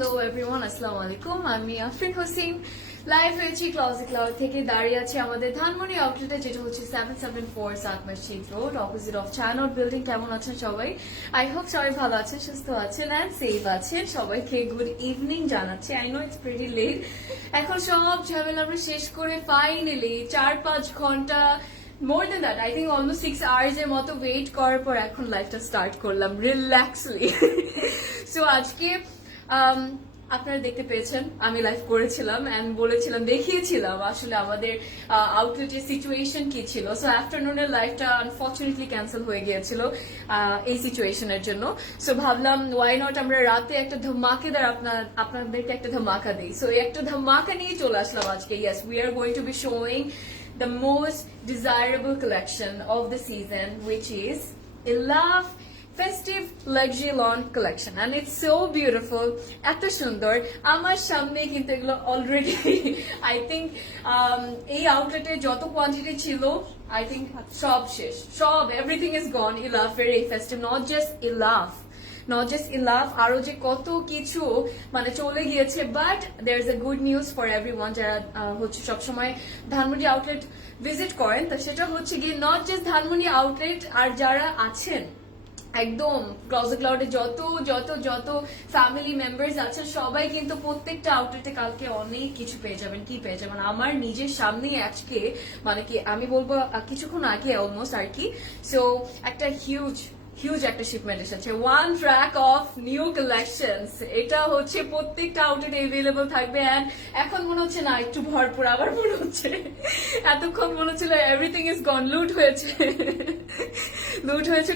Hello everyone, আসসালামু আলাইকুম। আমি আফরিন হোসেন লাইভ হয়েছি ক্লজেট ক্লাউড থেকে। দাঁড়িয়ে আছি আমাদের ধানমন্ডি আউটলেটে, যেটা হচ্ছে 774 সাত মসজিদ রোড, অপোজিট অফ চায়নট বিল্ডিং। কেমন আছেন সবাই? আই হোপ সবাই ভালো আছেন, সুস্থ আছেন অ্যান্ড সেফ আছেন। সবাইকে গুড ইভিনিং জানাচ্ছি। I know it's pretty late. এখন সব ঝামেলা আমরা শেষ করে ফাইনালি 4-5 ঘন্টা, more than that, I think almost 6 hours এর মতো ওয়েট করার পর এখন লাইফটা স্টার্ট করলাম রিল্যাক্সলি। সো আজকে আপনারা দেখতে পেয়েছেন আমি লাইভ করেছিলাম এন্ড বলেছিলাম, দেখিয়েছিলাম আসলে আমাদের আউটলেটের সিচুয়েশন কি ছিল। সো আফটারনুনের লাইভটা আনফর্চুনেটলি ক্যান্সেল হয়ে গিয়েছিল এই সিচুয়েশনের জন্য। সো ভাবলাম ওয়াই নট আমরা রাতে একটা ধামাকেদার আপনাদেরকে একটা ধামাকা দিই। সো একটা ধামাকা নিয়ে চলে আসলাম আজকে। Yes, we are going to B showing the most desirable collection of the season, which is Elaf Festive Luxury Lawn Collection, and it's so beautiful. এত সুন্দর। আমার সামনে কিন্তু এগুলো অলরেডি আই থিঙ্ক এই আউটলেটে যত কোয়ান্টিটি ছিল আই থিঙ্ক সব শেষ, সব এভরিথিং ইজ গন। ইলাফের এই ফেস্টিভ, নট জাস্ট ইলাফ, আরো যে কত কিছু মানে চলে গিয়েছে। But there is a good news for everyone যারা হচ্ছে সবসময় ধানমন্ডি আউটলেট ভিজিট করেন। তো সেটা হচ্ছে গিয়ে নট জাস্ট ধানমন্ডি আউটলেট, আর যারা আছেন একদম ক্লজেট ক্লাউডে যত যত যত ফ্যামিলি মেম্বার্স আছেন সবাই কিন্তু প্রত্যেকটা আউটলেটে কালকে অনেক কিছু পেয়ে যাবেন। কি পেয়ে যাবেন আমার নিজের সামনেই আজকে, মানে কি আমি বলবো কিছুক্ষণ আগে অলমোস্ট আর কি। সো একটা হিউজ একটা শিপমেন্ট এসেছে, one track of new collections. এটা হচ্ছে প্রত্যেকটা আউটলেটে এভেলেবল থাকবে। এন্ড এখন মনে হচ্ছে না একটু ভরপুর, আবার মনে হচ্ছে এতক্ষণ মনে হচ্ছিল এভরিথিং ইজ গন, লুট হয়েছে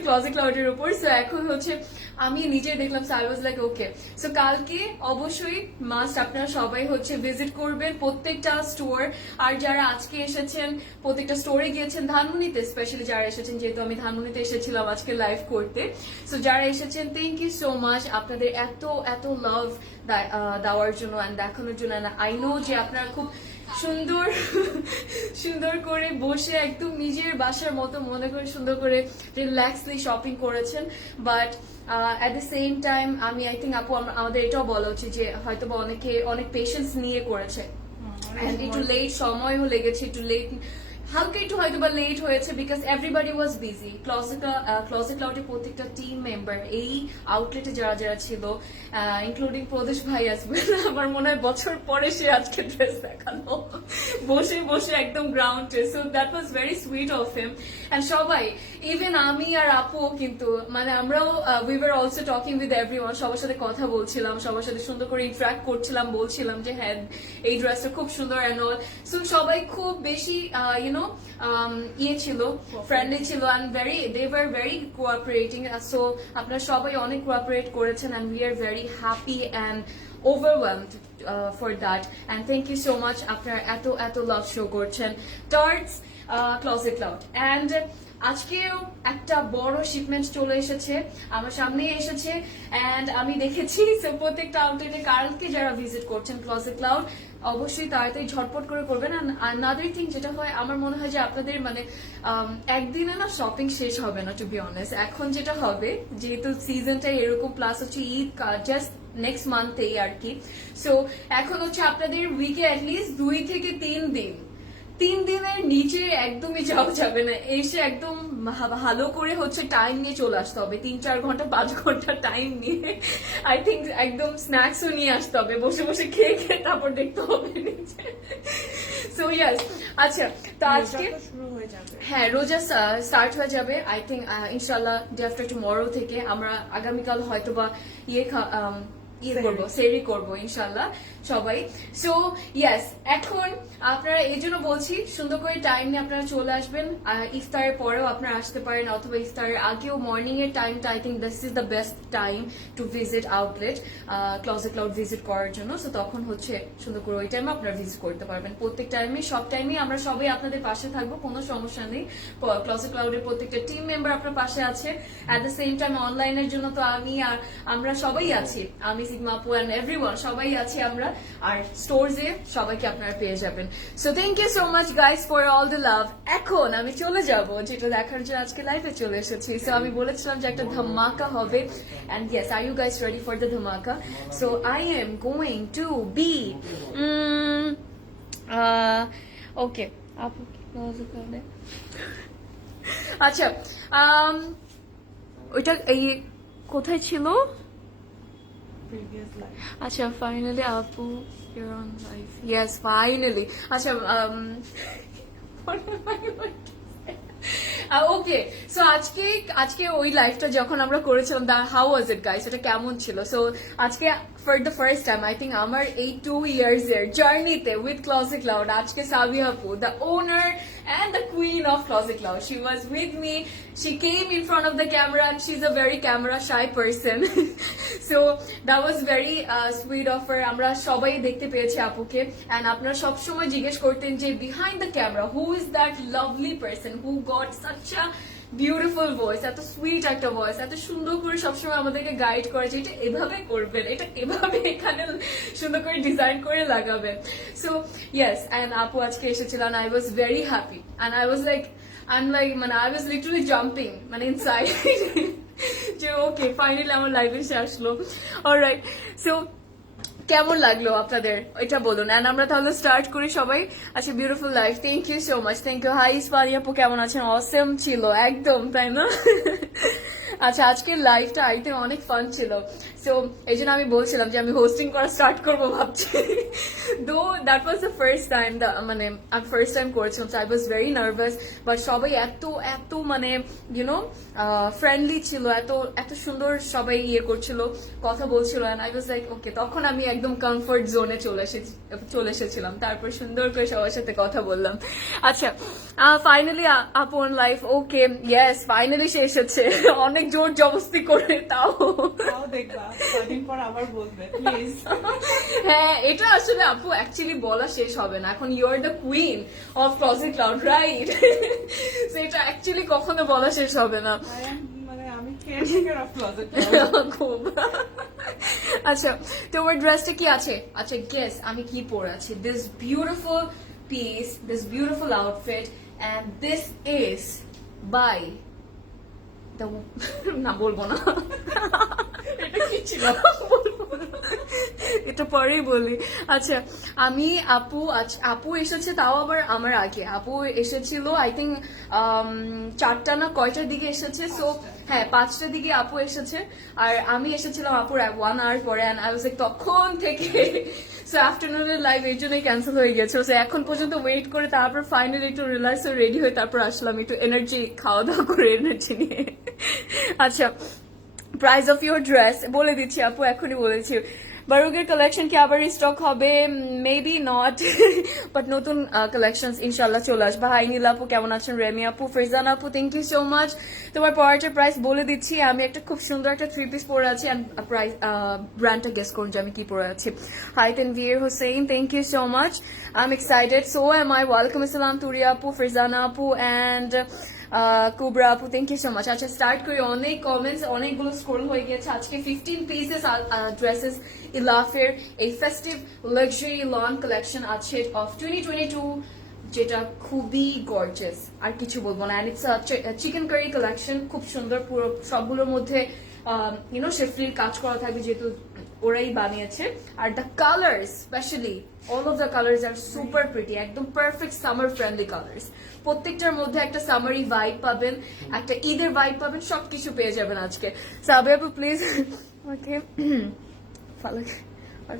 ক্লজেট ক্লাউডের উপর। সো এখন হচ্ছে আমি নিজে দেখলাম, so I was like okay. So কালকে অবশ্যই মাস্ট আপনারা সবাই হচ্ছে ভিজিট করবেন প্রত্যেকটা স্টোর। আর যারা আজকে এসেছেন প্রত্যেকটা স্টোরে গিয়েছেন, ধানমন্ডিতে স্পেশালি যারা এসেছেন, যেহেতু আমি ধানমন্ডিতে এসেছিলাম আজকে লাইভ করতে। সো যারা এসেছেন থ্যাংক ইউ সো মাচ আপনাদের এত লাভ দেওয়ার জন্য অ্যান্ড দেখানোর জন্য। আই নো যে আপনারা খুব সুন্দর করে বসে একদম নিজের বাসার মতো মনে করে সুন্দর করে রিল্যাক্সলি শপিং করেছেন। But at the same time আমি আই থিঙ্ক আপু আমাদের এটাও বলা উচিত যে হয়তো বা অনেকে অনেক পেশেন্স নিয়ে করেছে, একটু লেট সময়ও লেগেছে, একটু লেট হালকা একটু হয়তো বা লেট হয়েছে because everybody was busy. Closet ক্লাউডের প্রত্যেকটা টিম মেম্বার এই আউটলেটে যারা ছিল, ইনক্লুডিং প্রদেশ ভাই আসবেন, আমার মনে হয় বছর পরে সে আজকে ড্রেস দেখালো বসে একদম গ্রাউন্ডে। So that was very sweet of him. And সবাই, ইভেন আমি আর আপু কিন্তু মানে আমরাও we were also talking with everyone, সবার সাথে কথা বলছিলাম, সবার সাথে সুন্দর করে ইন্টারাক্ট করছিলাম, বলছিলাম যে হ্যাঁ এই ড্রেসটা খুব সুন্দর অ্যান্ড অল। সো সবাই খুব বেশি ইয়ে ছিল, ফ্রেন্ডলি ছিল and they were very cooperating. So আপনারা সবাই অনেক কোঅপারেট করেছেন and we are very happy and overwhelmed for that, and thank you so much. আপনারা এত লাভ শো করছেন টুয়ার্ডস ক্লজেট ক্লাউড। অ্যান্ড আজকেও একটা বড় শিপমেন্ট চলে এসেছে আমার সামনে এসেছে অ্যান্ড আমি দেখেছি। প্রত্যেকটা আউটলেটে কালকে যারা ভিজিট করছেন ক্লজেট ক্লাউড অবশ্যই তাড়াতাড়ি ঝটপট করে করবেন। আনাদার থিং যেটা হয় আমার মনে হয় যে আপনাদের মানে একদিনে না শপিং শেষ হবে না, টু বি অনেস্ট। এখন যেটা হবে যেহেতু সিজনটা এরকম, প্লাস হচ্ছে ঈদ জাস্ট নেক্সট মান্থেই আর কি। সো এখন হচ্ছে আপনাদের উইকে অ্যাটলিস্ট 2 থেকে 3 দিনের নিচে একদমই যাওয়া যাবে না। এসে একদম ভালো করে হচ্ছে টাইম নিয়ে চলে আসতে হবে, 3-4 ঘন্টা 5 ঘন্টা টাইম নিয়ে। আই থিঙ্ক একদম স্ন্যাক্সও নিয়ে আসতে হবে, বসে খেয়ে তারপর দেখতে হবে নিচে। সো ইয়াস, আচ্ছা তো আজকে হ্যাঁ রোজা স্টার্ট হয়ে যাবে আই থিঙ্ক ইনশাল্লাহ ডে আফটার টুমরো থেকে। আমরা আগামীকাল হয়তো বা করবো, সেরি করবো ইনশাল্লাহ সবাই। সো ইয়াস, এখন আপনারা এই জন্য বলছি সুন্দর করে টাইম নিয়ে আপনারা চলে আসবেন। ইফতারের পরেও আপনারা আসতে পারেন অথবা ইফতারের আগেও মর্নিং এর টাইমটা I think this is the best time to visit outlet closet cloud visit করার জন্য। সো তখন হচ্ছে সুন্দর করে ওই টাইমে আপনারা ভিজিট করতে পারবেন। প্রত্যেক টাইমে সব টাইমে আমরা সবাই আপনাদের পাশে থাকবো, কোনো সমস্যা নেই। ক্লজেট ক্লাউডের প্রত্যেকটা টিম মেম্বার আপনার পাশে আছে। অ্যাট দ্য সেম টাইম অনলাইনের জন্য তো আমরা সবাই আছি। আমি সিগমা আপু এন্ড এভরিওয়ান সবাই আছে আমরা, আর স্টোরসে সবাইকে আপনারা পেয়ে যাবেন। So thank you so much guys for all the love. এখন আমি চলে যাব যেটা দেখার জন্য আজকে লাইভে চলে এসেছি। সো আমি বলেছিলাম যে একটা ধামাকা হবে, and yes, are you guys ready for the dhamaka? So I am going to be okay আপু আচ্ছা, ওইটা এই কোথায় ছিল? আচ্ছা ফাইনালি আপু you're on live. Yes, finally. আচ্ছা ওকে, সো আজকে ওই লাইভটা যখন আমরা করেছিলাম, হাউ ওয়াজ ইট গাইস, এটা কেমন ছিল? সো আজকে for the first time I think আমার এই 2 years এর জার্নিতে উইথ ক্লজেট ক্লাউড, আজকে সাবিয়া আপু, the owner and the queen of Closet Cloud, she was with me. She came in front of the camera and she's a very camera shy person. So that was very sweet of her. আমরা সবাই দেখতে পেয়েছি আপুকে, and আপনারা সব সময় জিজ্ঞেস করতেন যে behind the camera who is that lovely person who got such a beautiful voice, এত সুইট একটা ভয়েস, এত সুন্দর করে সবসময় আমাদেরকে গাইড করে যে এটা এভাবে করবেন, এটা এভাবে এখানে সুন্দর করে ডিজাইন করে লাগাবেন। সো ইয়েস, এন্ড আপু আজকে এসেছিলেন, I was very happy and I was like মানে আই ওয়াজ লিটারালি জাম্পিং মানে ইনসাইড যে ওকে ফাইনালি আমার লাইফে এসে আসলো। অলরাইট, সো কেমন লাগলো আপনাদের এটা বলুন, এন্ড আমরা তাহলে স্টার্ট করি সবাই। আচ্ছা, beautiful life, thank you so much, thank you. Hi ইসপানি আপু, কেমন আছেন? অসম ছিল একদম, তাই না? আচ্ছা, আজকের লাইভটা আইতে অনেক ফান ছিল, সো এই জন্য আমি বলছিলাম যে আমি হোস্টিং করা স্টার্ট করবো ভাবছি। দো that was the first time, মানে আমি ফার্স্ট টাইম করেছিলাম, so I was very nervous, but সবাই এত মানে ইউনো ফ্রেন্ডলি ছিল, এত সুন্দর সবাই করছিল, কথা বলছিল, and I was like okay, তখন আমি একদম কমফর্ট জোনে চলে এসেছিলাম, তারপর সুন্দর করে সবার সাথে কথা বললাম। আচ্ছা, ফাইনালি আপু on life, okay yes, finally সে এসেছে, অনেক জোর জবস্তি করে, তাও দেখবা কদিন পর আবার বলবে প্লিজ। হ্যাঁ, এটা আসলে আপু অ্যাকচুয়ালি বলা শেষ হবে না, এখন you are the queen of closet cloud, right? So এটা অ্যাকচুয়ালি কখনো বলা শেষ হবে না। মানে আমি কেয়ারটেকার অফ ক্লজেট ক্লাউড। খুব। আচ্ছা, তোমার ড্রেসটা কি আছে? আচ্ছা গেস আমি কি পরে আছি? This beautiful piece, this beautiful outfit, and this is by না বলবো না, এটা কি ছিল এটা পরেই বলি। আচ্ছা, আমি আপু এসেছে, তাও আবার আমার আগে। আপু এসেছিল আই থিঙ্ক 4টা না কয়টার দিকে এসেছে, সো হ্যাঁ 5টার দিকে আপু এসেছে, আর আমি এসেছিলাম আপুর 1 hour পরে, এন্ড আই ওয়াজ লাইক তখন থেকে সো আফটারনুনের লাইভ এই জন্যই ক্যান্সেল হয়ে গেছে। সো এখন পর্যন্ত ওয়েট করে তারপর ফাইনালি একটু রিল্যাক্স হয়ে রেডি হয়ে তারপর আসলাম, একটু এনার্জি খাওয়া দাওয়া করে এনার্জি নিয়ে। আচ্ছা, প্রাইস অফ ইউর ড্রেস বলে দিচ্ছি আপু, এখনই বলেছি। বারুগের কালেকশন কি আবার স্টক হবে? মেবি নট, বাট নতুন কালেকশন ইনশাল্লাহ চলে আসবে। হাই নীলা আপু, কেমন আছেন? রেমি আপু, ফেরজানা আপু, থ্যাংক ইউ সো মাচ। তোমার পরাটার প্রাইস বলে দিচ্ছি, আমি একটা খুব সুন্দর একটা 3 piece পরে আছি, প্রাইস ব্র্যান্ডটা গেস করুন যে আমি কি পরে আছি। Hi Tanvir Hossain, thank you so much, I am excited, so am I. ওয়ালাইকুম আসসালাম তুরিয়া আপু, ফেরজানা আপু, অ্যান্ড কুবরা আপু, থ্যাংক ইউ সো মাচ। আচ্ছা, স্টার্ট করি। অনেক কমেন্টস, অনেকগুলো স্ক্রোল হয়ে গেছে। আজকে 15 pieces ড্রেসেস ইলাফের এই ফেস্টিভ লাক্সারি লন কালেকশন আছে অফ 2022, যেটা খুবই গর্জিয়াস, আর কিছু বলবো না। And it's chikankari collection, খুব সুন্দর, পুরো সবগুলোর মধ্যে ইউনো শেফলির কাজ করা থাকবে, যেহেতু ওরাই বানিয়েছে। আর the colours, specially all of the colours are super pretty, একদম পারফেক্ট সামার ফ্রেন্ডলি কালার্স। প্রত্যেকটার মধ্যে একটা সামারি ভাইব পাবেন, একটা ঈদের ভাইব পাবেন, সবকিছু পেয়ে যাবেন আজকে। সাবিয়া আপু প্লিজ ওকে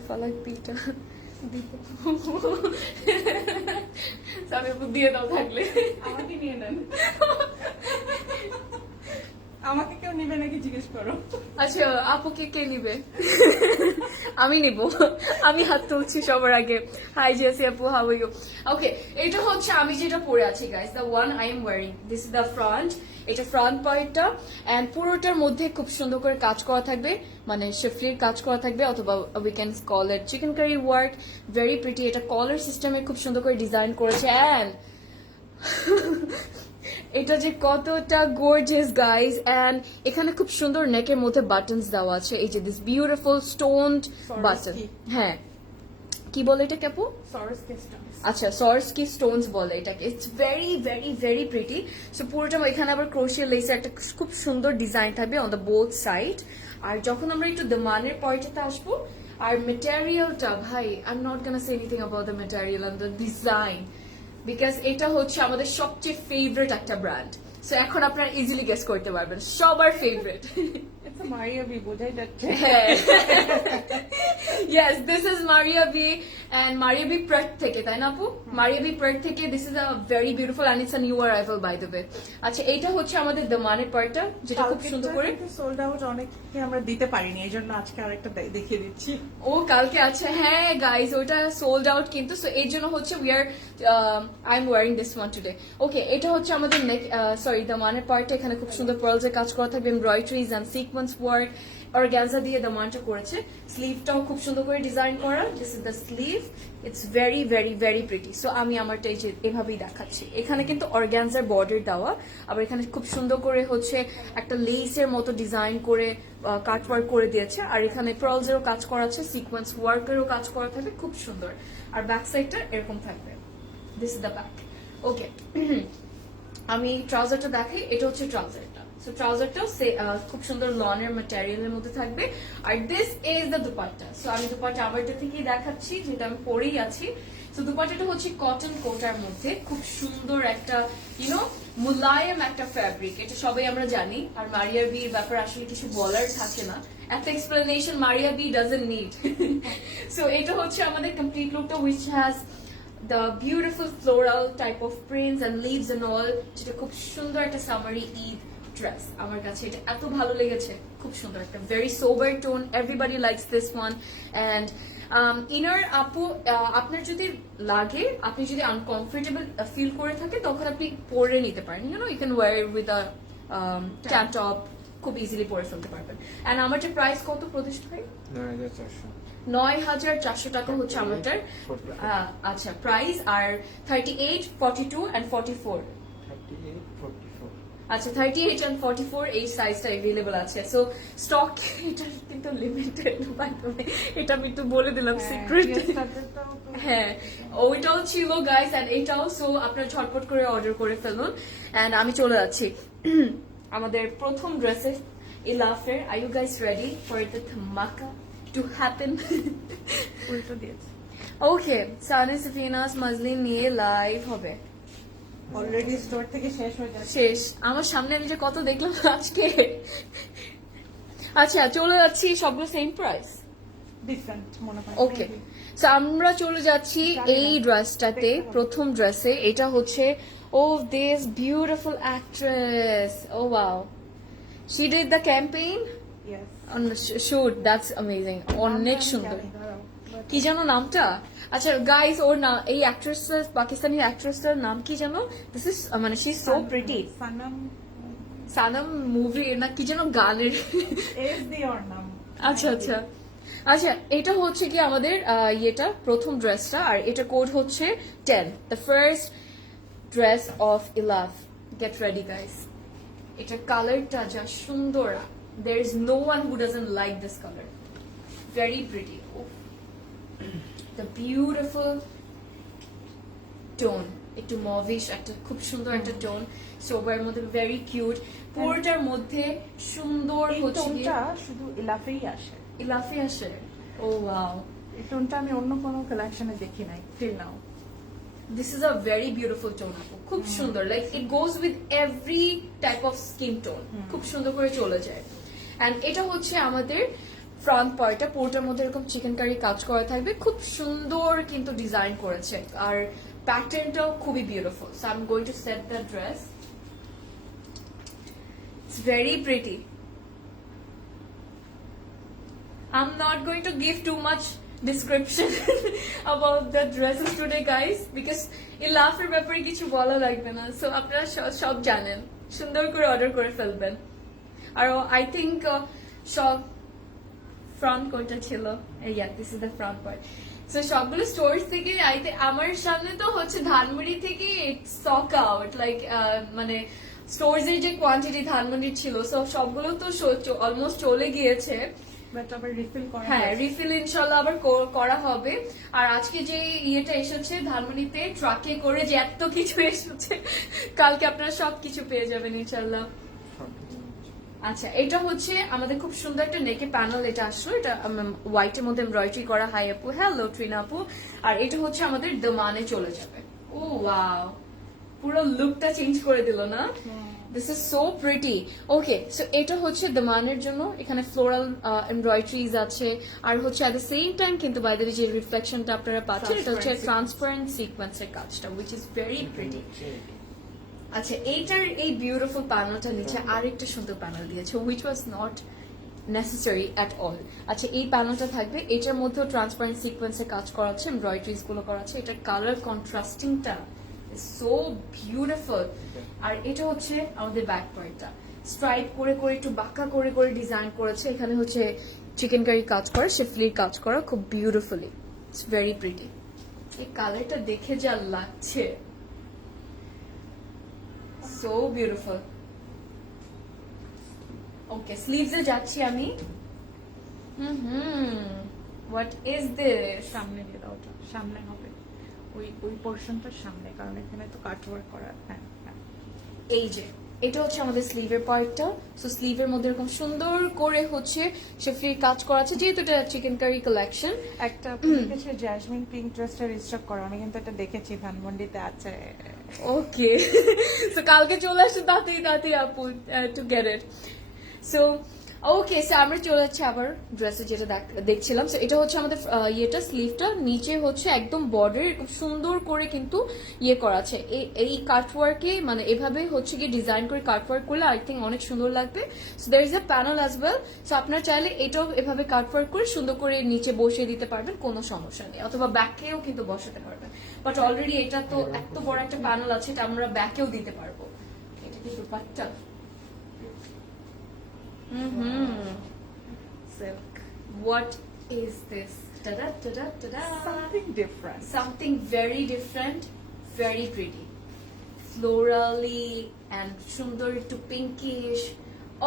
ফালাক পিঠটা সাবিয়া আপু দিয়ে দাও থাকলে, আমাকে নিয়ে নেন। আমাকে কেউ নিবে নাকি জিজ্ঞেস করো। আচ্ছা, আপুকে কে নিবে? আমি নিব, আমি হাত তুলছি সবার আগে। হাই জেসি আপু, হাউ আর ইউ? ওকে, এটা হচ্ছে আমি যেটা পরে আছি guys, the one I am wearing, this is the front. এটা ফ্রন্ট পার্টটা, এন্ড পুরোটার মধ্যে খুব সুন্দর করে কাজ করা থাকবে, মানে শেফলির কাজ করা থাকবে, অথবা we can call it chikankari work, very pretty. এটা কলার সিস্টেমে খুব সুন্দর করে ডিজাইন করেছে, এন্ড এটা যে কতটা গর্জিয়াস গাইজ, এন্ড এখানে খুব সুন্দর নেকের মধ্যে বাটনস দেওয়া আছে। এই যে দিস বিউটিফুল স্টোনড বাটন। হ্যাঁ, কি বলে এটা ক্যাপু? সরস্কি স্টোনস। আচ্ছা, সরস্কি স্টোনস বলে এটাকে। It's very very very pretty. So পুরোটা এখানে আবার ক্রোশিয়া লেসের একটা খুব সুন্দর ডিজাইন থাকবে অন দ্য বোথ সাইড। আর যখন আমরা একটু দামানের পয়েন্টটাতে আসবো, আর মেটেরিয়ালটা ভাই, I am not gonna say anything about the material and the design, because এটা হচ্ছে আমাদের সবচেয়ে ফেভারিট একটা ব্র্যান্ড। সো এখন আপনারা ইজিলি গেস করতে পারবেন সবার favourite. It's a Maria B, বোঝাই যাচ্ছে। Yes, this is Maria B and Maria B Perth থেকে, তাই না আপু? Maria B Perth থেকে, this is a very beautiful and it's a new arrival by the way. আচ্ছা, এইটা হচ্ছে আমাদের দামানের পার্টটা, যেটা খুব সুন্দর করে সোল্ড আউট, অনেককে আমরা দিতে পারিনি, এই জন্য আজকে আরেকটা দেখিয়ে দিচ্ছি। ও কালকে আছে। হ্যাঁ গাইজ, ওটা সোল্ড আউট কিন্তু। সো এই জন্য হচ্ছে we are I am wearing this one today. Okay, এটা হচ্ছে আমাদের নেক, সরি দামানের পার্টটা। এখানে খুব সুন্দর পার্লস এর কাজ করা থাকবে, embroideries and sequins work, organza দিয়ে দামানটা করেছে। স্লিভটাও খুব সুন্দর করে ডিজাইন করা। This is the sleeve. It's very very very pretty. So আমি আমারটা এই যে এভাবেই দেখাচ্ছি। এখানে কিন্তু অর্গানজার বর্ডার দেওয়া, আবার এখানে খুব সুন্দর করে হচ্ছে একটা লেসের মতো ডিজাইন করে কাট ওয়ার্ক করে দিয়েছে। আর এখানে পার্লসেরও কাজ করা আছে, সিকোয়েন্স ওয়ার্কেরও কাজ করা থাকবে, খুব সুন্দর। আর ব্যাক সাইডটা এরকম থাকবে। This is the back. Okay, আমি ট্রাউজারটা দেখাই। এটা হচ্ছে ট্রাউজারটা। সো ট্রাউজারটাও খুব সুন্দর লনের ম্যাটেরিয়ালের মধ্যে থাকবে। আর this is the dupatta. So আমি দুপাট্টা আমারটা থেকেই দেখাচ্ছি, যেটা আমি পরেই আছি। তো দুপাট্টাটা হচ্ছে কটন কোটার মধ্যে, খুব সুন্দর একটা মুলায়ম একটা ফ্যাব্রিক। এটা সবাই আমরা জানি। আর মারিয়া বির ব্যাপার আসলে কিছু বলার থাকে না, একটা explanation Maria B doesn't need. So এটা হচ্ছে আমাদের কমপ্লিট লুকটা, which has the beautiful floral type of prints and leaves and all, যেটা খুব সুন্দর একটা সামারি ঈদ ড্রেস। আমার কাছে এটা এত ভালো লেগেছে, খুব সুন্দর একটা very sober tone. Everybody likes this one. And ইনার আপু, আপনার যদি লাগে, আপনি যদি আনকমফোর্টেবল ফিল করে থাকে, তখন আপনি পরে নিতে পারেন। You can wear with a tank top, খুব ইজিলি পরে ফেলতে পারবেন। অ্যান্ড আমার যে প্রাইস কত প্রতিষ্ঠা হয়? 9400। 9400 টাকা হচ্ছে আমারটার। আচ্ছা, প্রাইস। R 38, 42 and 44। 38, 44। আচ্ছা, 38 and 44 এই সাইজটা अवेलेबल আছে। সো স্টক এটা কিন্তু লিমিটেড, বাই দ্য ওয়ে, এটা আমি একটু বলে দিলাম সিক্রেট। হ্যাঁ, ওইটাও ছিল গাইস, এন্ড এটাও। সো আপনারা ঝটপট করে অর্ডার করে ফেলুন। এন্ড আমি চলে যাচ্ছি আমাদের প্রথম ড্রেসে, ইলাফের। Are you guys ready for the dhamaka to happen? উল্টো দিয়েছে। ওকে, সানি সাফিনাস মাজলিন নিয়ে লাইভ হবে। অলরেডি স্টোর থেকে শেষ হয়ে যাচ্ছে। শেষ। আমার সামনে আমি যে কত দেখলাম আজকে। আচ্ছা, চলে যাচ্ছি সবগুলো সেম প্রাইস, ডিফারেন্ট মনে হয়। ওকে। সো আমরা চলে যাচ্ছি এই ড্রেসটাতে, প্রথম ড্রেসে। এটা হচ্ছে ও this beautiful actress. Oh wow, she did the campaign yes. On shoot. That's amazing. অনেক সুন্দর। কি জানো নামটা? আচ্ছা গাইস, ওর নাম, এই অ্যাক্ট্রেসটার, পাকিস্তানি অ্যাক্ট্রেসটার নাম কি জানো? দিস ইজ মানে she is so pretty. Sanam movie না কি যেন গানের। এস দি ওর নাম। আচ্ছা আচ্ছা আচ্ছা, এটা হচ্ছে কি আমাদের ইয়েটা প্রথম ড্রেসটা। আর এটা কোড হচ্ছে 10, the first dress of Ilaf. Gate ready guys. এটার কালারটা যা সুন্দর, there is no one who doesn't like this color. Very pretty. Oh. The beautiful tone, একটু মভিশ একটা, খুব সুন্দর একটা টোন। সোবার মধ্যে ভেরি কিউট। পুরোটার মধ্যে সুন্দর এই হচ্ছে টোনটা শুধু ইলাফেই আসে। ইলাফি আসে। ও ওয়াও, এই টোনটা আমি অন্য কোনো কালেকশনে দেখি নাই till now. This is a very beautiful tone আপু, খুব সুন্দর। Like it goes with every type of skin tone, খুব সুন্দর করে চলে যায়। এন্ড এটা হচ্ছে আমাদের ফ্রন্ট পার্টটা, পুরোটার মধ্যে এরকম চিকেন কারি কাজ করা থাকবে, খুব সুন্দর কিন্তু ডিজাইন করেছে। আর প্যাটার্নটাও খুবই beautiful. So I am going to set the dress. It's very pretty. I'm not going to give too much description about the dresses today guys, because ইলাফের ব্যাপারে কিছু বলা লাগবে না। সো আপনারা সব জানেন, সুন্দর করে অর্ডার করে ফেলবেন। আর আই থিঙ্ক সব ফ্রন্ট কোনটা ছিল, this is the front part. তো সবগুলো স্টোর থেকে আমার সামনে তো হচ্ছে ধানমন্ডি থেকে স্টক আউট লাইক মানে স্টোরস এর যে কোয়ান্টিটি ধানমন্ডির ছিল সবগুলো তো অলমোস্ট চলে গিয়েছে। বাট আবার রিফিল করা হ্যাঁ হয়েছে। রিফিল ইনশাল্লাহ আবার করা হবে। আর আজকে যে ইয়েটা এসেছে ধানমন্ডিতে ট্রাকে করে যে এত কিছু এসেছে, কালকে আপনারা সবকিছু পেয়ে যাবেন ইনশাল্লাহ। 14 inch. আচ্ছা এটা হচ্ছে আমাদের খুব সুন্দর একটা নেকে প্যানেল, এটা আসলো, এটা হোয়াইটের মধ্যে এমব্রয়ডারি করা। হাই আপু, হ্যালো ট্রিনা আপু। আর এটা হচ্ছে আমাদের দমানে চলে যাবে। ও ওয়াও, পুরো লুকটা চেঞ্জ করে দিল না? This is so pretty. Okay, so এটা হচ্ছে দমানের জন্য, এখানে ফ্লোরাল এমব্রয়ডারিজ আছে। আর হচ্ছে এট দ্য সেম টাইম কিন্তু বাই দ্য যে রিফ্লেকশনটা আপনারা পাচ্ছেন এটা হচ্ছে ট্রান্সপারেন্ট সিকোয়েন্সের কাজটা, উইচ ইজ ভেরি প্রিটি। আচ্ছা এইটার এই বিউটিফুল প্যানেলটা নিচে আরেকটা সুন্দর প্যানেল দিয়েছে, which was not necessary at all. আচ্ছা এই প্যানেলটা থাকবে, এটার মধ্যেও ট্রান্সপারেন্ট সিকোয়েন্সে কাজ করা আছে, এমব্রয়ডারিজ গুলো করা আছে। এটার কালার কন্ট্রাস্টিংটা সো বিউটিফুল। আর এটা হচ্ছে আমাদের ব্যাক পার্টটা স্ট্রাইপ করে করে একটু বাঁকা করে করে ডিজাইন করেছে। এখানে হচ্ছে চিকেন কারি কাজ করা, শিফলির কাজ করা খুব বিউটিফুলি। It's very pretty. এই কালারটা দেখে যা লাগছে, সো বিউটিফুল। ওকে স্লিভসে যাচ্ছি আমি। What is this? সামনে দিয়ে দাও, ওটা সামনে হবে, ওই পোর্শনটা সামনে, কারণ এখানে তো কাট ওয়ার্ক করা। হ্যাঁ হ্যাঁ, এই যে এটা হচ্ছে আমাদের স্লিভের পার্টটা। সো স্লিভের মধ্যে এরকম সুন্দর করে হচ্ছে শেফলির কাজ করা আছে, যেহেতু এটা চিকেন কারি কালেকশন। একটা দেখেছি জ্যাসমিন পিঙ্ক ড্রেসটা রিস্টক করা, আমি কিন্তু এটা দেখেছি ধানমন্ডিতে আছে। ওকে সো কালকে চলে আসছে তাড়াতাড়ি তাড়াতাড়ি আপু to get it. So okay, so আমরা চলে যাচ্ছি আবার ড্রেসে যেটা দেখছিলাম। সো এটা হচ্ছে আমাদের ইয়েটা স্লিভটা, নিচে হচ্ছে একদম বর্ডার খুব সুন্দর করে কিন্তু ইয়ে করা আছে। এই কাটওয়ার্কে মানে এভাবে হচ্ছে কি ডিজাইন করে কাটওয়ার্ক করলে আই থিঙ্ক অনেক সুন্দর লাগবে। So there is a panel as well. So আপনারা চাইলে এটাও এভাবে কাটওয়ার্ক করে সুন্দর করে নিচে বসিয়ে দিতে পারবেন, কোনো সমস্যা নেই, অথবা ব্যাকেও কিন্তু বসাতে পারবেন। বাট অলরেডি এটা তো এত বড় একটা প্যানেল আছে, এটা আমরা ব্যাকেও দিতে পারবো। এটা কি dupatta? Silk. What is this? Ta-da, ta-da, ta-da. Something different. Something very different, very pretty. Florally and sundar to pinkish.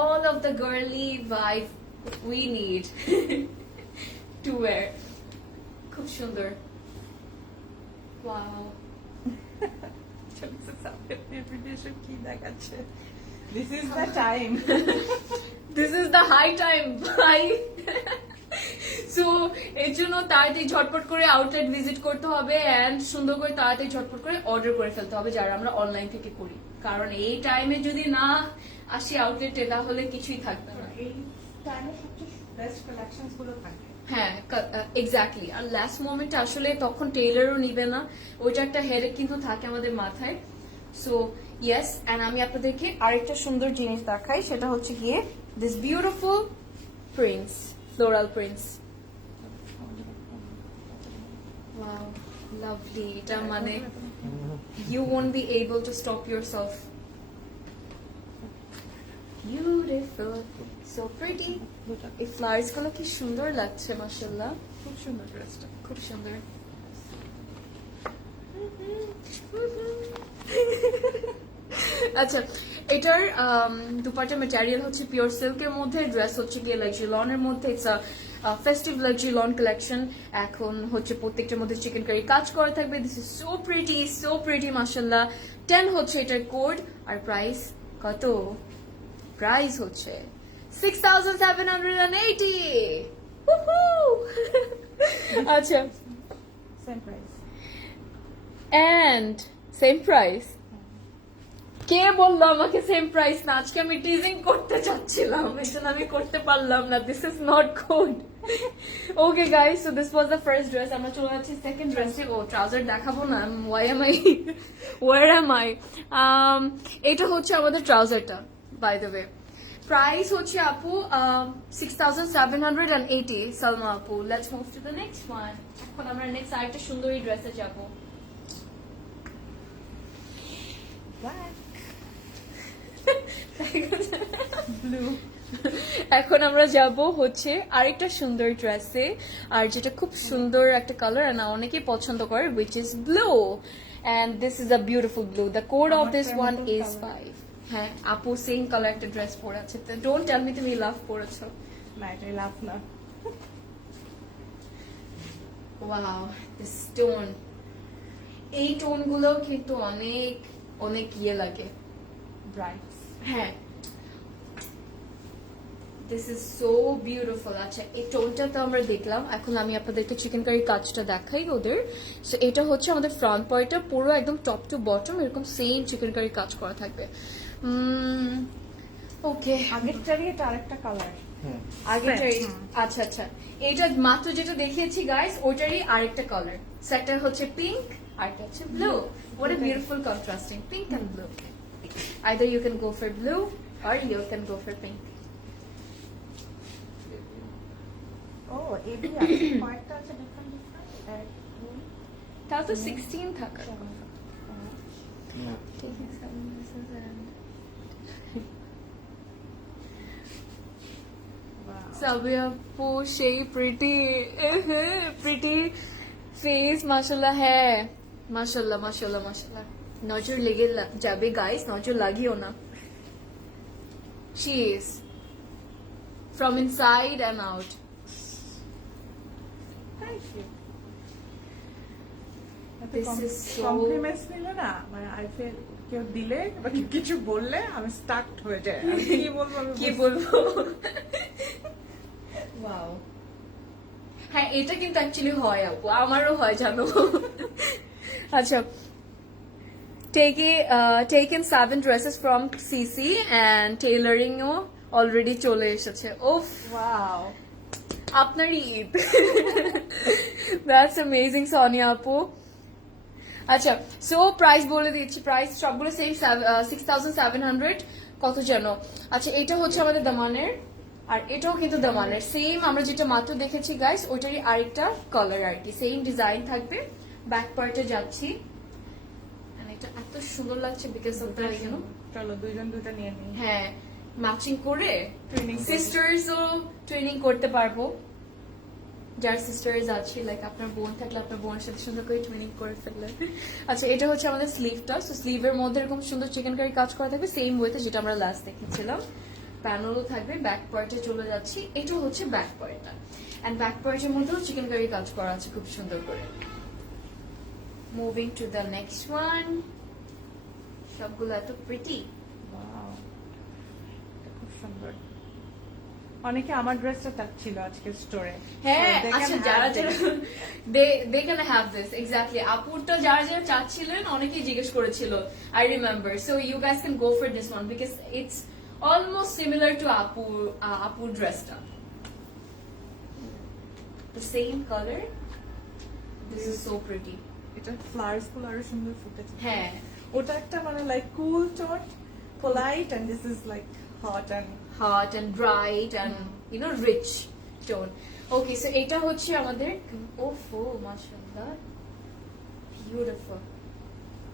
All of the girly vibe we need to wear. Khub sundar. Wow. কি দেখাচ্ছে? This is the time. This is the high time, bye. So এর জন্য তাড়াতাড়ি ঝটপট করে outlet visit করতে হবে and সুন্দর করে তাড়াতাড়ি ঝটপট করে অর্ডার করে ফেলতে হবে যারা আমরা অনলাইন থেকে করি, কারণ এই টাইমে যদি না আসি আউটলেটে তাহলে কিছুই থাকবে না। এই টাইমে সবচেয়ে বেস্ট কালেকশনস গুলো থাকে। হ্যাঁ এক্স্যাক্টলি। আর লাস্ট মোমেন্টে আসলে তখন টেইলারও নিবে না, ওইটা একটা হেডেক কিন্তু থাকে আমাদের মাথায়। সো ইয়েস, এন্ড আমি আপনাদেরকে আরেকটা সুন্দর জিনিস দেখাই, সেটা হচ্ছে গিয়ে this beautiful prints, floral prints. Wow lovely. এটা মানে you won't be able to stop yourself. Beautiful, so pretty. এই ফ্লাওয়ার্স গুলো কি সুন্দর লাগছে, মাশাআল্লাহ, খুব সুন্দর ড্রেসটা। খুব সুন্দর। আচ্ছা এটার দুপাট্টা ম্যাটেরিয়াল হচ্ছে পিওর সিল্কের মধ্যে, ড্রেস হচ্ছে গিয়ে লাক্সারি লনের মধ্যে। It's festive luxury lawn collection. এখন হচ্ছে প্রত্যেকটার মধ্যে চিকেন কারি কাজ করা থাকবে। দিস ইজ সো প্রিটি মাশাআল্লাহ। 10 হচ্ছে এটার কোড। আর প্রাইস কত? প্রাইস হচ্ছে 6,780। আচ্ছা same price. And same price? কে বললো আমাকে সেম প্রাইস না? আজকে আমি টিজিং করতে চাচ্ছিলাম, এই জন্য আমি করতে পারলাম না। This is not good. Okay guys, so this was the first dress. আমরা চলে যাচ্ছি সেকেন্ড ড্রেসে। ও ট্রাউজার দেখাবো না? Where am I? এটা হচ্ছে আমাদের ট্রাউজারটা, বাই দ্য ওয়ে। প্রাইস হচ্ছে আপু 6,780। সালমা আপু, let's move to the next one. এখন আমরা নেক্সট আরেকটা সুন্দরী ড্রেসে যাবো। ব্ল্যাক, ব্লু, এখন আমরা যাব হচ্ছে আরেকটা সুন্দর ড্রেসে, আর যেটা খুব সুন্দর একটা কালার আর অনেকেই পছন্দ করে, which is blue, and this is a beautiful blue. The code of this আমার one favorite is color. 5. হ্যাঁ, আপু সেম কালার একটা ড্রেস পরে আছে, তো ডোন্ট টেল মি তুমি লাভ করেছো। না এটাই লাভ না। ওয়াও, দিস টোন, এই টোনগুলো কিন্তু অনেক অনেক ইয়ে লাগে। ব্রাইট। হ্যাঁ, দিস ইজ সো বিউটিফুল। আচ্ছা, এই টোনটা তো আমরা দেখলাম, এখন আমি আপনাদেরকে চিকেন কারি কাজটা দেখাই ওদের। সো এটা হচ্ছে আমাদের ফ্রন্ট পয়েন্টটা, পুরো একদম টপ টু বটম এরকম সেম চিকেন কারি কাজ করা থাকবে। ওকে, আগেরটারই এটা আরেকটা কালার। হুম। আগেটাই। হুম। আচ্ছা আচ্ছা, এটা মাত্র যেটা দেখিয়েছি গাইস, ওটারই আরেকটা কালার। সেটা হচ্ছে পিঙ্ক, আরেকটা হচ্ছে blue. What a beautiful contrasting pink and blue. Either you can go for blue or you can go for pink. ও এবি আছে, কয়েকটা আছে ডিফারেন্ট ডিফারেন্ট। তাও তো 16 থাকার কথা। না। সাবিয়া আপু সেই প্রিটি প্রিটি ফেস, মাশাল্লাহ। হ্যাঁ, মাশাল্লাহ মাশাল্লাহ মাশাল্লাহ। নজর লেগে যাবে গাইস, নজর লাগিও না। She is from inside and out. Thank you. This is so- compliments নিলে না, মানে আই ফিল কেউ দিলে বা কিছু বললে আমি স্টার্ট হয়ে যায়, আমি কি বলবো আমি কি বলবো। ওয়াও, হ্যাঁ এটা কিন্তু অ্যাকচুয়ালি হয় আপু, আমারও হয় জানো। আচ্ছা, taken 7 dresses from CC and tailoring ও অলরেডি চলে এসেছে। ওফ, ওয়াও। আপনার ঈদ। দ্যাটস অ্যামেজিং সোনিয়া আপু। আচ্ছা, সো প্রাইস বলে দিচ্ছি, প্রাইস সবগুলো সেম 6700 কত যেন। আচ্ছা, এটা হচ্ছে আমাদের দামানের, আর এটাও কিন্তু দামানের সেম, আমরা যেটা মাত্র দেখেছি গাইস ওইটারই আরেকটা কালার আর কি, সেম ডিজাইন থাকবে। ব্যাক পার্টে যাচ্ছি, and এটা এত সুন্দর লাগছে because of the you know, চলো দুইজন দুটো নিয়ে নিই। হ্যাঁ ম্যাচিং করে Training করবো। সিস্টার্সও ট্রেনিং করতে পারবো। যার সিস্টার্স আছে, লাইক আপনার বোন থাকলে আপনার বোনের সাথে সুন্দর করে ট্রেনিং করে ফেললেন। আচ্ছা, এটা হচ্ছে আমাদের স্লিভটা। সো স্লিভের মধ্যে এরকম সুন্দর চিকেন কারি কাজ করা থাকবে সেম ওয়েতে যেটা আমরা লাস্ট দেখেছিলাম। প্যানেলও থাকবে। ব্যাক পার্টে চলে যাচ্ছি, এটাও হচ্ছে ব্যাক পার্টটা, এন্ড ব্যাক পার্টের মধ্যেও চিকেন কারি কাজ করা আছে খুব সুন্দর করে। Moving to the next one, সবগুলো এত প্রিটি। Wow, এটা খুব সুন্দর। অনেকে আমার ড্রেসটা চাচ্ছিল আজকে স্টোরে। হ্যাঁ, আচ্ছা যারা যারা they can have this exactly, আপুরটা যারা যারা চাচ্ছিলেন অনেকেই জিজ্ঞেস করেছিল, I remember, so you guys can go for this one because it's almost similar to আপু ড্রেসটা, the same color. This is so pretty. এটা ফ্লাওয়ার্স গুলো আরো সুন্দর ফুটেছে। হ্যাঁ, ওটা একটা মানে like cool tone, polite, and this is like hot and hot and bright and you know rich tone. Okay, so এটা হচ্ছে আমাদের, ওফো মাশাআল্লাহ, beautiful.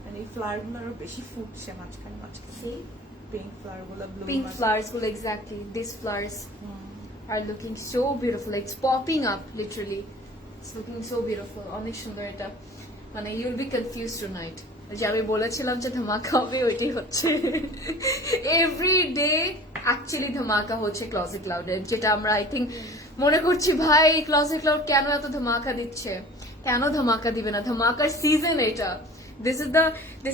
মানে এই ফ্লাওয়ার গুলো আরো বেশি ফুটছে মাঝখানে মাঝখানে। See, পিঙ্ক ফ্লাওয়ার গুলো, blue pink flowers will exactly, these flowers are looking so beautiful, like it's popping up literally, it's looking so beautiful. অনেক সুন্দর এটা, মানে you'll be confused tonight. যে আমি বলেছিলাম যে ধামাকা হবে, ওইটাই হচ্ছে। এভরি ডে অ্যাকচুয়ালি ধামাকা হচ্ছে ক্লজেট ক্লাউডের, যেটা আমরা আই থিঙ্ক মনে করছি ভাই ক্লজেট ক্লাউড কেন এত ধামাকা দিচ্ছে, কেন ধামাকা দিবে না, ধামাকার সিজন এটা। This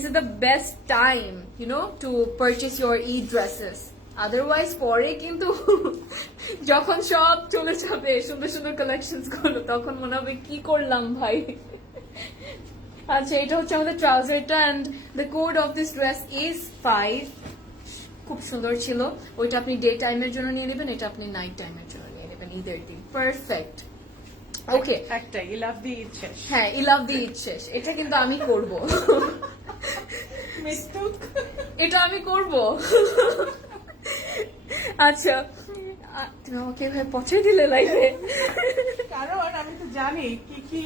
is the best time, you know, to purchase your Eid dresses. Otherwise পরে কিন্তু যখন সব চলে যাবে সুন্দর সুন্দর কালেকশনস গুলো, তখন মনে হবে কি করলাম ভাই। আচ্ছা, এটা হচ্ছে আমাদের ট্রাউজারটা, and the code of this dress is 5। খুব সুন্দর ছিল। ওইটা আপনি ডে টাইমের জন্য নিয়ে নেবেন, এটা আপনি নাইট টাইমের জন্য নিয়ে নেবেন, ঈদের দিন। পারফেক্ট। ওকে, একটা ই লাভ দি ইচ্ছে। হ্যাঁ, ইলাভ দি ঈদ শেষ, এটা কিন্তু আমি করব। মৃত্যু। এটা আমি করব। আচ্ছা, তুমি আমাকে এভাবে পৌঁছে দিলে লাইফে। কারণ আমি তো জানি কি কি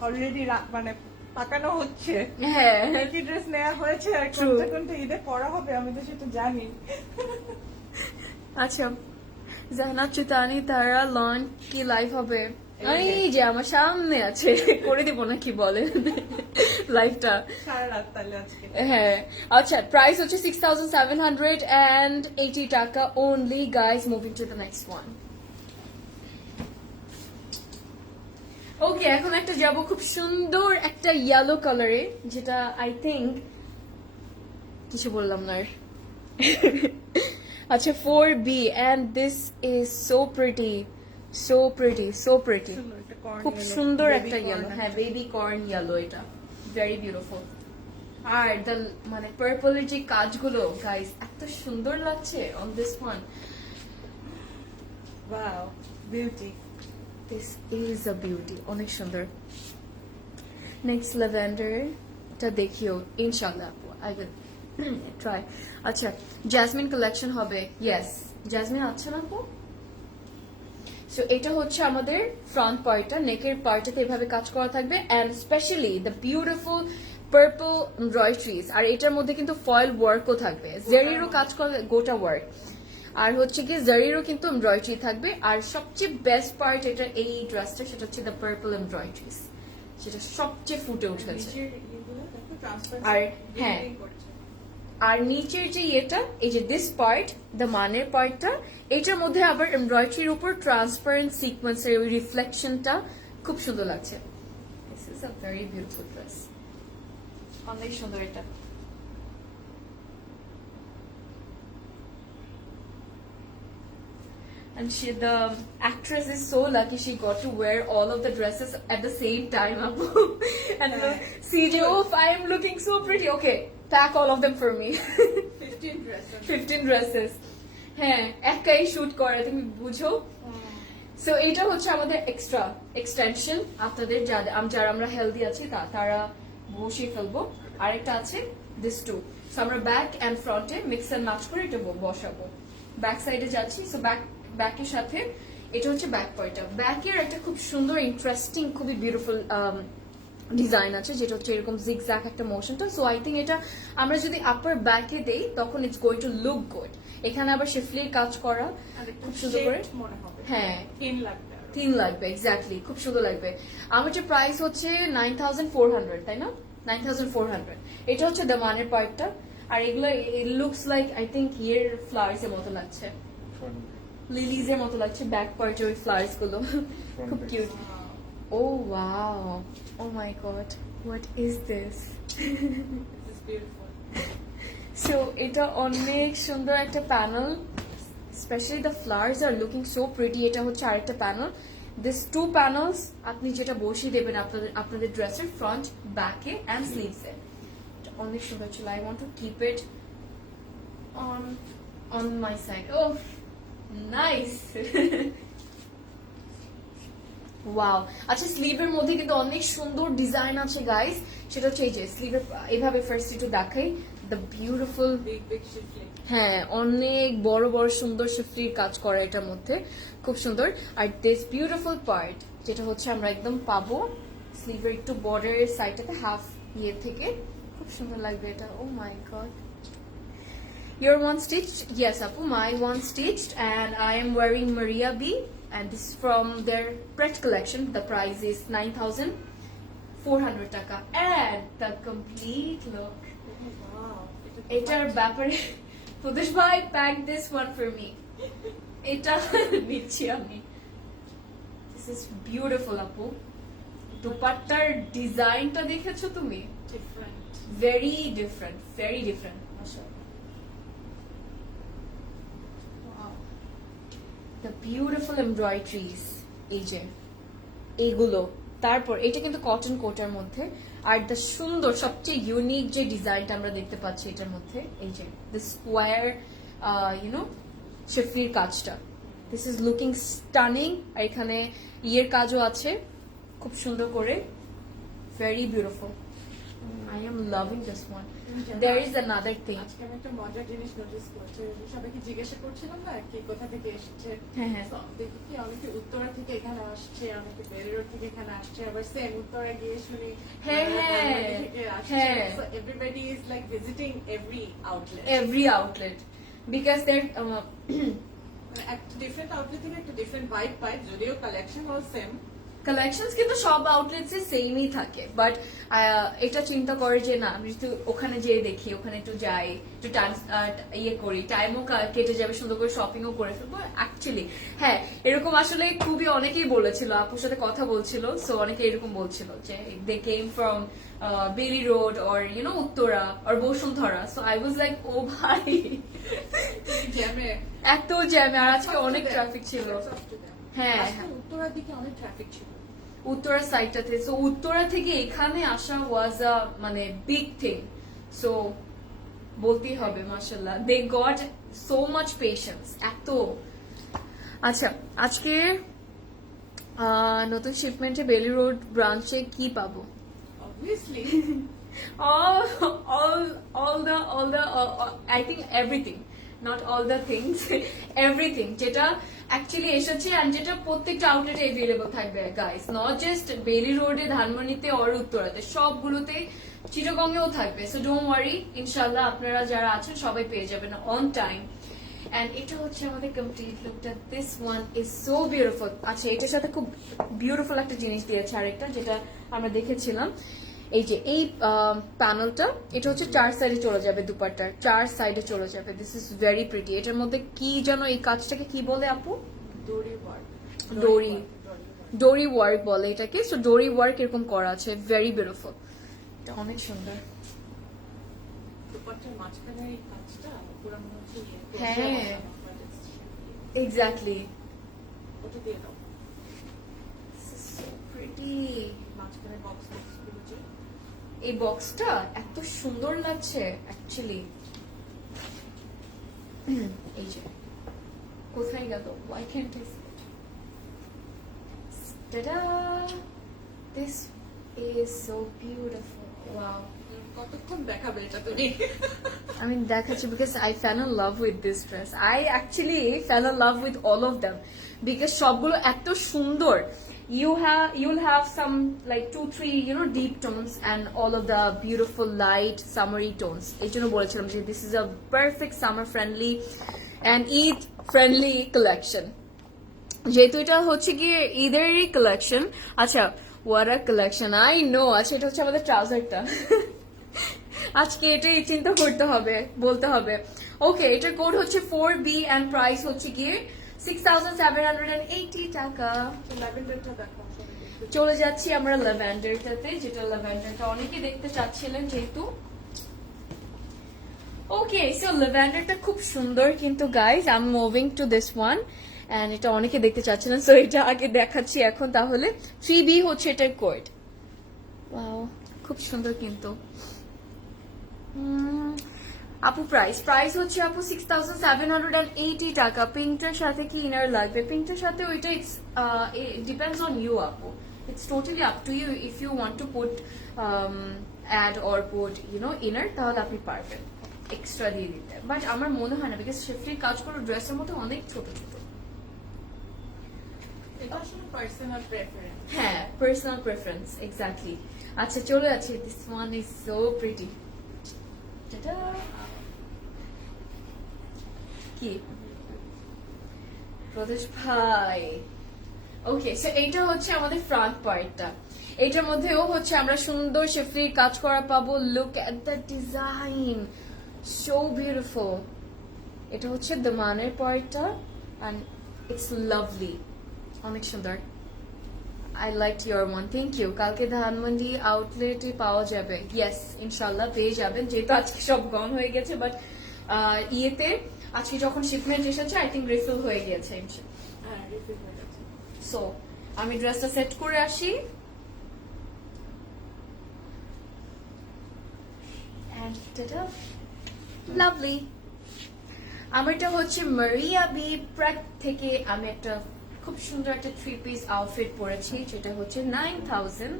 অলরেডি মানে পাকানো হচ্ছে, হ্যাঁ, কি ড্রেস নেওয়া হয়েছে আর True. কোনটা কোনটা ঈদে পরা হবে, আমি তো সেটা জানি। আচ্ছা জাহানাত চুতানি তারা লঞ্চ কি লাইভ হবে? এই যে আমার সামনে আছে, করে দিব না কি বলে লাইভটা। সারা রাত তাহলে আজকে। হ্যাঁ আচ্ছা, প্রাইস হচ্ছে 6,780 টাকা only guys. Moving to the next one. ওকে, এখন একটা যাব খুব সুন্দর একটা ইয়েলো কালারে, যেটা আই থিঙ্ক কিছু বললাম না আর। আচ্ছা 4B and this is so pretty, so pretty, so pretty. সুন্দর একটা corn খুব yellow, সুন্দর baby একটা corn ইয়েলো, একটা। হ্যাঁ বেবি কর্ন ইয়েলো, এটা ভেরি বিউটিফুল। আর দ্য মানে পার্পলের যে কাজগুলো গাইস এত সুন্দর লাগছে on this one. Wow, beauty. This is a beauty, অনেক সুন্দর। নেক্সট ল্যাভেন্ডার টা দেখিও ইনশাআল্লাহ, আই উইল ট্রাই। আচ্ছা জ্যাসমিন কালেকশন হবে, ইয়েস জ্যাসমিন আছে না আপু? সো এটা হচ্ছে আমাদের ফ্রন্ট পার্টটা, নেকের পার্টটাতে এভাবে কাজ করা থাকবে and specially the beautiful purple embroideries. আর এটার মধ্যে কিন্তু ফয়েল ওয়ার্কও থাকবে, জারিরও কাজ করে, গোটা ওয়ার্ক। আর হচ্ছে কি জারিরও কিন্তু এমব্রয়ডারি থাকবে। আর সবচেয়ে বেস্ট পার্ট এটা এই ড্রেসটা, সেটা হচ্ছে দ্য পার্পল এমব্রয়ডারিজ, সেটা সবচেয়ে ফুটে উঠেছে। নিচের ইয়েগুলো দেখো transparent, আর হ্যাঁ, glittering করছে। আর নিচের যে ইয়েটা, এই যে দিস পার্ট দ্য মানের পার্টটা, এটার মধ্যে আবার এমব্রয়ডারির উপর ট্রান্সপারেন্ট সিকোয়েন্সের ওই রিফ্লেকশনটা খুব সুন্দর লাগছে। This is a very beautiful dress, অনেক সুন্দর এটা। And the actress is so lucky she got to wear all of the dresses at the same time. And CJ, oh, I am looking so pretty. Okay, pack all of them for me. 15 dresses. 15 dresses. হ্যাঁ, একাই shoot করে, তুমি বুঝো। So এটা হচ্ছে আমাদের extra extension, আপনাদের যারা আমরা হেলদি আছি তারা বসিয়ে ফেলবো। আরেকটা আছে দিস টু, সো আমরা ব্যাক এন্ড ফ্রন্টে মিক্স এন্ড ম্যাচ করে এটা বসাবো। ব্যাক সাইডে যাচ্ছি, সো ব্যাকের সাথে এটা হচ্ছে ব্যাক পার্টটা। ব্যাকের একটা খুব সুন্দর ইন্টারেস্টিং খুবই বিউটিফুল ডিজাইন আছে, যেটা হচ্ছে এরকম জিগজ্যাগ একটা মোশনটা। সো আই থিঙ্ক এটা আমরা যদি আপার ব্যাকে দেই তখন it's going to look good. এখানে আবার শিফলির কাজ করা আর একটু খুব সুন্দর করে, shaped মনে হবে। হ্যাঁ thin লাগবে আরো। থিন লাগবে, এক্স্যাক্টলি খুব সুন্দর লাগবে। আমার যে প্রাইস হচ্ছে 9,400, তাই না? 9,400। এটা হচ্ছে দামানের পার্টটা। আর এগুলো লুকস লাইক আই থিঙ্ক ইয়ের ফ্লাওয়ার্স এর মতো লাগছে, লিলিজ এর মতো লাগছে ব্যাক পার্টে ওই ফ্লাওয়ার্স গুলো, খুব cute. Oh wow, oh my god, what is this? This is beautiful. So এটা অনেক সুন্দর একটা panel, specially the flowers are looking so pretty. এটা হচ্ছে আরেকটা প্যানেল, দিস টু প্যানেলস আপনি যেটা বসিয়ে দেবেন আপনাদের ড্রেসের ফ্রন্ট, ব্যাকে এন্ড স্লিভসে। এটা অনেক সুন্দর ছিল। I want to keep it on my side. Oh nice, wow. আচ্ছা স্লিভের মধ্যে কিন্তু অনেক সুন্দর ডিজাইন আছে গাইস, সেটা হচ্ছে এই যে স্লিভের এইভাবে ফার্স্ট একটু দেখাই, দ্য বিউটিফুল, Big shifting. হ্যাঁ অনেক বড় বড় সুন্দর শিফটির কাজ করা এটার মধ্যে, খুব সুন্দর। আর দিস বিউটিফুল পার্ট যেটা হচ্ছে আমরা একদম পাবো স্লিভের একটু বর্ডারের সাইডটাতে হাফ ইয়ে থেকে, খুব সুন্দর লাগবে এটা। ও my god, your one stitched? Yes apu, my one stitched, and I am wearing Maria B, and this is from their Pret collection. The price is 9,400 taka, and the complete look. Wow. এটার ব্যাপারে প্রদেশ ভাই pack this one for me, এটা নিচ্ছি আমি। This is beautiful আপু। দুপাট্টার ডিজাইনটা দেখেছো তুমি? different. Very different, very different. Wow. The beautiful embroideries, এই যে এইগুলো। তারপর এটা কিন্তু কটন কোটার মধ্যে। আর দ্য সুন্দর সবচেয়ে ইউনিক যে ডিজাইনটা আমরা দেখতে পাচ্ছি এটার মধ্যে, এই যে দ্য স্কোয়ার ইউনো শিফলির কাজটা, দিস ইজ লুকিং স্টানিং। আর এখানে ইয়ের কাজও আছে খুব সুন্দর করে, very beautiful. I am loving this one. There is another thing. আজকে আমি একটা মজার জিনিস নোটিস করছি, সবাইকে জিজ্ঞাসা করছিলাম না কি কোথা থেকে এসেছে। হ্যাঁ, হ্যাঁ। So, দেখি কি অনেকে উত্তরা থেকে এখানে আসছে, অনেকে বেরিরোড থেকে এখানে আসছে, আবার সেম উত্তরা গিয়ে শুনি হ্যাঁ, ধানমন্ডি থেকে আসছে। হ্যাঁ। So everybody is like visiting every outlet. Every outlet, because they're মানে একটা ডিফারেন্ট আউটলেট থেকে একটা ডিফারেন্ট ভাইব পাই, যদিও কালেকশন অল সেম। কালেকশনস কিন্তু সব আউটলেটস সেমই থাকে, বাট এটা চিন্তা করে যে না আমি একটু ওখানে যেয়ে দেখি, ওখানে একটু যাই, একটু টাইম ইয়ে করি, টাইমও কেটে যাবে, সুন্দর করে শপিংও করে ফেলবো। অ্যাকচুয়ালি হ্যাঁ, এরকম আসলে খুবই অনেকেই বলেছিল, আপুর সাথে কথা বলছিল, সো অনেকে এরকম বলছিল যে they came from Bailey Road or Uttara or Bashundhara. So I was like oh ভাই জ্যামে এত জ্যামে, আর আজকে অনেক ট্রাফিক ছিল। হ্যাঁ, উত্তরার দিকে অনেক ট্রাফিক ছিল। উত্তরা সাইডটাতে, সো উত্তরা থেকে এখানে আসা ওয়াজ আ মানে বিগ থিং। সো বলতেই হবে মাশাআল্লাহ, they got so much patience. এত আচ্ছা, আজকে নতুন শিপমেন্টে বেলি রোড ব্রাঞ্চে কি পাবো? Obviously all the I think everything, not all the things, everything যেটা অ্যাকচুয়ালি এসেছে and যেটা প্রত্যেকটা আউটলেটে अवेलेबल থাকবে গাইস, নট জাস্ট বেলি রোডে, ধানমন্ডিতে অর উত্তরাতে, সবগুলোতে, চিটাগংয়েও থাকবে। সো ডোন্ট ওয়ারি, ইনশাআল্লাহ আপনারা যারা আছেন সবাই পেয়ে যাবেন অন টাইম। এন্ড এটা হচ্ছে আমাদের কমপ্লিট লুকটা। This one is so beautiful. আচ্ছা, এটার সাথে খুব বিউটিফুল একটা জিনিস দিয়েছে আরেকটা, যেটা আমরা দেখেছিলাম। এই যে এই প্যানেলটা, এটা হচ্ছে 4 সাইডে চলে যাবে, দুপাট্টার 4 সাইডে চলে যাবে। This is very pretty. এটার মধ্যে কি যেন এই কাজটাকে কি বলে আপু? দড়ি ওয়ার্ক। ডোরি ওয়ার্ক বলে এটাকে। সো ডোরি ওয়ার্ক এরকম করা আছে, ভেরি বিউটিফুল। এটা অনেক সুন্দর। দুপাট্টার মাঝখানে এই কাজটা পুরো মনে হচ্ছে হ্যাঁ, এক্স্যাক্টলি। ওটা দিয়ে দাও। So pretty. মাঝখানে বক্স গুলো যে এই বক্সটা এত সুন্দর লাগছে অ্যাকচুয়ালি। এই যে কোথায় গেল? Why can't I see it? Ta-da! This is so beautiful. Wow. কতক্ষণ দেখাবে এটা তুমি? I mean, দেখাচ্ছি because I fell in love with this dress. I actually fell in love with all of them because সবগুলো এত সুন্দর। You'll have some like 2-3 deep tones and all of the beautiful light summery tones. এই জন্য বলেছিলাম যে this is a perfect summer friendly and Eid friendly collection. যেহেতু এটা হচ্ছে গিয়ে ঈদেরই কালেকশন। আচ্ছা, what a collection, I know. আচ্ছা, এটা হচ্ছে আমাদের ট্রাউজারটা। আজকে এটাই চিন্তা করতে হবে, বলতে হবে। ওকে, এটার কোড হচ্ছে 4B and প্রাইস হচ্ছে গিয়ে 6,780 টাকা। ল্যাভেন্ডারটা দেখো। চলে যাচ্ছি আমরা ল্যাভেন্ডারটাতে, যেটা ল্যাভেন্ডারটা অনেকে দেখতে চাচ্ছিলেন যেহেতু। ওকে, সো ল্যাভেন্ডারটা খুব সুন্দর কিন্তু guys, I am moving to this one and এটা অনেকে দেখতে চাচ্ছিলেন, সো এটা আগে দেখাচ্ছি এখন তাহলে। 3B হচ্ছে এটার কোড। ওয়াও, খুব সুন্দর কিন্তু। আপু প্রাইস হচ্ছে আপু 6,780 টাকা। পিঙ্কটার সাথে কি ইনার লাগবে? পিঙ্কটার সাথে ওইটা ডিপেন্ডস অন ইউ আপু, it's totally up to you. If you want to put add or put inner, তাহলে আপনি পারবেন এক্সট্রা দিয়ে দিতে, বাট আমার মনে হয় না, বিকজ শেফরির কাজগুলো ড্রেসের মধ্যে অনেক ছোট ছোট। এটা আসলে পার্সোনাল প্রেফারেন্স। হ্যাঁ, পার্সোনাল প্রেফারেন্স, এক্স্যাক্টলি। আচ্ছা, চলে আছে। This one is so pretty. কি প্রদেশ ভাই? ওকে, সো এইটা হচ্ছে আমাদের ফ্রন্ট পার্টটা। এটার মধ্যেও হচ্ছে আমরা সুন্দর শেফরির কাজ করা পাবো। Look at the design, so beautiful. এটা হচ্ছে দামানের পার্টটা এন্ড ইটস লাভলি, অনেক সুন্দর। I liked your one, thank you. কালকে ধানমন্ডি আউটলেটে পাওয়া যাবে? ইয়েস, ইনশাল্লাহ পেয়ে যাবেন, যেহেতু আজকে সব গন হয়ে গেছে, বাট ইয়েতে আজকে যখন শিপমেন্ট এসেছে আই থিঙ্ক রিফিল হয়ে গিয়েছে। হ্যাঁ, রিফিল হয়ে গেছে। সো আমি ড্রেসটা সেট করে আসি। লাভলি। আমারটা হচ্ছে মারিয়া বি প্র্যাক থেকে আমি একটা খুব সুন্দর একটা 3 পিস আউটফিট পরেছি, যেটা হচ্ছে 9,400।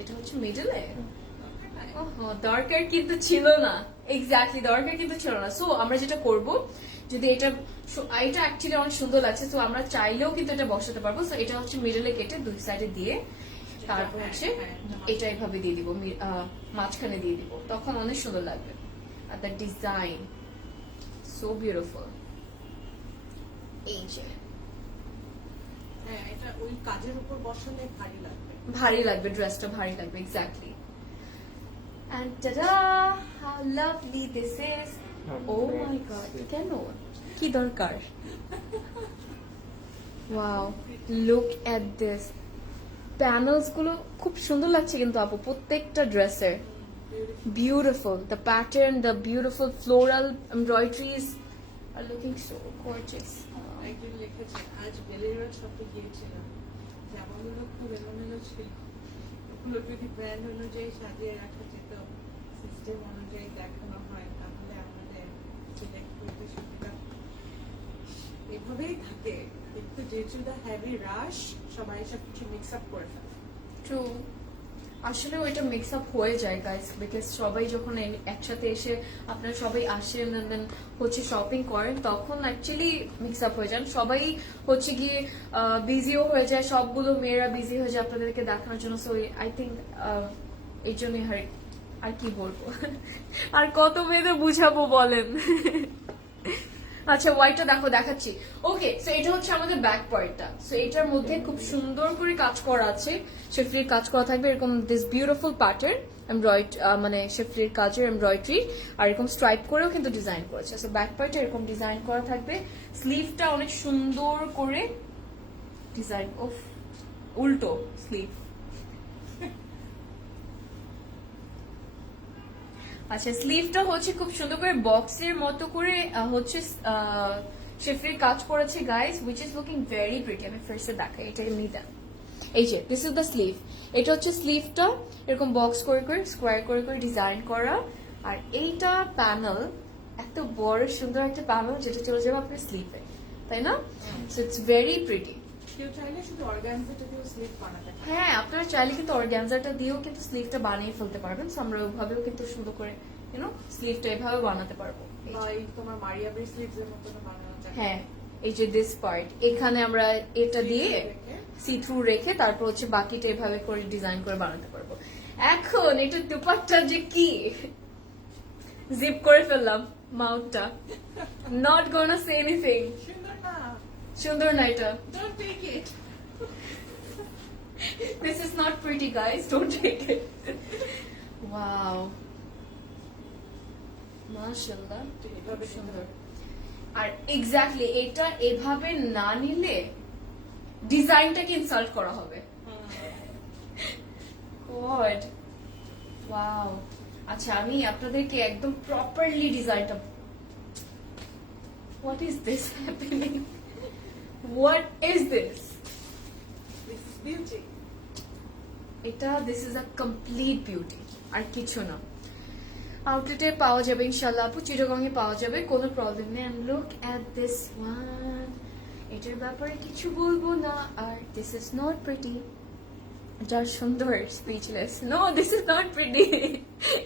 এটা হচ্ছে মিডলে। ওহো, দরকার কিন্তু ছিল না, এক্স্যাক্টলি দরকার কিন্তু ছিল না। সো আমরা যেটা করব, যদি এটা অ্যাকচুয়ালি অনেক সুন্দর লাগছে, সো আমরা চাইলেও কিন্তু এটা বসাতে পারবো। সো এটা হচ্ছে মিডলে কেটে দুই সাইডে দিয়ে, তারপর হচ্ছে এটা এইভাবে দিয়ে দিব, মাঝখানে দিয়ে দিব, তখন অনেক সুন্দর লাগবে। Are the design so beautiful. এই যে হ্যাঁ, এটা ওই কাজের উপর বসালে ভারী লাগবে। ভারী লাগবে, ড্রেসটা ভারী লাগবে, exactly. And ta-da! How lovely this is! Oh my god! কেন? কি দরকার? Wow! Look at this! Panels গুলো খুব সুন্দর লাগছে কিন্তু আপু প্রত্যেকটা ড্রেসের। Beautiful. The pattern, the beautiful floral embroideries are looking so gorgeous. একজন লিখেছেন, আজ বেলের শপে গিয়েছিলাম, জামাগুলো খুব এলোমেলো ছিল, ওগুলো যদি ব্র্যান্ড অনুযায়ী সাজিয়ে রাখা যেত, সিস্টেম অনুযায়ী দেখানো হয়, তাহলে আমাদের সিলেক্ট করতে সুবিধা। এভাবেই থাকে, কিন্তু যেহেতু দ্য হ্যাভি রাশ, সবাই সব কিছু মিক্স আপ করে ফেলে। True. আসলে ওইটা মিক্স আপ হয়ে যায় গাইস, বিকজ সবাই যখন একসাথে এসে আপনারা সবাই আসেন and then হচ্ছে শপিং করেন, তখন অ্যাকচুয়ালি মিক্স আপ হয়ে যান, সবাই হচ্ছে গিয়ে বিজিও হয়ে যায়, সবগুলো মেয়েরা বিজি হয়ে যায় আপনাদেরকে দেখানোর জন্য। সো আই থিঙ্ক এই জন্যই আর কি বলবো, আর কত মেয়েদের বুঝাবো বলেন। আচ্ছা হোয়াইটটা দেখাচ্ছি। ওকে, সো এটা হচ্ছে আমাদের ব্যাক পার্টটা। সো এটার মধ্যে খুব সুন্দর করে কাজ করা আছে, শেফলির কাজ করা থাকবে এরকম দিস বিউটিফুল প্যাটার্ন মানে শেফলির কাজের এমব্রয়ডারি, আর এরকম স্ট্রাইপ করেও কিন্তু ডিজাইন করেছে। সো ব্যাক পার্টে এরকম ডিজাইন করা থাকবে, স্লিভটা অনেক সুন্দর করে ডিজাইন, উল্টো স্লিভ। আচ্ছা, স্লিভটা হচ্ছে খুব সুন্দর করে বক্সের মতো করে হচ্ছে শেফের কাজ করেছে guys, which is looking very pretty. আমি ফার্স্টে দেখাই, এটা এমনি দেন। এই যে দিস ইজ দ্য স্লিভ, এটা হচ্ছে স্লিভটা এরকম বক্স করে করে স্কোয়ার করে করে ডিজাইন করা, আর এইটা প্যানেল, এত বড় সুন্দর একটা প্যানেল যেটা চলে যাবে আপনার স্লিভে, তাই না? So it's very pretty. কেউ চাইলে শুধু অর্গানজাটা দিয়েও স্লিভ বানাতে পারে। হ্যাঁ, আপনারা চাইলে কিন্তু অর্গানজাটা দিয়েও কিন্তু স্লিভটা বানিয়ে ফেলতে পারবেন। সো আমরা ওইভাবেও কিন্তু সুন্দর করে স্লিভটা এভাবে বানাতে পারবো। বা এই তোমার মারিয়া বে স্লিভসের মতো বানানো যায়। হ্যাঁ, এই যে দিস পার্ট, এখানে আমরা এটা দিয়ে সি থ্রু রেখে তারপর হচ্ছে বাকিটা এভাবে করে ডিজাইন করে বানাতে পারবো। এখন এটা দুপাট্টা যে কি জিপ করে ফেললাম মাউথটা, নট গোনা সে এনিথিং। সুন্দর না? সুন্দর না এটা? Don't take it. This is not pretty, guys. Don't take it. Wow. মাশাআল্লাহ, এভাবে সুন্দর। আর এক্স্যাক্টলি এটা এভাবে না নিলে ডিজাইনটাকে ইনসাল্ট করা হবে। God, wow. আচ্ছা, আমি আপনাদেরকে একদম প্রপারলি ডিজাইনটা, what is this happening? What is this? This is beauty. এটা this is a complete beauty, আর কিছু না। আউটলেটে পাওয়া যাবে ইনশাল্লাহ আপু, চিটাগংয়ে পাওয়া যাবে, কোনো প্রবলেম নেই। And look at this one, এটার ব্যাপারে কিছু বলবো না। আর দিস ইজ নট প্রিটি, যার সুন্দর speechless. No, this is not pretty,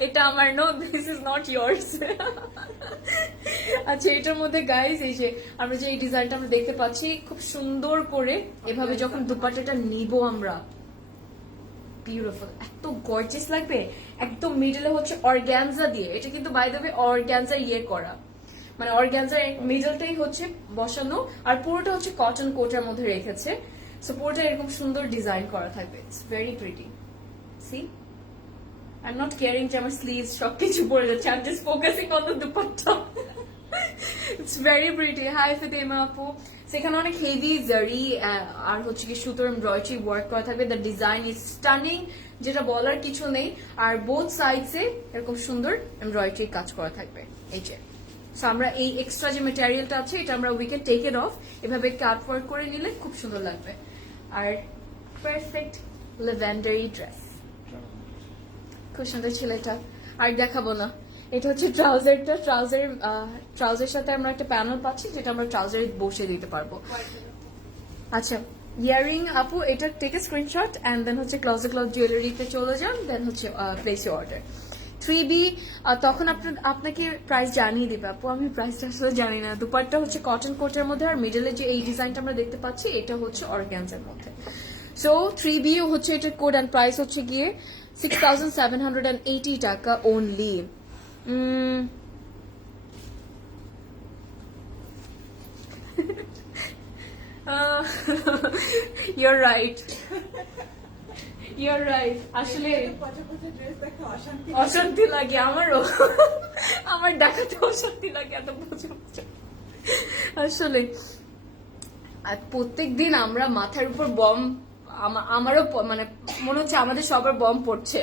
এটা আমার, no this is not yours. আচ্ছা, এটার মধ্যে গাইজ এই যে আমরা যে এই ডিজাইনটা আমরা দেখতে পাচ্ছি, খুব সুন্দর করে এভাবে যখন দুপাট্টাটা নিব আমরা, বিউটিফুল, এত গর্জিয়াস লাগবে। একদম মিডলে হচ্ছে অর্গানজা দিয়ে, এটা কিন্তু বাই দ্য ওয়ে অর্গানজা করা, মানে অর্গানজার মিডলটাই হচ্ছে বসানো, আর পুরোটা হচ্ছে কটন কোটার মধ্যে রেখেছে। সো পুরোটা এরকম সুন্দর ডিজাইন করা থাকবে, it's very pretty. See, I am not caring যে আমার স্লিভস সবকিছু পড়ে যাচ্ছে, I am just focusing on the dupatta. It's very pretty. Hi Fatema আপু, সেখানে অনেক হেভি জারি আর হচ্ছে কি সুতোর এমব্রয়ডারি ওয়ার্ক করা থাকবে। দ্য ডিজাইন ইজ স্টানিং, যেটা বলার কিছু নেই। আর বোথ সাইডসে এরকম সুন্দর এমব্রয়ডারি কাজ করা থাকবে। এই যে সো আমরা এই এক্সট্রা যে ম্যাটেরিয়ালটা আছে, এটা আমরা we can take it off, এভাবে কাট ওয়ার্ক করে নিলে খুব সুন্দর লাগবে। আর পারফেক্ট ল্যাভেন্ডারি ড্রেস, খুব সুন্দর ছিল এটা। আর দেখাবো না, এটা হচ্ছে ট্রাউজারটা। ট্রাউজারের সাথে আমরা একটা প্যানেল পাচ্ছি, যেটা আমরা ট্রাউজারে বসে দিতে পারবো। আচ্ছা, ইয়ারিং আপু, এটা take a screenshot and then হচ্ছে ক্লজ জুয়েলারিতে চলে যান, দেন হচ্ছে প্লেস ইউর অর্ডার। 3B, তখন আপনাকে প্রাইস জানিয়ে দিবে আপু, আমি প্রাইসটা আসলে জানি না। দুপাট্টা হচ্ছে কটন কোটের মধ্যে, আর মিডলে যে এই ডিজাইনটা আমরা দেখতে পাচ্ছি, এটা হচ্ছে অর্গানজার মধ্যে। সো 3B হচ্ছে এটার কোড, অ্যান্ড প্রাইস হচ্ছে গিয়ে 6,780 টাকা only. Your right, your right. আসলে পচা পচা ড্রেস দেখে অশান্তি অশান্তি লাগে আমারও, আমার দেখাতে অশান্তি লাগে এত বোঝা বোঝা। আসলে আর প্রত্যেকদিন আমরা মাথার উপর বম, আমারও মানে মনে হচ্ছে আমাদের সবার বম পড়ছে।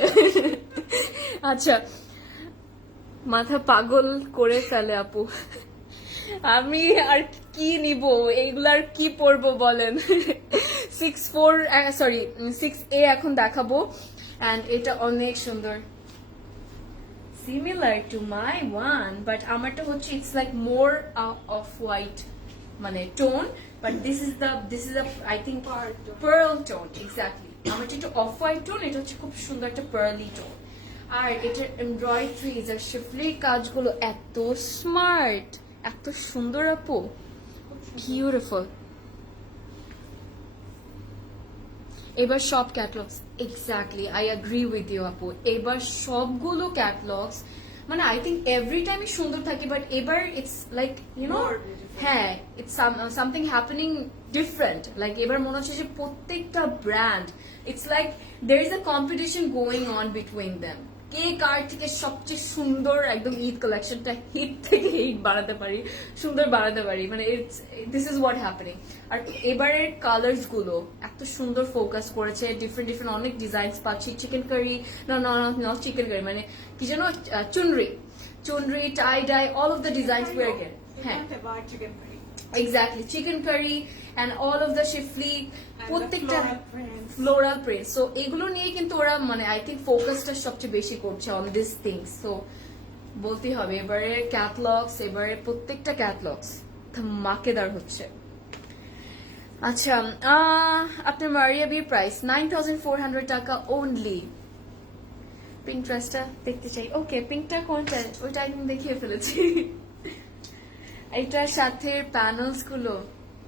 আচ্ছা, মাথা পাগল করে ফেলে আপু। আমি আর কি নিব, এইগুলার কি পরবো বলেন। 6A এখন দেখাবো, এন্ড এটা অনেক সুন্দর, similar to my one, but আমারটা হচ্ছে it's like more of white মানে tone, but this is the I think pearl tone, exactly. আমারটা একটু অফ হোয়াইট টোন, এটা হচ্ছে খুব সুন্দর একটা পার্লি টোন। আর এটার এমব্রয়ডারিজ আর শিফলির কাজগুলো এত স্মার্ট, এত সুন্দর আপু, বিউটিফুল। এবার সব catalogues, exactly I agree with you আপু, এবার সবগুলো ক্যাটলগস মানে আই থিঙ্ক এভরি টাইমই সুন্দর থাকে, বাট এবার it's like you know, More beautiful. হ্যাঁ, it's something happening different. Like এবার মনে হচ্ছে যে প্রত্যেকটা brand, it's like there is a competition going on between them, কে কার থেকে সবচেয়ে সুন্দর একদম ঈদ কালেকশনটা হিট থেকে হিট বাড়াতে পারি, সুন্দর বাড়াতে পারি, মানে দিস ইজ হোয়াট হ্যাপেনিং। আর এবারের কালার্স গুলো এত সুন্দর ফোকাস করেছে, ডিফারেন্ট ডিফারেন্ট অনেক ডিজাইনস পাচ্ছি, chikankari, not chikankari, মানে কি যেন chunri, tie dye, all of the designs we are get, হ্যাঁ chikankari exactly, chikankari and all of the schiffli, প্রত্যেকটা floral prints. Floral print. So এগুলো নিয়ে কিন্তু ওরা মানে আই থিঙ্ক ফোকাসটা সবচেয়ে বেশি করছে অন দিস থিংস। সো বলতেই হবে এবারে ক্যাটলগস, এবারে প্রত্যেকটা ক্যাটলগস ধামাকেদার হচ্ছে। আচ্ছা, আপনার মারিয়া বির প্রাইস 9,400 টাকা অনলি। পিঙ্ক ড্রেসটা দেখতে চাই। ওকে, পিঙ্কটা কোনটা? ওইটা একদম দেখিয়ে ফেলেছি। এটার সাথে প্যানেলস গুলো,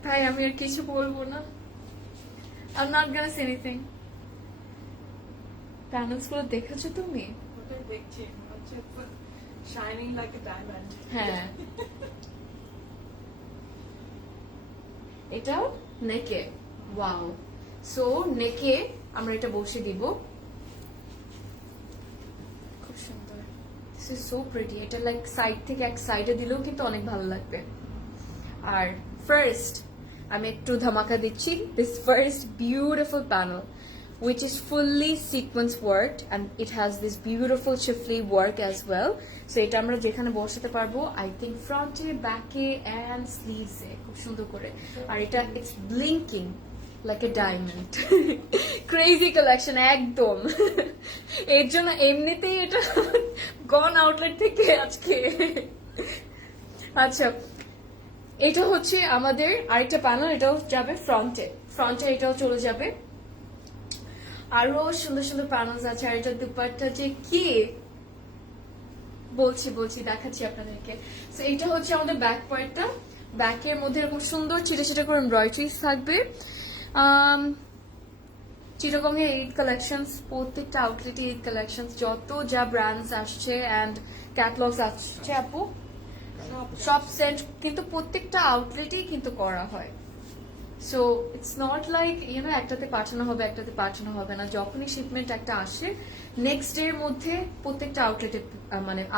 ভাই আমি আর কিছু বলবো না, I'm not gonna say anything. Panels গুলো দেখেছো তুমি? ওটাই দেখছি, হচ্ছে শাইনিং লাইক এ ডায়মন্ড। হ্যাঁ, এটাও নেকে, ওয়াও। সো নেকে আমরা এটা বসে দিব, খুব সুন্দর, দিস ইজ সো প্রিটি। এটা লাইক সাইড থেকে এক সাইডে দিলেও কিন্তু অনেক ভালো লাগবে। আর ফার্স্ট আমি একটু ধামাকা দিচ্ছি, this first beautiful panel which is fully sequence worked and it has this beautiful chiffly work as well. So এটা আমরা যেখানে বসাতে পারবো, I think ফ্রন্টে, ব্যাকে and sleeves এ খুব সুন্দর করে। আর এটা it's blinking like a diamond. Crazy collection একদম। এর জন্য এমনিতেই এটা গন আউটলেট থেকে আজকে। আচ্ছা, এটা হচ্ছে আমাদের আরেকটা প্যানেল, এটাও যাবে ফ্রন্টে, এটাও চলে যাবে। আরো সুন্দর সুন্দর প্যানেলস আছে। আর এটা দুপাট্টা যে কি বলছি দেখাচ্ছি আপনাদেরকে। তো এটা হচ্ছে আমাদের ব্যাক পার্টটা, ব্যাকের মধ্যে এরকম সুন্দর ছিটা ছিটা করে এমব্রয়ডারিজ থাকবে। চিটাগংয়ের ঈদ কালেকশনস, প্রত্যেকটা আউটলেটে ঈদ কালেকশনস, যত যা ব্র্যান্ডস আসছে অ্যান্ড ক্যাটলগস আসছে আপু, সব সেন্ট কিন্তু প্রত্যেকটা আউটলেটেই কিন্তু করা হয়। সো ইটস নট লাইক একটাতে পাঠানো হবে না। যখনই শিপমেন্ট একটা আসে নেক্সট ডে এর মধ্যে প্রত্যেকটা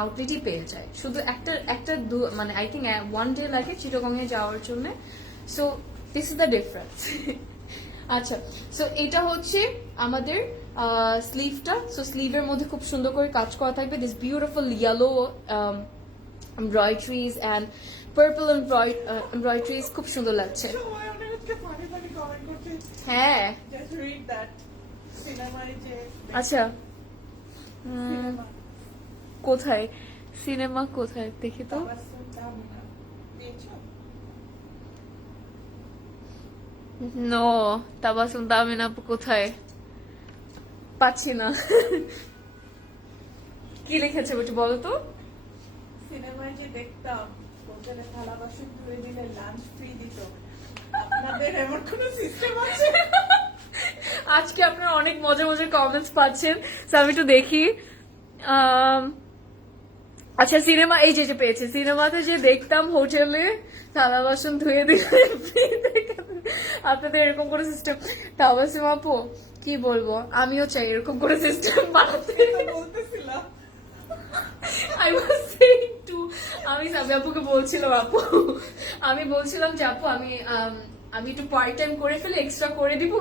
আউটলেটই পেয়ে যায়। শুধু একটা মানে আই থিঙ্ক 1 ডে লাগে চিটাগংয়ে যাওয়ার জন্য। So this is the difference. আচ্ছা, সো এটা হচ্ছে আমাদের স্লিভটা। সো স্লিভের মধ্যে খুব সুন্দর করে কাজ করা থাকবে, this beautiful yellow embroideries and purple embroideries, খুব সুন্দর লাগছে। হ্যাঁ, আচ্ছা, কোথায় সিনেমা, কোথায় দেখি তো? নো, তাবাসুম তামিন আপু কোথায়? পাচ্ছি না। কি লিখেছে একটু বলো তো? সিনেমায় যে দেখতাম হোটেলে থালা বাসন ধুয়ে দিলে লাঞ্চ ফ্রি দিত, আপনাদের এমন কোন সিস্টেম আছে? আজকে আপনারা অনেক মজার মজার কমেন্টস পাচ্ছেন, আমি একটু দেখি। আচ্ছা সিনেমা এই যে পেয়েছে, সিনেমাতে যে দেখতাম হোটেলে থালা বাসন ধুয়ে দিলে আপনাদের এরকম করে সিস্টেম। তাবাসসুম আপু কি বলবো, আমিও চাই এরকম করে সিস্টেম বানাতে। বলতেছিলাম I was saying to আমি সাবি আপুকে বলছিলাম আপু, আমি বলছিলাম যে আপু আমি একটু পার্ট টাইম করে ফেলে এক্সট্রা করে দিব,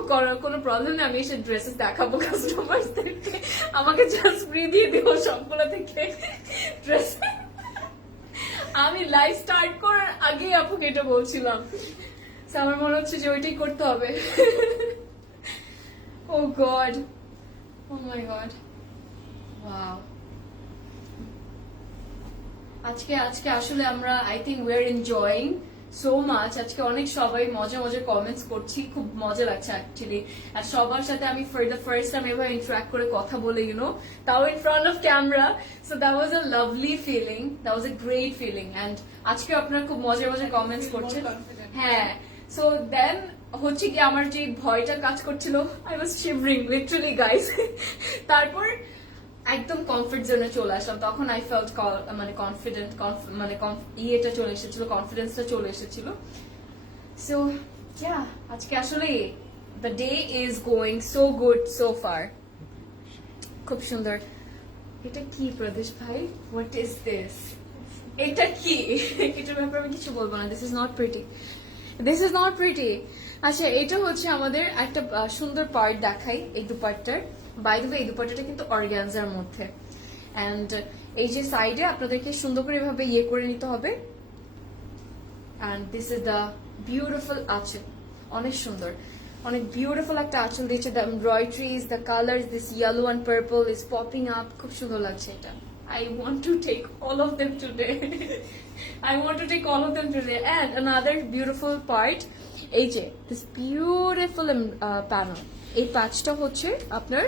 কোনো প্রবলেম নেই, আমি এসে ড্রেসেস দেখাবো কাস্টমারদেরকে, আমাকে জাস্ট ফ্রি দিয়ে দিব সবগুলো থেকে ড্রেস। আমি লাইভ স্টার্ট করার আগেই আপুকে এটা বলছিলাম। So, আমার মনে হচ্ছে যে ওইটাই করতে হবে। ও god, O my god, wow. আজকে আসলে আমরা I think we are enjoying so much. আজকে অনেক সবাই মজা মজা কমেন্টস করছি, খুব মজা লাগছে অ্যাকচুয়ালি। আর সবার সাথে আমি ফর দ্য ফার্স্ট টাইম এভাবে ইন্টারঅ্যাক্ট করে কথা বলে, তাও in front of camera. So that was a lovely feeling, that was a great feeling. And আজকে আপনারা খুব মজা মজা কমেন্টস করছেন। হ্যাঁ, সো দেন হচ্ছে কি আমার যে ভয়টা কাজ করছিল, আই ওয়াজ শিভরিং লিটারালি গাইস। তারপর একদম কমফর্ট জোনে চলে আসলাম, তখন আই ফেল্ট মানে কনফিডেন্ট, মানে ইয়েটা চলে এসেছিল, কনফিডেন্সটা চলে এসেছিল। সো ইয়া, আজকে আসলে the day is going so good so far. খুব সুন্দর। এটা কি প্রদেশ ভাই, হোয়াট ইজ দিস? এটা কি? এটার ব্যাপারে আমি কিছু বলবো না। This is not pretty, this is not pretty. আচ্ছা, এটা হচ্ছে আমাদের একটা সুন্দর পার্ট দেখাই এই দুপাট্টার। বাই দ্য ওয়ে, এই দুপাট্টাটা কিন্তু অর্গানজার মধ্যে। এন্ড এই যে সাইডে আপনাদেরকে সুন্দর করে এভাবে ইয়ে করে নিতে হবে। And this is the beautiful আঁচল, অনেক সুন্দর, অনেক বিউটিফুল একটা আঁচল দিয়েছে। The embroideries, the colours, this yellow and purple is popping up, খুব সুন্দর লাগছে এটা। I want to take all of them today. I want to take all of them today. And another beautiful part, এই যে this beautiful panel, এই প্যাচটা হচ্ছে আপনার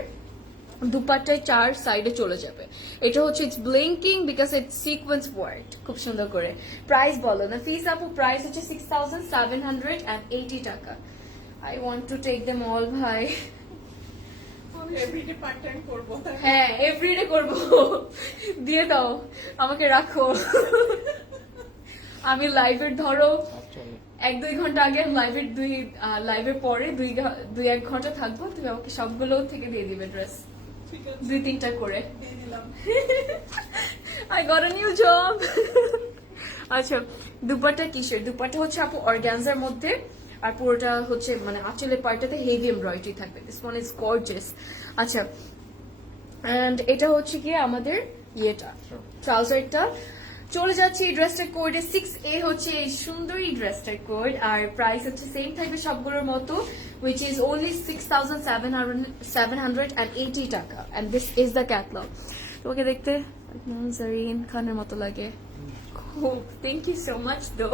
দুপাট্টায় চার সাইডে চলে যাবে। এটা হচ্ছে it's blinking because it's sequence work, খুব সুন্দর করে। প্রাইস বলো না ফিস আপু? প্রাইস হচ্ছে 6,780 টাকা। I want to take them all ভাই। এভরিডে পার্ট টাইম করব। হ্যাঁ, এভরিডে করবো, দিয়ে দাও আমাকে, রাখো। আমি লাইভের ধরো 1-2 ঘন্টা আগে, লাইভের পরে 2-1 ঘন্টা থাকবো, তুমি আমাকে সবগুলো থেকে দিয়ে দিবে ড্রেস, 2-3টা করে। দিয়ে দিলাম। I got a new job. আচ্ছা, দুপাট্টা কিসের? দুপাট্টা হচ্ছে আপু অর্গানজার মধ্যে, আর পুরোটা হচ্ছে মানে আঁচলের পার্টটাতে হেভি এমব্রয়ডারি থাকবে। This one is gorgeous. আচ্ছা, এন্ড এটা হচ্ছে কি আমাদের ইয়েটা, ট্রাউজারটা। চলে যাচ্ছে এই ড্রেসটার কোডে 6A হচ্ছে এই সুন্দর এই ড্রেসটার কোড, আর প্রাইস হচ্ছে সেম থাকবে সবগুলোর মতো, which is only 6,780 টাকা। and this is the catalog. তোমাকে দেখতে জারিন খানের মতো লাগে খুব। থ্যাংক ইউ সো মাচ দো,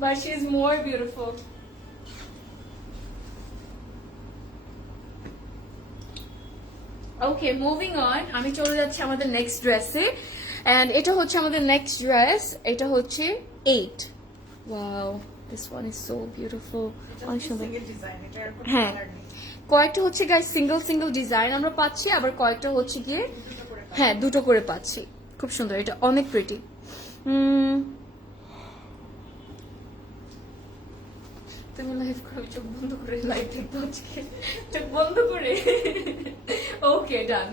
but she is more beautiful. Okay, moving on, আমি চলে যাচ্ছি আমাদের নেক্সট ড্রেসে। এন্ড এটা হচ্ছে আমাদের নেক্সট ড্রেস, এটা হচ্ছে 8। Wow, this one is so beautiful, অনেক সুন্দর। সিঙ্গেল ডিজাইন, এটা আর কোনো হ্যাঁ, কালার নেই। কয়েকটা হচ্ছে গাইস সিঙ্গেল ডিজাইন আমরা পাচ্ছি, আবার কয়েকটা হচ্ছে গিয়ে দুটো করে কালার। হ্যাঁ 2টো করে পাচ্ছি। খুব সুন্দর, এটা অনেক প্রিটি। তুমি লাইভ করো, চোখ বন্ধ করে লাইভ দেখবো আজকে, চোখ বন্ধ করে। ওকে, ডান।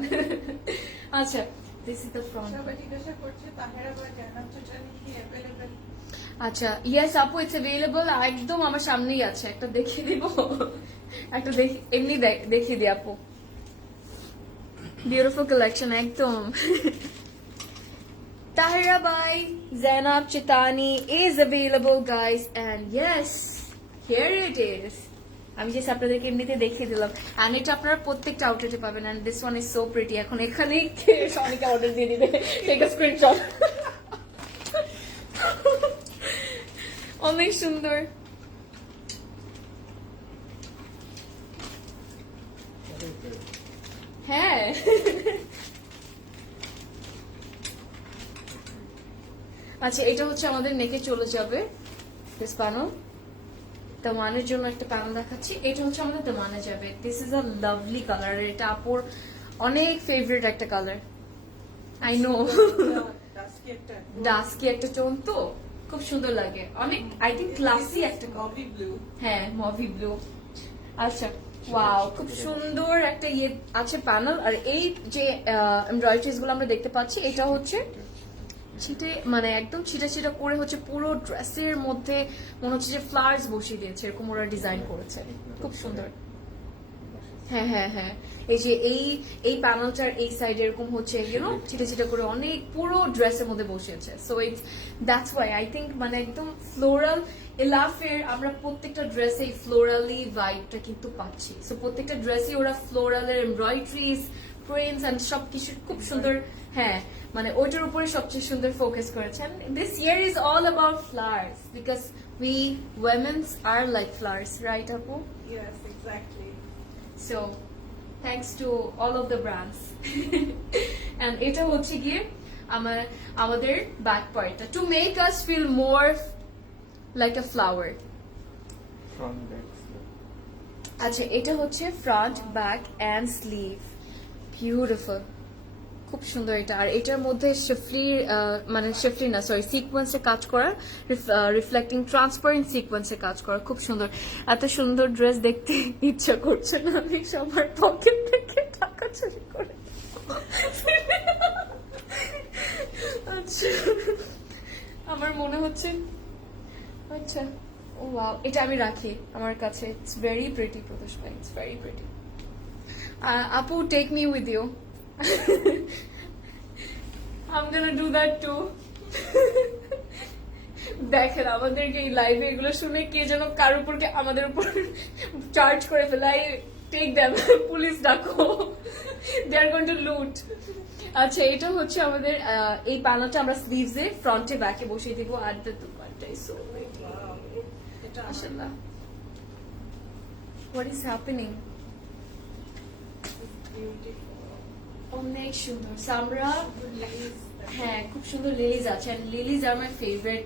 আচ্ছা, দিস ইজ দ্য ফ্রন্ট। সবাই জিজ্ঞাসা করছে তাহেরা বা জান্নাত চুটানি কি অ্যাভেলেবল? আচ্ছা, ইয়েস আপু, ইটস অ্যাভেলেবল, একদম আমার সামনেই আছে। একটা দেখিয়ে দিব, একটা এমনি দেখিয়ে দিই আপু। বিউটিফুল কালেকশন একদম। Tahira by Zainab Chitani is available, guys, and yes, here it is. আমি জাস্ট আপনাদেরকে এমনিতে দেখিয়ে দিলাম, and এটা আপনারা প্রত্যেকটা আউটলেটে পাবেন, and this one is so pretty. এখন এখানেই সনিকা অর্ডার দিয়ে দিবে, take a screenshot. অনেক সুন্দর। হ্যাঁ, আচ্ছা, এটা হচ্ছে আমাদের নেকে চলে যাবে দিস প্যানেল। দামানের জন্য একটা প্যানেল দেখাচ্ছি, এটা হচ্ছে আমাদের দামানে যাবে। This is a lovely colour, এটা আপুর অনেক ফেভারিট একটা কালার। I know. আজকে একটা ডাস্কি একটা টোন তো খুব সুন্দর লাগে, অনেক আই থিঙ্ক ক্লাসি একটা কফি ব্লু। হ্যাঁ মভি ব্লু। আচ্ছা ওয়াও, খুব সুন্দর একটা ইয়ে আছে প্যানেল। আর এই যে এমব্রয়ডারিজ গুলো আমরা দেখতে পাচ্ছি, এটা হচ্ছে ছিটে মানে একদম ছিটা ছিটা করে হচ্ছে পুরো ড্রেসের মধ্যে মনে হচ্ছে যে ফ্লাওয়ার্স বসিয়ে দিয়েছে, এরকম ওরা ডিজাইন করেছে, খুব সুন্দর। হ্যাঁ হ্যাঁ হ্যাঁ, এই যে এই প্যানেলটার এই সাইডে এরকম হচ্ছে ইউনো ছিটা ছিটা করে অনেক পুরো ড্রেসের মধ্যে বসিয়েছে। So it's that's why I think মানে একদম ফ্লোরাল এলাফের আমরা প্রত্যেকটা ড্রেসে এই ফ্লোরালি ভাইবটা কিন্তু পাচ্ছি। সো প্রত্যেকটা ড্রেসে ওরা ফ্লোরালের এমব্রয়ডারিজ প্রিন্টস এন্ড সবকিছু খুব সুন্দর, হ্যাঁ মানে ওইটার উপরে সবচেয়ে সুন্দর ফোকাস করেছেন। This year is all about flowers because we womens are like flowers, right আপু? Yes, exactly. So, thanks to all of the brands. And এটা হচ্ছে গিয়ে আমাদের back part to make us feel more like a flower. Front back. আচ্ছা এটা হচ্ছে front, back and sleeve. Beautiful. খুব সুন্দর এটা। আর এটার মধ্যে শিফলি মানে শিফলি না সরি সিকোয়েন্সে কাজ করা, রিফ্লেক্টিং ট্রান্সপারেন্ট সিকোয়েন্সে কাজ করা, খুব সুন্দর। এত সুন্দর ড্রেস দেখতে ইচ্ছা করছে না আমি সবার পকেট থেকে টাকা চুরি করে। আচ্ছা আমার মনে হচ্ছে আচ্ছা ও ওয়াও, এটা আমি রাখি আমার কাছে। ইটস ভেরি প্রিটি প্রদোষ ভাই, ইটস ভেরি প্রিটি। আপু take me with you. I'm gonna do that too. দেখেন আমাদেরকে এই লাইভে এগুলো শুনে কে যেন কার উপর আমাদের উপর চার্জ করে ফেলাই, টেক দ্যাম, পুলিশ ডাকো, দে আর গোইং টু লুট। আচ্ছা এটা হচ্ছে আমাদের এই প্যানেলটা আমরা স্লিভসে ফ্রন্টে ব্যাকে বসিয়ে দিব। আর দ্য দুপাট্টাই সো Wow. এটা মাশাআল্লাহ, হোয়াট ইজ হ্যাপেনিং, বিউটিফুল। অনেক সুন্দর। সামরা Ladies, হ্যাঁ খুব সুন্দর লিলিজ আছে, and lilies are my favourite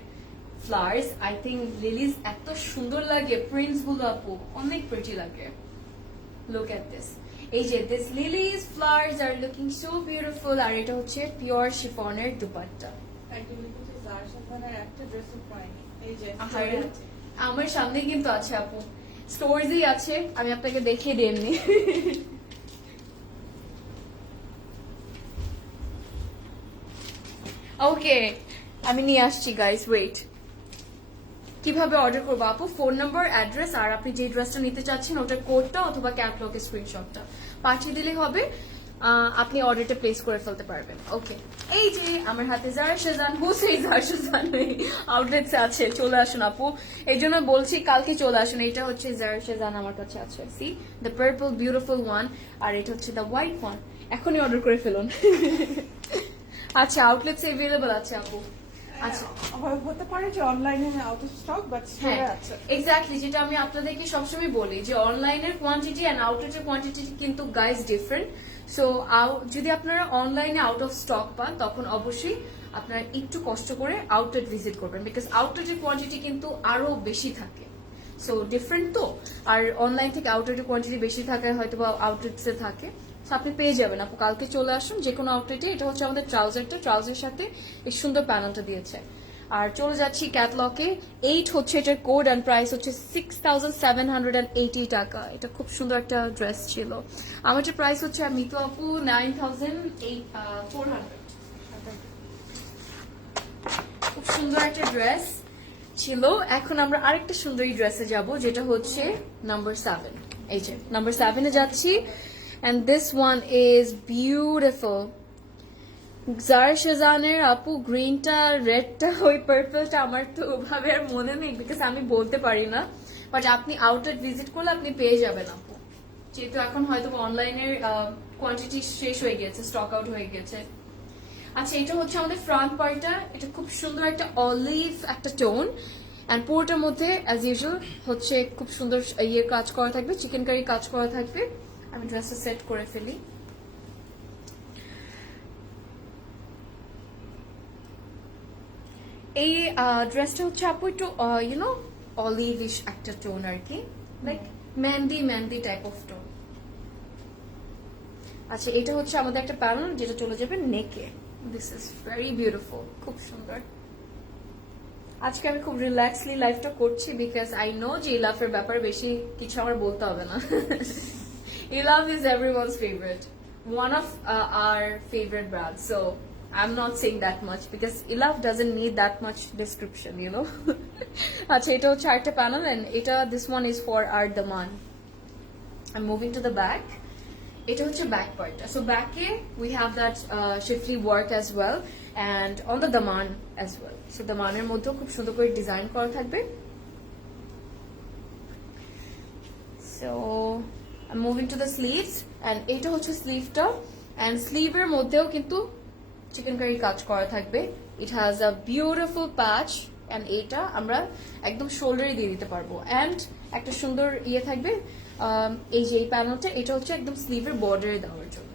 flowers. I think lilies এত সুন্দর লাগে, প্রিন্টস গুলো আপু অনেক প্রিটি লাগে। লুক এট দিস, এই যে this lilies flowers are looking so beautiful. আর এটা হচ্ছে পিওর শিফনের দুপাট্টা। একদমই কিন্তু যার সাথে একটা ড্রেসও পাইনি। এই যে আহারে, আমার সামনে কিন্তু আছে আপু, স্টোরসই আছে, আমি আপনাকে দেখিয়ে দিই এমনি। ওকে আমি নিয়ে আসছি গাইস, ওয়েট। কিভাবে অর্ডার করবো আপু? ফোন নাম্বার, অ্যাড্রেস আর আপনি যে ড্রেসটা নিতে চাচ্ছেন ওটার কোডটা অথবা ক্যাটলগের স্ক্রিনশটটা পাঠিয়ে দিলে হবে, আপনি অর্ডারটা প্লেস করে ফেলতে পারবেন। ওকে এই যে আমার হাতে জারা শেজান, হুসেই জারা শেজান আউটলেটসে আছে, চলে আসুন আপু। এই জন্য বলছি কালকে চলে আসুন। এটা হচ্ছে জারা শেজান আমার কাছে আছে, see the purple beautiful one, আর এটা হচ্ছে দ্য হোয়াইট ওয়ান। এখনই অর্ডার করে ফেলুন। আচ্ছা আউটলেটসে অ্যাভেলেবল আছে আপু। আচ্ছা হতে পারে যে অনলাইনে আউট অফ স্টক, বাট হ্যাঁ আছে। এক্স্যাক্টলি, যেটা আমি আপনাদেরকে সবসময় বলি যে অনলাইনের কোয়ান্টিটি এন্ড আউটলেটের কোয়ান্টিটি কিন্তু গাইজ ডিফারেন্ট। সো যদি আপনারা অনলাইনে আউট অফ স্টক পান তখন অবশ্যই আপনারা একটু কষ্ট করে আউটলেট ভিজিট করবেন, বিকজ আউটলেটের কোয়ান্টিটি কিন্তু আরো বেশি থাকে। সো ডিফারেন্ট তো, আর অনলাইন থেকে আউটলেটের কোয়ান্টিটি বেশি থাকায় হয়তো বা আউটলেটসে থাকে। So, আপনি পেয়ে যাবেন আপু, কালকে চলে আসুন যে কোনো আউটলেটে। এটা হচ্ছে আমাদের ট্রাউজারটা, ট্রাউজারের সাথে এই সুন্দর প্যানেলটা দিয়েছে। আর চলে যাচ্ছি ক্যাটলগে। 8 হচ্ছে এটার কোড, অ্যান্ড প্রাইস হচ্ছে 6,780 টাকা। এটা খুব সুন্দর একটা ড্রেস ছিল। আমার যে প্রাইস হচ্ছে আর মিতু আপু 9,400। খুব সুন্দর একটা ড্রেস ছিল। এখন আমরা আরেকটা সুন্দরী ড্রেসে যাব, যেটা হচ্ছে নাম্বার 7। এই যে নাম্বার 7-এ যাচ্ছি, and this one is beautiful. জারা শেজানের আপু গ্রিনটা, রেডটা, ওই পার্পলটা আমার তো ওভাবে আর মনে নেই বিকজ আমি বলতে পারি না, বাট আপনি আউটলেট ভিজিট করলে আপনি পেয়ে যাবেন আপু, যেহেতু এখন হয়তো অনলাইনের কোয়ান্টিটি শেষ হয়ে গেছে, স্টক আউট হয়ে গেছে। আচ্ছা এটা হচ্ছে আমাদের ফ্রন্ট পার্টটা, এটা খুব সুন্দর একটা অলিভ একটা টোন, অ্যান্ড পুরোটার মধ্যে অ্যাজ ইউজুয়াল হচ্ছে খুব সুন্দর ইয়ে কাজ করা থাকবে, চিকেন কারি কাজ করা থাকবে। আমি ড্রেসটা সেট করে ফেলি। এই ড্রেসটা হচ্ছে আপু একটু ইউনো অলিভিশ একটা টোন আর কি, like mehndi type of tone. আচ্ছা এটা হচ্ছে আমাদের একটা প্যানেল যেটা চলে যাবে নেকে, দিস ইজ ভেরি বিউটিফুল, খুব সুন্দর। আজকে আমি খুব রিল্যাক্সলি লাইফটা করছি বিকজ আই নো যে ইলাফের ব্যাপারে বেশি কিছু আমার বলতে হবে না। Ilaf is everyone's favourite, one of our favorite brands, so I'm not saying that much because Ilaf doesn't need that much description, you know. আচ্ছা, এটা হচ্ছে আরেকটা প্যানেল and এটা this one is for our daman. I'm moving to the back. এটা হচ্ছে back পার্টটা। So ব্যাকে we have that শিফলি work as well and on the Daman as well. So দামানের মধ্যেও খুব সুন্দর করে ডিজাইন করা থাকবে। So I moving to the sleeves and এটা হচ্ছে স্লিভটা অ্যান্ড স্লিভের মধ্যেও কিন্তু চিকেন কারি কাজ করা থাকবে। It has a beautiful patch and এটা আমরা একদম শোল্ডারে দিয়ে দিতে পারবো অ্যান্ড একটা সুন্দর ইয়ে থাকবে। এই যে এই প্যানেলটা এটা হচ্ছে একদম স্লিভের বর্ডারে দেওয়ার জন্য।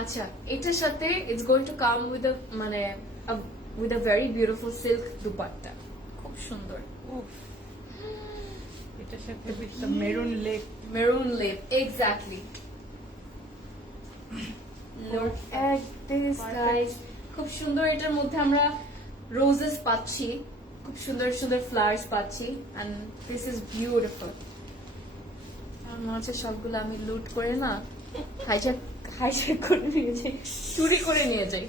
আচ্ছা, এটার সাথে it's going to come with মানে with a very beautiful silk dupatta, খুব সুন্দর। উফ, এটার সাথে with the maroon lace. Maroon lace, exactly. Look at this, guys. খুব সুন্দর। এটার মধ্যে আমরা রোজেস পাচ্ছি, খুব সুন্দর সুন্দর ফ্লাওয়ার্স পাচ্ছি and this is beautiful. আমার মনে হচ্ছে সবগুলো আমি লুট করে না হাইজ্যাক করে নিয়ে যাই, চুরি করে নিয়ে যাই।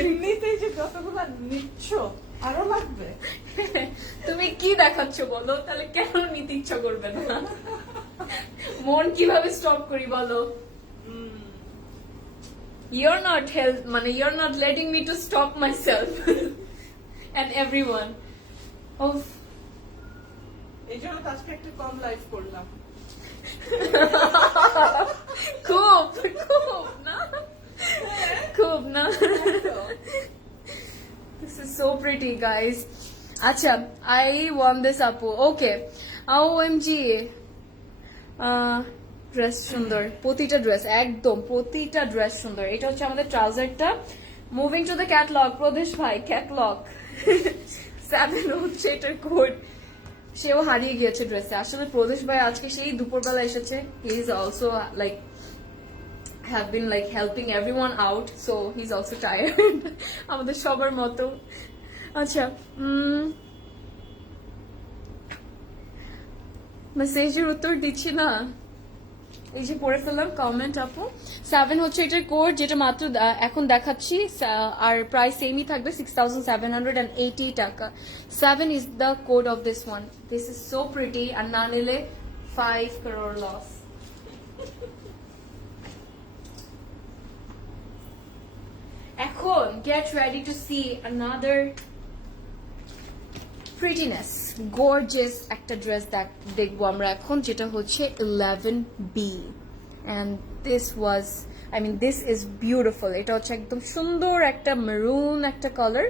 এমনিতেই যে যতগুলো নিচ্ছ আরো লাগবে। তুমি কি দেখাচ্ছ বলো, তাহলে কেন নিতে ইচ্ছা করবে না? মন কিভাবে স্টপ করি বলো? You're not you're not letting me to stop myself and everyone. Oh, এই জন্য তো আজকে একটু কম লাইফ করলাম। খুব না। This is so pretty, guys. Acha, I want this Apu. Okay. OMG. Dress সুন্দর, প্রতিটা ড্রেস একদম প্রতিটা ড্রেস সুন্দর। এটা হচ্ছে আমাদের ট্রাউজারটা। মুভিং টু দ্য ক্যাটলগ, প্রদেশ ভাই ক্যাটলগ 7 হচ্ছে এটার কোড। সেও হারিয়ে গিয়েছে ড্রেসে। আসলে প্রদেশ ভাই আজকে সেই দুপুরবেলা এসেছে। He is also like have been like helping everyone out, so he's also tired. আমাদের সবার মতো। আচ্ছা, মেসেজের উত্তর দিচ্ছি না, এই যে পড়ে ফেললাম কমেন্ট আপু। 7 হচ্ছে এটার কোড, যেটা মাত্র এখন দেখাচ্ছি আর প্রাইস সেমই থাকবে 6,780 টাকা। 7 is the code of this one. This is so pretty আর না নিলে 5 crore loss. এখন get ready to see another prettiness, gorgeous একটা ড্রেস দেখবো আমরা এখন, যেটা হচ্ছে 11B and this is beautiful. এটা হচ্ছে একদম সুন্দর একটা মেরুন একটা colour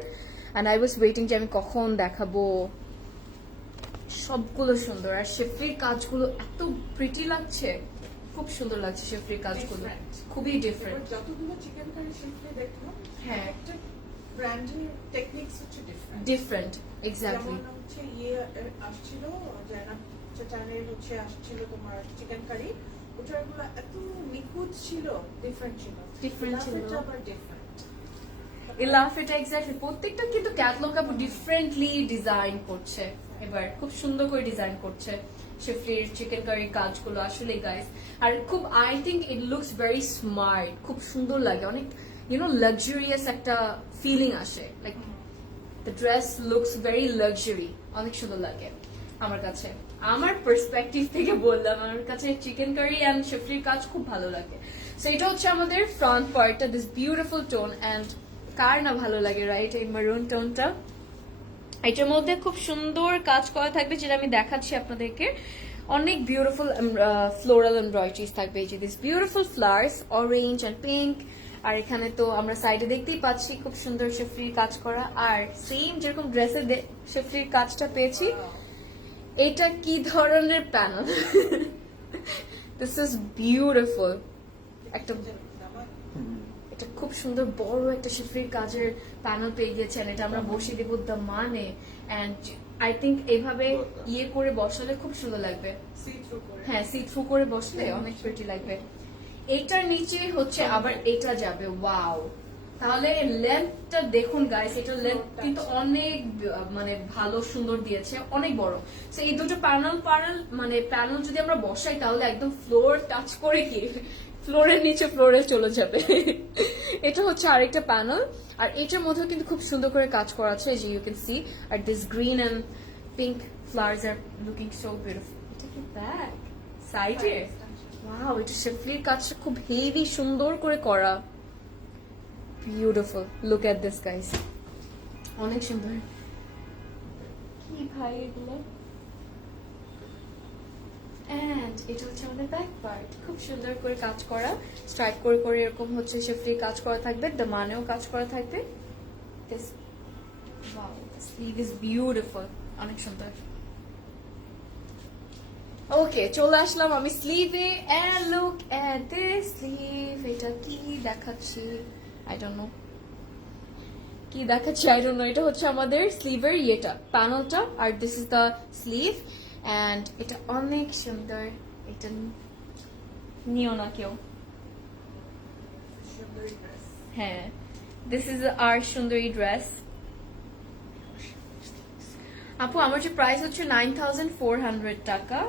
and I was waiting যে আমি কখন দেখাবো। সবগুলো সুন্দর আর শেফরির কাজগুলো এত প্রিটি লাগছে, খুব সুন্দর লাগছে শেফরির কাজগুলো, খুবই ডিফারেন্ট। যতগুলো চিকেন কারি শিখলে দেখলাম, হ্যাঁ, একটা ব্র্যান্ডের টেকনিক্স হচ্ছে ডিফারেন্ট, এক্স্যাক্টলি। যেমন হচ্ছে আসছিল জানা চ্যানেল হচ্ছে আসছিল তোমার চিকেন কারি, ওটাগুলো এত নিখুঁত ছিল, ডিফারেন্ট ছিল। আবার ডিফারেন্ট ইলাফ এটা এক্স্যাক্টলি প্রত্যেকটা কিন্তু ক্যাটালগ আপু ডিফারেন্টলি ডিজাইন করছে, এবার খুব সুন্দর করে ডিজাইন করছে শেফরির চিকেন কারি কাজগুলো। আসলে গাইস, আর খুব I think it looks very smart, খুব সুন্দর লাগে, অনেক লাক্সারিয়াস একটা ফিলিং আসে, like the dress looks very luxury, অনেক সুন্দর লাগে আমার কাছে। আমার পার্সপেক্টিভ থেকে বললাম, আমার কাছে চিকেন কারি অ্যান্ড শেফরির কাজ খুব ভালো লাগে। সো এটা হচ্ছে আমাদের ফ্রন্ট পার্টটা, দিস বিউটিফুল টোন, অ্যান্ড কার না ভালো লাগে রাইট এই মেরুন টোনটা। এটার মধ্যে খুব সুন্দর কাজ করা থাকবে, যেটা আমি দেখাচ্ছি আপনাদেরকে। অনেক বিউটিফুল ফ্লোরাল এমব্রয়ডারিজ থাকবে, এই যে this beautiful flowers orange and pink. আর এখানে তো আমরা সাইডে দেখতেই পাচ্ছি খুব সুন্দর শেফরির কাজ করা, আর সেম যেরকম ড্রেসে শেফরির কাজটা পেয়েছি। এটা কি ধরনের প্যানেল, দিস ইজ বিউটিফুল। একটা এটা খুব সুন্দর বড় একটা শেফরির কাজের প্যানেল পেয়ে গেছেন, এটা আমরা বসিয়ে দেবো দামানে। এন্ড আই থিঙ্ক এইভাবে ইয়ে করে বসালে খুব সুন্দর লাগবে। সি থ্রু করে হ্যাঁ, সি থ্রু করে বসলে অনেক প্রিটি লাগবে। এইটার নিচে হচ্ছে আবার এটা যাবে, ওয়াও। তাহলে লেন্থটা দেখুন গাইস, এটা লেন্থ কিন্তু অনেক মানে ভালো সুন্দর দিয়েছে, অনেক বড়। তো এই দুটো প্যানেল যদি আমরা বসাই তাহলে একদম ফ্লোর টাচ করে কি ফ্লোরের নিচে ফ্লোরে চলে যাবে। এটা হচ্ছে আরেকটা প্যানেল, আর এটার মধ্যেও কিন্তু খুব সুন্দর করে কাজ করা আছে, যে ইউ ক্যান সি। আর this green and pink flowers are looking so beautiful. এটা কি ব্যাগ সাইডে, ওয়াও, এটা শিফলির কাজটা খুব হেভি সুন্দর করে করা, beautiful. Look at this guys, অনেক সুন্দর। কি ভাই এগুলো। এন্ড এটা হচ্ছে আমাদের ব্যাক পার্ট, খুব সুন্দর করে কাজ করা, স্ট্রাইপ করে করে এরকম হচ্ছে শিফলির কাজ করা থাকবে, দামানেও কাজ করা থাকবে। This wow, sleeve is beautiful, অনেক সুন্দর। ওকে, চলে আসলাম আমি স্লিভে। And look at this sleeve. এটা কি দেখাচ্ছি আই ডোন্ট নো, কি দেখাচ্ছি আই ডোন্ট নো। এটা হচ্ছে আমাদের স্লিভের ইয়েটা, প্যানেলটা, আর this is the sleeve. And এটা অনেক সুন্দর, এটা নিও না কেউ। সুন্দরী ড্রেস। হ্যাঁ, দিস ইজ আর সুন্দরী ড্রেস। আপু আমার যে প্রাইস হচ্ছে 9400 টাকা,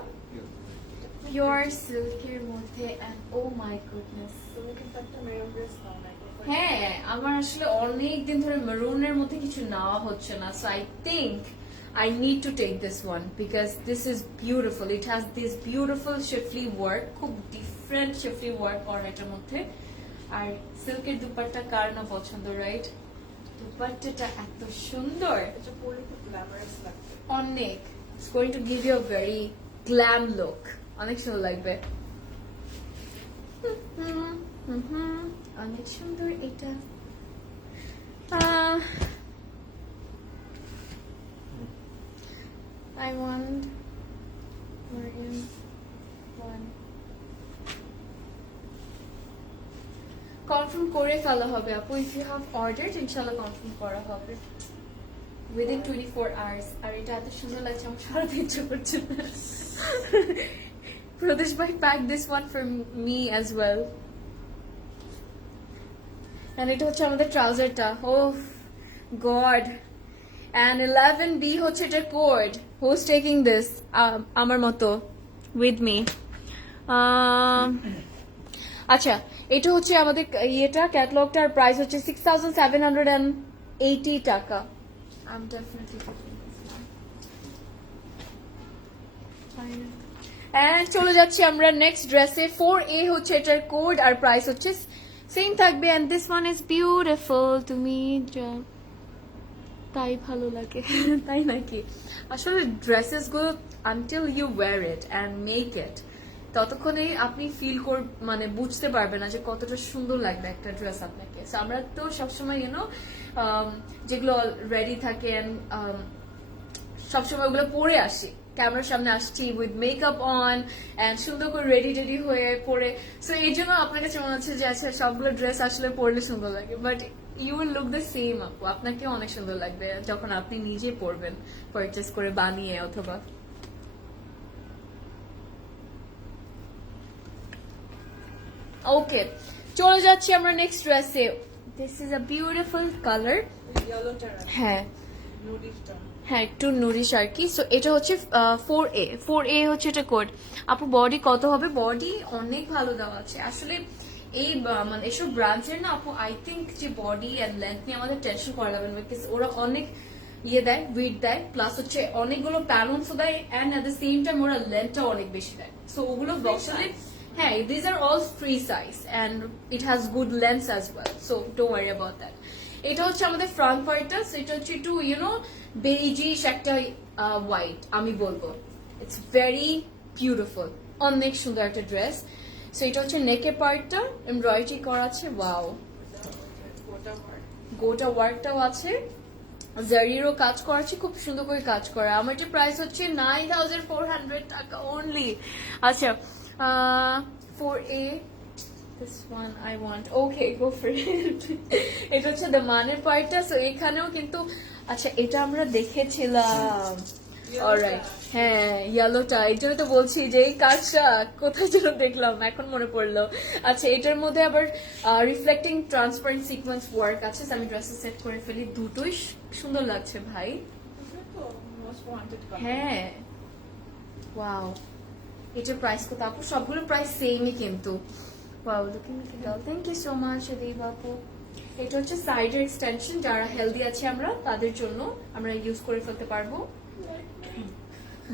পিওর সিল্কের মধ্যে। এন্ড ও মাই গুডনেস, তুমি কিন্তু একটা মেরুন ড্রেস নাও না? হ্যাঁ, আমার আসলে অনেক দিন ধরে মেরুনের মধ্যে কিছু নেওয়া হচ্ছে না, so I think I need to take this one because this is beautiful. It has this beautiful shiftly work, খুব different shiftly work করা এটার মধ্যে। আর সিল্কের দুপাট্টা কার না পছন্দ, রাইট? দুপাট্টাটা এত সুন্দর, এটা পরলে খুব গ্ল্যামারাস লাগবে। অনেক। It's going to give you a very glam look. অনেক সুন্দর লাগবে। অনেক সুন্দর এটা। I want Maroon one. Confirm করে ফেলা হবে আপু, ইফ ইউ হ্যাভ অর্ডার ইনশাআল্লাহ কনফার্ম করা হবে উইদিন 24 আওয়ার্স। আর এটা এত সুন্দর লাগছে আমার সারাতে ইচ্ছে করছে না। প্রদেশ ভাই pack this one for me as well. And এটা হচ্ছে আমাদের ট্রাউজারটা, ও গড। And 11B হচ্ছে এটা কোড। Who's taking this? আমার মতো with me. আচ্ছা, এটা হচ্ছে আমাদের ইয়েটা, ক্যাটালগটার প্রাইস হচ্ছে 6780 টাকা। I'm definitely taking this one. And চলে যাচ্ছি আমরা নেক্সট ড্রেসে। 4A হচ্ছে এটার কোড, আর প্রাইস হচ্ছে সেম থাকবে। And this one is beautiful to me. তাই ভালো লাগে, তাই নাকি? আসলে ড্রেসেস গুলো until you wear it and make it, ততক্ষণে আপনি ফিল মানে বুঝতে পারবেন না যে কতটা সুন্দর লাগবে একটা ড্রেস আপনাকে। So আমরা তো সবসময় যেগুলো রেডি থাকে সবসময় ওগুলো পরে আসি, ক্যামেরার সামনে আসছি উইথ মেকআপ অন অ্যান্ড সুন্দর করে রেডি টেডি হয়ে পরে। সো এই জন্য আপনার কাছে মনে হচ্ছে যে আচ্ছা সবগুলো ড্রেস আসলে পরলে সুন্দর লাগে, but you will look the same আপু। আপনাকেও অনেক সুন্দর লাগবে যখন আপনি নিজে পরবেন, পারচেস করে বানিয়ে অথবা। ওকে, চলে যাচ্ছি আমরা নেক্সট ড্রেসে। This is a beautiful colour. ইয়েলোটা হ্যাঁ নুডিশটা, হ্যাঁ একটু নুরিশ আর কি। সো এটা হচ্ছে 4A হচ্ছে এটা কোড। আপু বডি কত হবে? বডি অনেক ভালো দেওয়া আছে আসলে। এই মানে এসব ব্রাঞ্চের না আপু, আই থিঙ্ক যে বডি অ্যান্ড লেন্থ নিয়ে আমাদের টেনশন করা লাগবে না, বিকজ ওরা অনেক ইয়ে দেয়, উইড দেয়, প্লাস হচ্ছে অনেকগুলো প্যানেলসও দেয়, and at the same time ওরা লেন্থটা অনেক বেশি দেয়। সো ওগুলো বসালে হ্যাঁ, these are all free size and it has good length as well, so don't worry about that. এটা হচ্ছে আমাদের ফ্রন্ট পার্টটা, এটা হচ্ছে একটু বেইজিশ একটা হোয়াইট আমি বলবো। ইটস ভেরি বিউটিফুল, অনেক সুন্দর একটা ড্রেস। সো এটা হচ্ছে নেকের পার্টটা এমব্রয়ডারি করা আছে, ওয়াও, গোটা ওয়ার্কটাও আছে, জারিরও কাজ করা আছে, খুব সুন্দর করে কাজ করা। আমার এটা প্রাইস হচ্ছে 9400 টাকা অনলি। আচ্ছা, 4A, this one I want. Okay, go for it. এটা হচ্ছে দ্য মানের পার্টটা। সো এখানেও কিন্তু আচ্ছা এটা আমরা দেখেছিলাম, অলরাইট, হ্যাঁ ইয়েলোটা, এই জন্য তো বলছি যে এই কাজটা কোথায় যেন দেখলাম, এখন মনে পড়লো। আচ্ছা, এটার মধ্যে আবার রিফ্লেক্টিং ট্রান্সপারেন্ট সিকোয়েন্স ওয়ার্ক আছে। So, আমি ড্রেসে সেট করে ফেলি, দুটোই সুন্দর লাগছে ভাই। হ্যাঁ, ওয়াও, এটার প্রাইস কত আপু? সবগুলো প্রাইস সেমই কিন্তু। ওয়াও, লুকিং ডাল, থ্যাংক ইউ সো মাচ দেব আপু। এটা হচ্ছে সাইডের এক্সটেনশন, যারা হেলদি আছে আমরা তাদের জন্য আমরা ইউজ করে ফেলতে পারবো।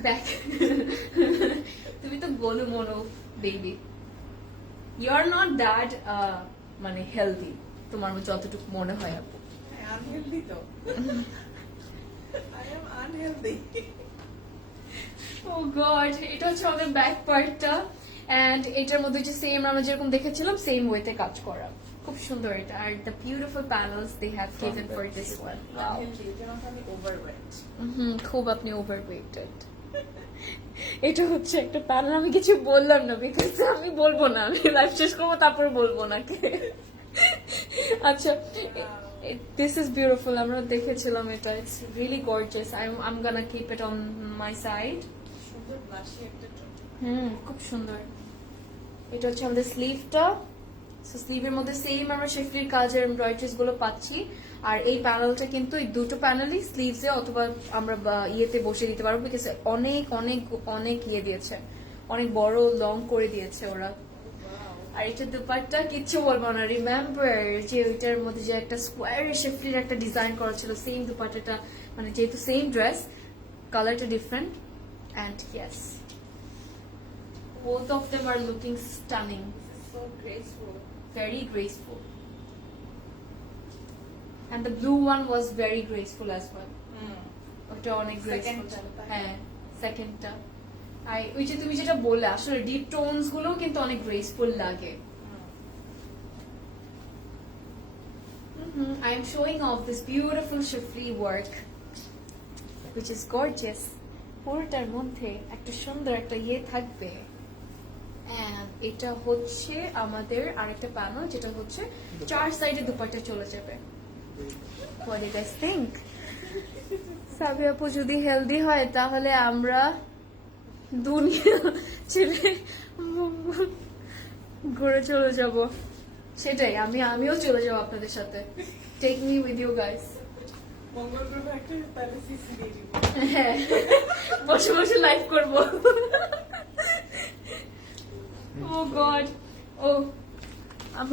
দেখ, তুমি তো বলো মনো baby, you are not that মানে হেলদি, তোমার যতটুকু মনে হয় আপু। আনহেলদি তো, I am unhealthy. Oh God, এটা হচ্ছে আমাদের ব্যাক পার্টটা, এন্ড এটার মধ্যে যে সেম আমরা যেরকম দেখেছিলাম সেম ওয়েতে কাজ করা, খুব সুন্দর এটা। আর the beautiful panels they have given for this one. Unhealthy, যেমন আমি ওভারওয়েট। খুব আপনি ওভারওয়েটেড। এটা হচ্ছে একটা প্যানেল, আমি কিছু বললাম না বিকজ আমি বলবো না, আমি লাইভ শেষ করবো তারপর বলবো নাকি। আচ্ছা, দিস ইজ বিউটিফুল, আমরা দেখেছিলাম এটা, it's really gorgeous. I am gonna keep it on my side. সুন্দর ব্লাশি একটা টোন। খুব সুন্দর। এটা হচ্ছে আমাদের স্লিভটা। স্লিভের মধ্যে সেম আমরা শেফলির কাজের এমব্রয়ডারিজ গুলো পাচ্ছি। আর এই প্যানেলটা কিন্তু এই দুটো প্যানেলই স্লিভসে অথবা আমরা ইয়েতে বসে দিতে পারবো, বিকজ অনেক অনেক অনেক ইয়ে দিয়েছে, অনেক বড় লং করে দিয়েছে ওরা। আর এটা দুপাট্টা কিচ্ছু বলবো না, রিমেম্বার যে ওইটার মধ্যে যে একটা স্কোয়ার শেফলির একটা ডিজাইন করা ছিল, সেম দুপাট্টাটা, মানে যেহেতু সেম ড্রেস, কালারটা different, and yes, both of them are looking stunning, So graceful. very graceful, and the blue one was very graceful as well. ওটা অনেক গ্রেসফুল। Second টা, হ্যাঁ, সেকেন্ডটা। আর ওই যে তুমি যেটা বললে, আসলে ডিপ টোনস গুলো কিন্তু অনেক গ্রেসফুল লাগে। I am showing off this beautiful chiffon work, which is gorgeous. পুরোটার মধ্যে একটা সুন্দর একটা ইয়ে থাকবে। And এটা হচ্ছে আমাদের আরেকটা প্যানেল, যেটা হচ্ছে 4 সাইডে দুপাট্টা চলে যাবে। What do you guys think? সাবি আপু যদি হেলদি হয় তাহলে আমরা দুনিয়া ছেড়ে ঘুরে চলে যাব। সেটাই, আমিও চলে যাব আপনাদের সাথে। Take me with you guys. মঙ্গল গ্রহে একটা প্যালেসিস দিয়ে দিব। হ্যাঁ, বসে বসে লাইভ করব। Oh God, oh,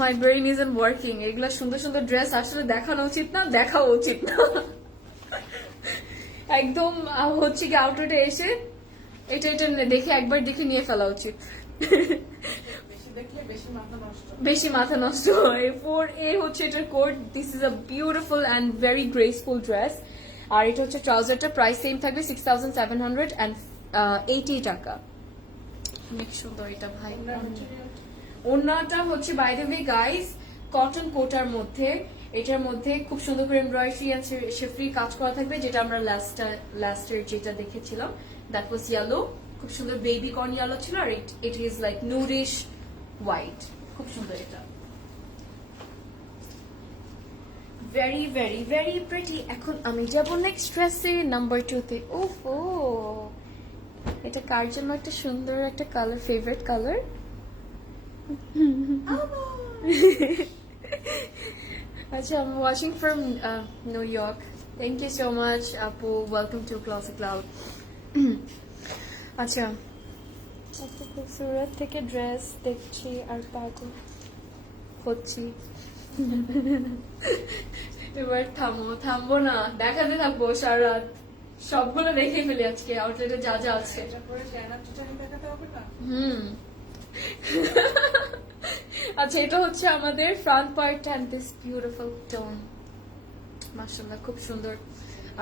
my brain isn't working. এগুলা সুন্দর সুন্দর ড্রেস আসলে দেখানো উচিত না, দেখাও উচিত না। একদম হচ্ছে কি আউটলেটে এসে এটা দেখে একবার দেখে নিয়ে ফেলা উচিত। বেশি দেখলে বেশি মাথা নষ্ট। বেশি মাথা নষ্ট হয়। 4A হচ্ছে এটার code. This is a beautiful and very graceful dress. আর এটা হচ্ছে ট্রাউজারটা, প্রাইস সেম থাকবে 6780 টাকা। অনেক সুন্দর এটা ভাই। ওড়নাটা হচ্ছে by the way guys cotton কোটার মধ্যে, এটার মধ্যে খুব সুন্দর করে এমব্রয়ডারি আছে, শেফরি কাজ করা থাকবে, যেটা আমরা লাস্টের যেটা দেখেছিলাম দ্যাট ওয়াজ ইয়েলো, খুব সুন্দর বেবি কর্ন ইয়েলো ছিল, আর ইট ইজ লাইক নুডিশ হোয়াইট, খুব সুন্দর এটা, ভেরি ভেরি ভেরি প্রিটি। এখন আমি যাব নেক্সট ড্রেসে নাম্বার 2 তে। ওহো, এটা কার জন্য একটা সুন্দর একটা colour, favourite colour. Acha, I'm watching from New York. Thank you so much, Apu. Welcome to Classic Cloud. আচ্ছা, এত খুবসুরত থেকে ড্রেস দেখছি আর পাগল হচ্ছি। এবার থামবো না, দেখাতে থাকবো সারা রাত, সবগুলো দেখে ফেলি আজকে আউটলেটে যা যা আছে। এটা পরে জানা তো দেখাতে হবে না। আচ্ছা, এটা হচ্ছে আমাদের front part and this beautiful tone, মাশাআল্লাহ খুব সুন্দর।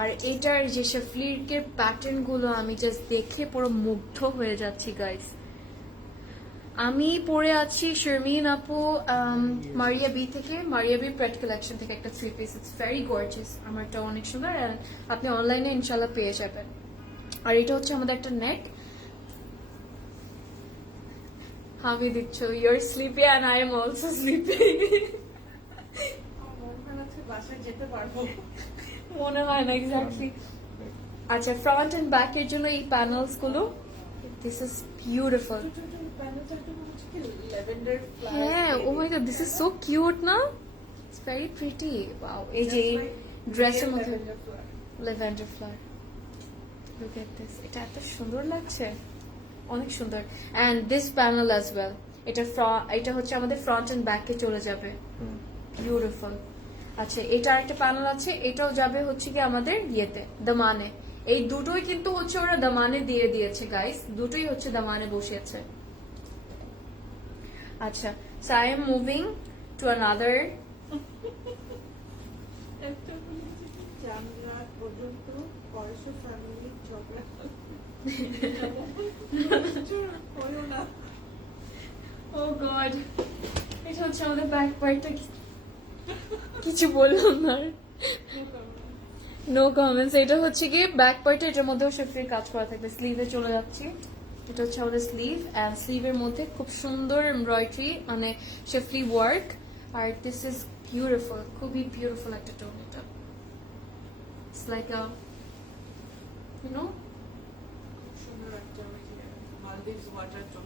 আর এটার যে শেফলির প্যাটার্ন গুলো আমি জাস্ট দেখে পুরো মুগ্ধ হয়ে যাচ্ছি গাইস। আমি পরে আছি শারমিন আপু মারিয়া বি থেকে, মারিয়া বি প্রেট কালেকশন থেকে একটা 3 পিস। ইটস ভেরি গর্জিয়াস, আমারটা অনেক সুন্দর, and আপনি অনলাইনে ইনশাআল্লাহ পেয়ে যাবেন। আর এটা হচ্ছে আমাদের একটা নেক। আমি দিচ্ছ, your sleepy and I am also sleepy. আমার মনে হচ্ছে বাসায় যেতে পারবো। মনে হয় না এক্স্যাক্টলি। আচ্ছা ফ্রন্ট এন্ড ব্যাক এর জন্য এই প্যানেলস গুলো দিস ইজ বিউটিফুল প্যানেলটা একটু হচ্ছে কি ল্যাভেন্ডার ফ্লাওয়ার হ্যাঁ oh my God this is so cute না ইটস ভেরি প্রিটি ওয়াও এই যে ড্রেসের মধ্যে lavender flower look at this এটা এত সুন্দর লাগছে অনেক সুন্দর and this panel as well এটা হচ্ছে আমাদের ফ্রন্ট এন্ড ব্যাক এ চলে যাবে বিউটিফুল আচ্ছা এটা একটা প্যানেল আছে এটাও যাবে হচ্ছে কি আমাদের ইয়েতে দামানে এই দুটোই কিন্তু হচ্ছে ওরা দামানে দিয়ে দিয়েছে গাইস দুটোই হচ্ছে দামানে বসিয়েছে আচ্ছা so I am moving to another একটা বলেছে কি জানরাত পর্যন্ত পরশু ফ্যামিলি ঝগড়া করো না ও গড এটা হচ্ছে আমাদের ব্যাক পার্টটা কিছু বললাম না নো কমেন্টস এটা হচ্ছে কি ব্যাক পার্টে এটার মধ্যেও শেফরির কাজ করা থাকবে স্লিভে চলে যাচ্ছি এটা হচ্ছে আমাদের স্লিভ এন্ড স্লিভের মধ্যে খুব সুন্দর এমব্রয়ডারি মানে শেফরি ওয়ার্ক আর দিস ইজ বিউটিফুল খুবই বিউটিফুল একটা টোন এটা it's like a you know সুন্দর একটা ওই যে Maldives water tone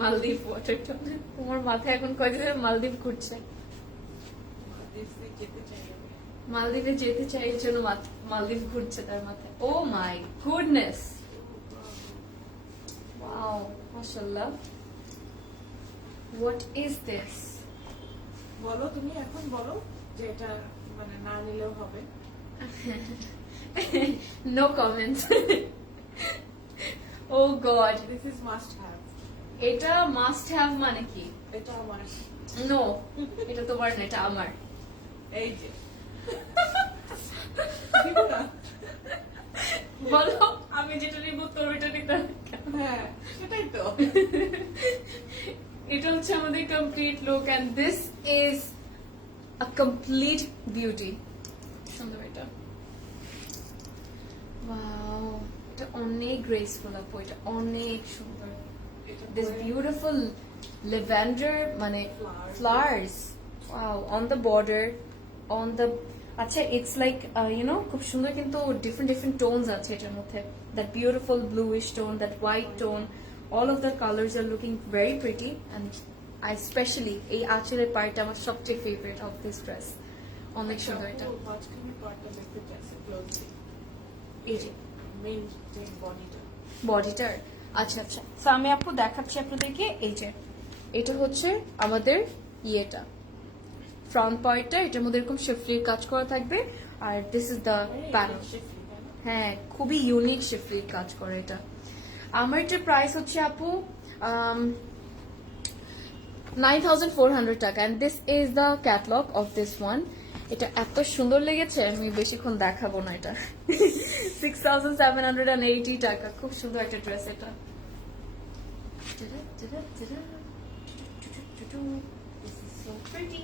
Maldives water tone তোমার মাথায় এখন কয়দিন ধরে মালদ্বীপ ঘুরছে মালদ্বীপসে যেতে চাই আমি। মালদ্বীপে যেতে চাই এর জন্য মালদ্বীপ ঘুরছে তার মাথায় ও মাই গুডনেস ওয়াও মাশাআল্লাহ হোয়াট ইজ দিস বলো তুমি এখন বলো যে এটা মানে না নিলেও হবে no comments oh god this is must have এটা মাস্ট হ্যাভ মানে কি এটা আমার নো এটা তোমার না এটা আমার এই যে দিব না? বলো আমি যেটা নিব তোর এটা নিতে হবে কেন? হ্যাঁ সেটাই তো এটা হচ্ছে আমাদের complete look and this is a complete beauty সুন্দর এটা ওয়াও এটা অনেক গ্রেসফুল আপু এটা অনেক সুন্দর এটা দিস পরে- বিউটিফুল লেভেন্ডার মানে Flowers. Flowers wow on the border on the আচ্ছা ইটস লাইক ইউ নো খুব সুন্দর কিন্তু ডিফারেন্ট ডিফারেন্ট টোনস আছে এটার মধ্যে that beautiful bluish tone that white tone all of the colors are looking very pretty and I especially এই আঁচলের পার্টটা আমার সবচেয়ে ফেভারিট অফ দিস ড্রেস অনেক সুন্দর এটা একটু মাঝখানে পার্টটা দেখতে চাইছে ক্লোজলি এই যে মেইন যে বডিটা বডিটার আচ্ছা আচ্ছা তো আমি আপু দেখাচ্ছি আপনাদেরকে এই যে এটা হচ্ছে আমাদের ইয়েটা ফ্রন্ট পার্টটা এটার মধ্যে এরকম শিফলির কাজ করা থাকবে আর দিস ইজ দ্য প্যানেল হ্যাঁ খুবই ইউনিক শিফলির কাজ করে এটা আমার এটার প্রাইস হচ্ছে আপু 9,400 টাকা and this is the catalog of this one এটা এত সুন্দর লেগেছে আমি বেশিক্ষণ দেখাবো না এটা 6,780 টাকা খুব সুন্দর একটা ড্রেস এটা This is so pretty.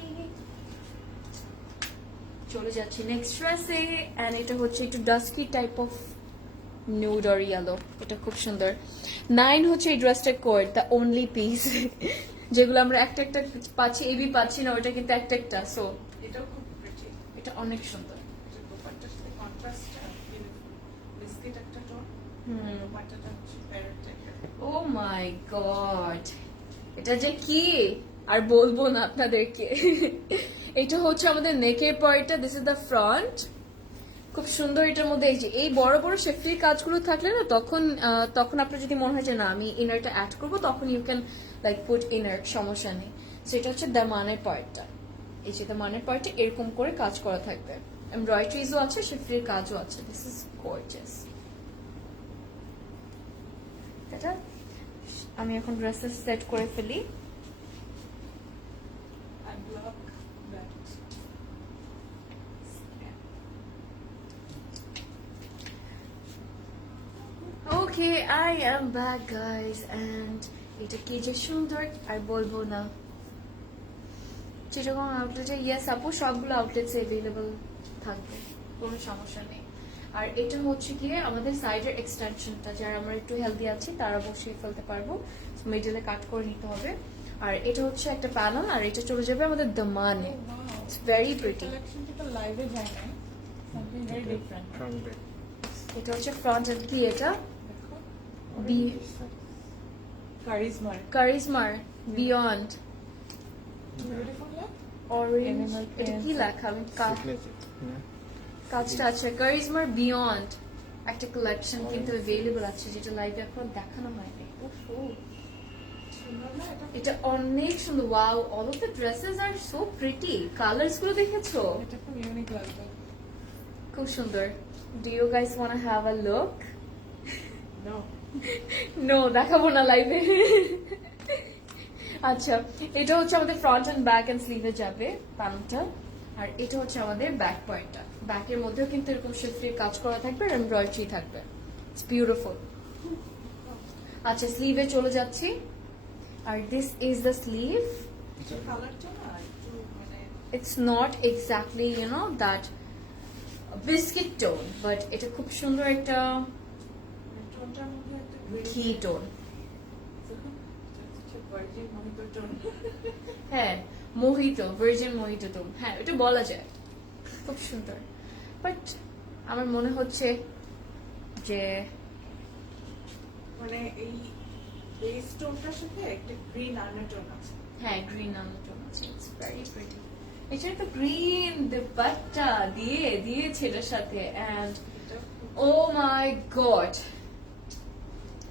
চলে যাচ্ছি নেক্সট ড্রেসে এন্ড এটা হচ্ছে একটু dusky type of nude or yellow এটা খুব সুন্দর 9 হচ্ছে এই ড্রেসটার কোড দ্য অনলি পিস যেগুলো আমরা একটা একটা পাচ্ছি এবি পাচ্ছি না ওটা কিন্তু একটা একটা সো এটাও খুব প্রিটি এটা অনেক সুন্দর দোপাট্টার সাথে কন্ট্রাস্ট বিস্কিট একটা টোন দোপাট্টাটা হচ্ছে প্যারেট টাইপের ও মাই গড এটা যে কি আর বলবো না আপনাদেরকে এটা হচ্ছে আমাদের নেকের পার্টটা দিস ইজ দ্য ফ্রন্ট খুব সুন্দর এটার মধ্যে এই যে এই বড় বড় শেফলির কাজগুলো থাকলে না তখন আপনার যদি মনে হয় যে না আমি ইনারটা অ্যাড করবো তখন you can like put inner সমস্যা নেই সেটা হচ্ছে দামানের পার্টটা এই যে দামানের পার্টে এরকম করে কাজ করা থাকবে এমব্রয়ডারিজও আছে শেফলির কাজও আছে দিস ইজ গর্জিয়াস এটা আমি এখন ড্রেসেস সেট করে ফেলি I block that. Okay, I am back guys and এটা কি যে সুন্দর আর বলবো না যেরকম আউটলেটে ইয়েস আপু সবগুলো আউটলেটস অ্যাভেলেবল থাকবে কোনো সমস্যা নেই আর এটা হচ্ছে গিয়ে আমাদের সাইডের এক্সটেনশনটা যারা আমরা একটু হেলদি আছি তারা বসিয়ে ফেলতে পারবো মিডলে কাট করে নিতে হবে আর এটা হচ্ছে একটা প্যানেল আর এটা চলে যাবে আমাদের দামানে it's very pretty Collection to the live is something very different. Front back. এটা হচ্ছে ফ্রন্ট এন্ড কি এটা দেখো বি- কারিজমার কারিজমার বিয়ন্ড বিউটিফুল না অরেঞ্জ Animal এটা কি print. লেখা আমি কা- Signature, না? কাজটা আছে কারিজমার বিয়ন্ড একটা কালেকশন কিন্তু অ্যাভেলেবল আছে যেটা লাইভে এখন দেখানো হয়নি ওহো, সুন্দর না এটা এটা অনেক সুন্দর wow all of the dresses are so pretty colours গুলো দেখেছো এটা খুব ইউনিক লাগবে খুব সুন্দর do you guys want have a look no no দেখাবো না লাইভে আচ্ছা এটা হচ্ছে আমাদের ফ্রন্ট এন্ড ব্যাক এন্ড স্লিভে যাবে প্যান্টটা আর এটা হচ্ছে আমাদের ব্যাক পয়েন্টটা ব্যাকের মধ্যেও কিন্তু এরকম শিফটের কাজ করা থাকবে আর এমব্রয়ডারি থাকবে ইটস বিউটিফুল আচ্ছা স্লিভে চলে যাচ্ছি আর দিস ইজ দ্য স্লিভ কালারটা না একটু মানে it's not exactly you know that biscuit tone but এটা খুব সুন্দর একটা টোনটার মধ্যে একটা গ্রিন ঘি টোন ভার্জিন মহিতো টোন হ্যাঁ মোহিত ভার্জিন মোহিত টোন হ্যাঁ এটা বলা যায় খুব সুন্দর বাট আমার মনে হচ্ছে যে মানে এই বেস টোনটার সাথে একটা গ্রিন আন্ডারটোন আছে হ্যাঁ গ্রিন আন্ডারটোন আছে ইটস ভেরি প্রিটি এটা একটা গ্রিন দুপাট্টা দিয়েছে এটার সাথে এন্ড এটা ও মাই গড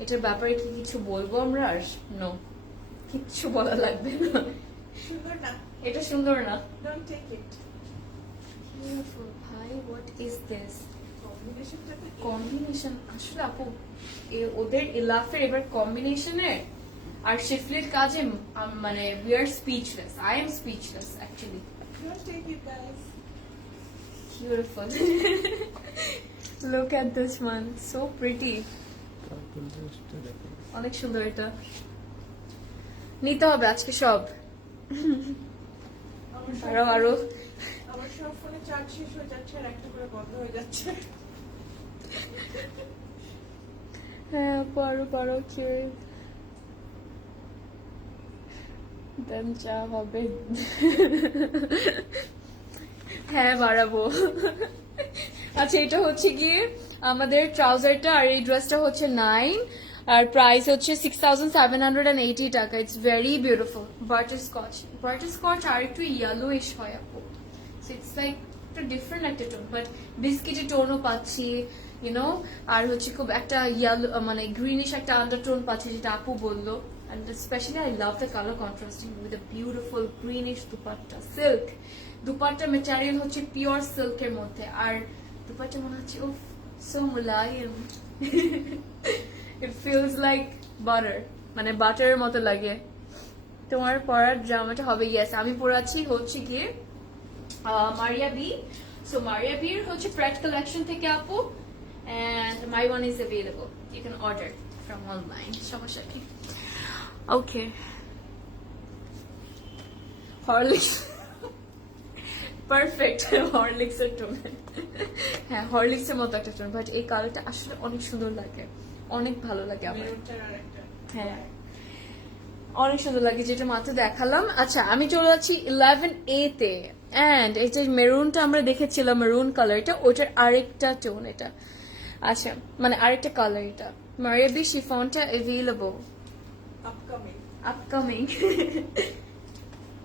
এটার ব্যাপারে কি কিছু বলবো আমরা আর নো কিচ্ছু বলা লাগবে না সুন্দর না এটা সুন্দর না ডোন্ট টেক ইট বিউটিফুল ভাই হোয়াট ইজ দিস কম্বিনেশনটা তো কম্বিনেশন আসলে আপু ওদের ইলাফের এবার কম্বিনেশনে আর শিফলির কাজে মানে we are speechless I am speechless actually don't take it guys beautiful look at this one so pretty Purple dressটা দেখো। অনেক সুন্দর এটা নিতে হবে আজকে সব আরো আরো আমার সব ফোনে চার্জ শেষ হয়ে যাচ্ছে আর একটা করে বন্ধ হয়ে যাচ্ছে হ্যাঁ পারো কি দেন যা হবে হ্যাঁ বাড়াবো আচ্ছা এটা হচ্ছে গিয়ে আমাদের ট্রাউজারটা আর এই ড্রেসটা হচ্ছে 9 আর প্রাইস হচ্ছে 6780 টাকা ইটস ভেরি বিউটিফুল বাটারস্কচ আর একটু ইয়েলোইশ হয় আপু ইটস লাইক একটা ডিফারেন্ট একটা টোন বাট বিস্কিটের টোনও পাচ্ছি ইউনো আর হচ্ছে খুব একটা ইয়েলো মানে গ্রিনিশ একটা আন্ডারটোন পাচ্ছি যেটা আপু বললো and especially I love the color contrasting with a beautiful greenish dupatta silk dupatta material হচ্ছে pure silk এর মধ্যে আর dupatta মনে হচ্ছে উফ so Mulayam it feels like butter মানে বাটারের মতো লাগে তোমার পরার জামাটা হবে ইয়েস আমি পরাচ্ছি হচ্ছে গিয়ে মারিয়া বি সো মারিয়া বির হচ্ছে প্রেট কালেকশন থেকে আপু and my one is available you can order from online সমস্যা কি ওকে হরলিক্স পারফেক্ট হরলিক্স এর টোন হ্যাঁ হরলিক্স এর মতো একটা টোন বাট এই কালারটা আসলে অনেক সুন্দর লাগে অনেক ভালো লাগে আমার মেরুনটার আর একটা হ্যাঁ অনেক সুন্দর লাগে যেটা মাত্র দেখালাম আচ্ছা আমি চলে যাচ্ছি 11A তে এন্ড এই যে মেরুনটা আমরা দেখেছিলাম মেরুন কালারটা ওটার আরেকটা টোন এটা আচ্ছা মানে আরেকটা কালার এটা Maria B শিফনটা available upcoming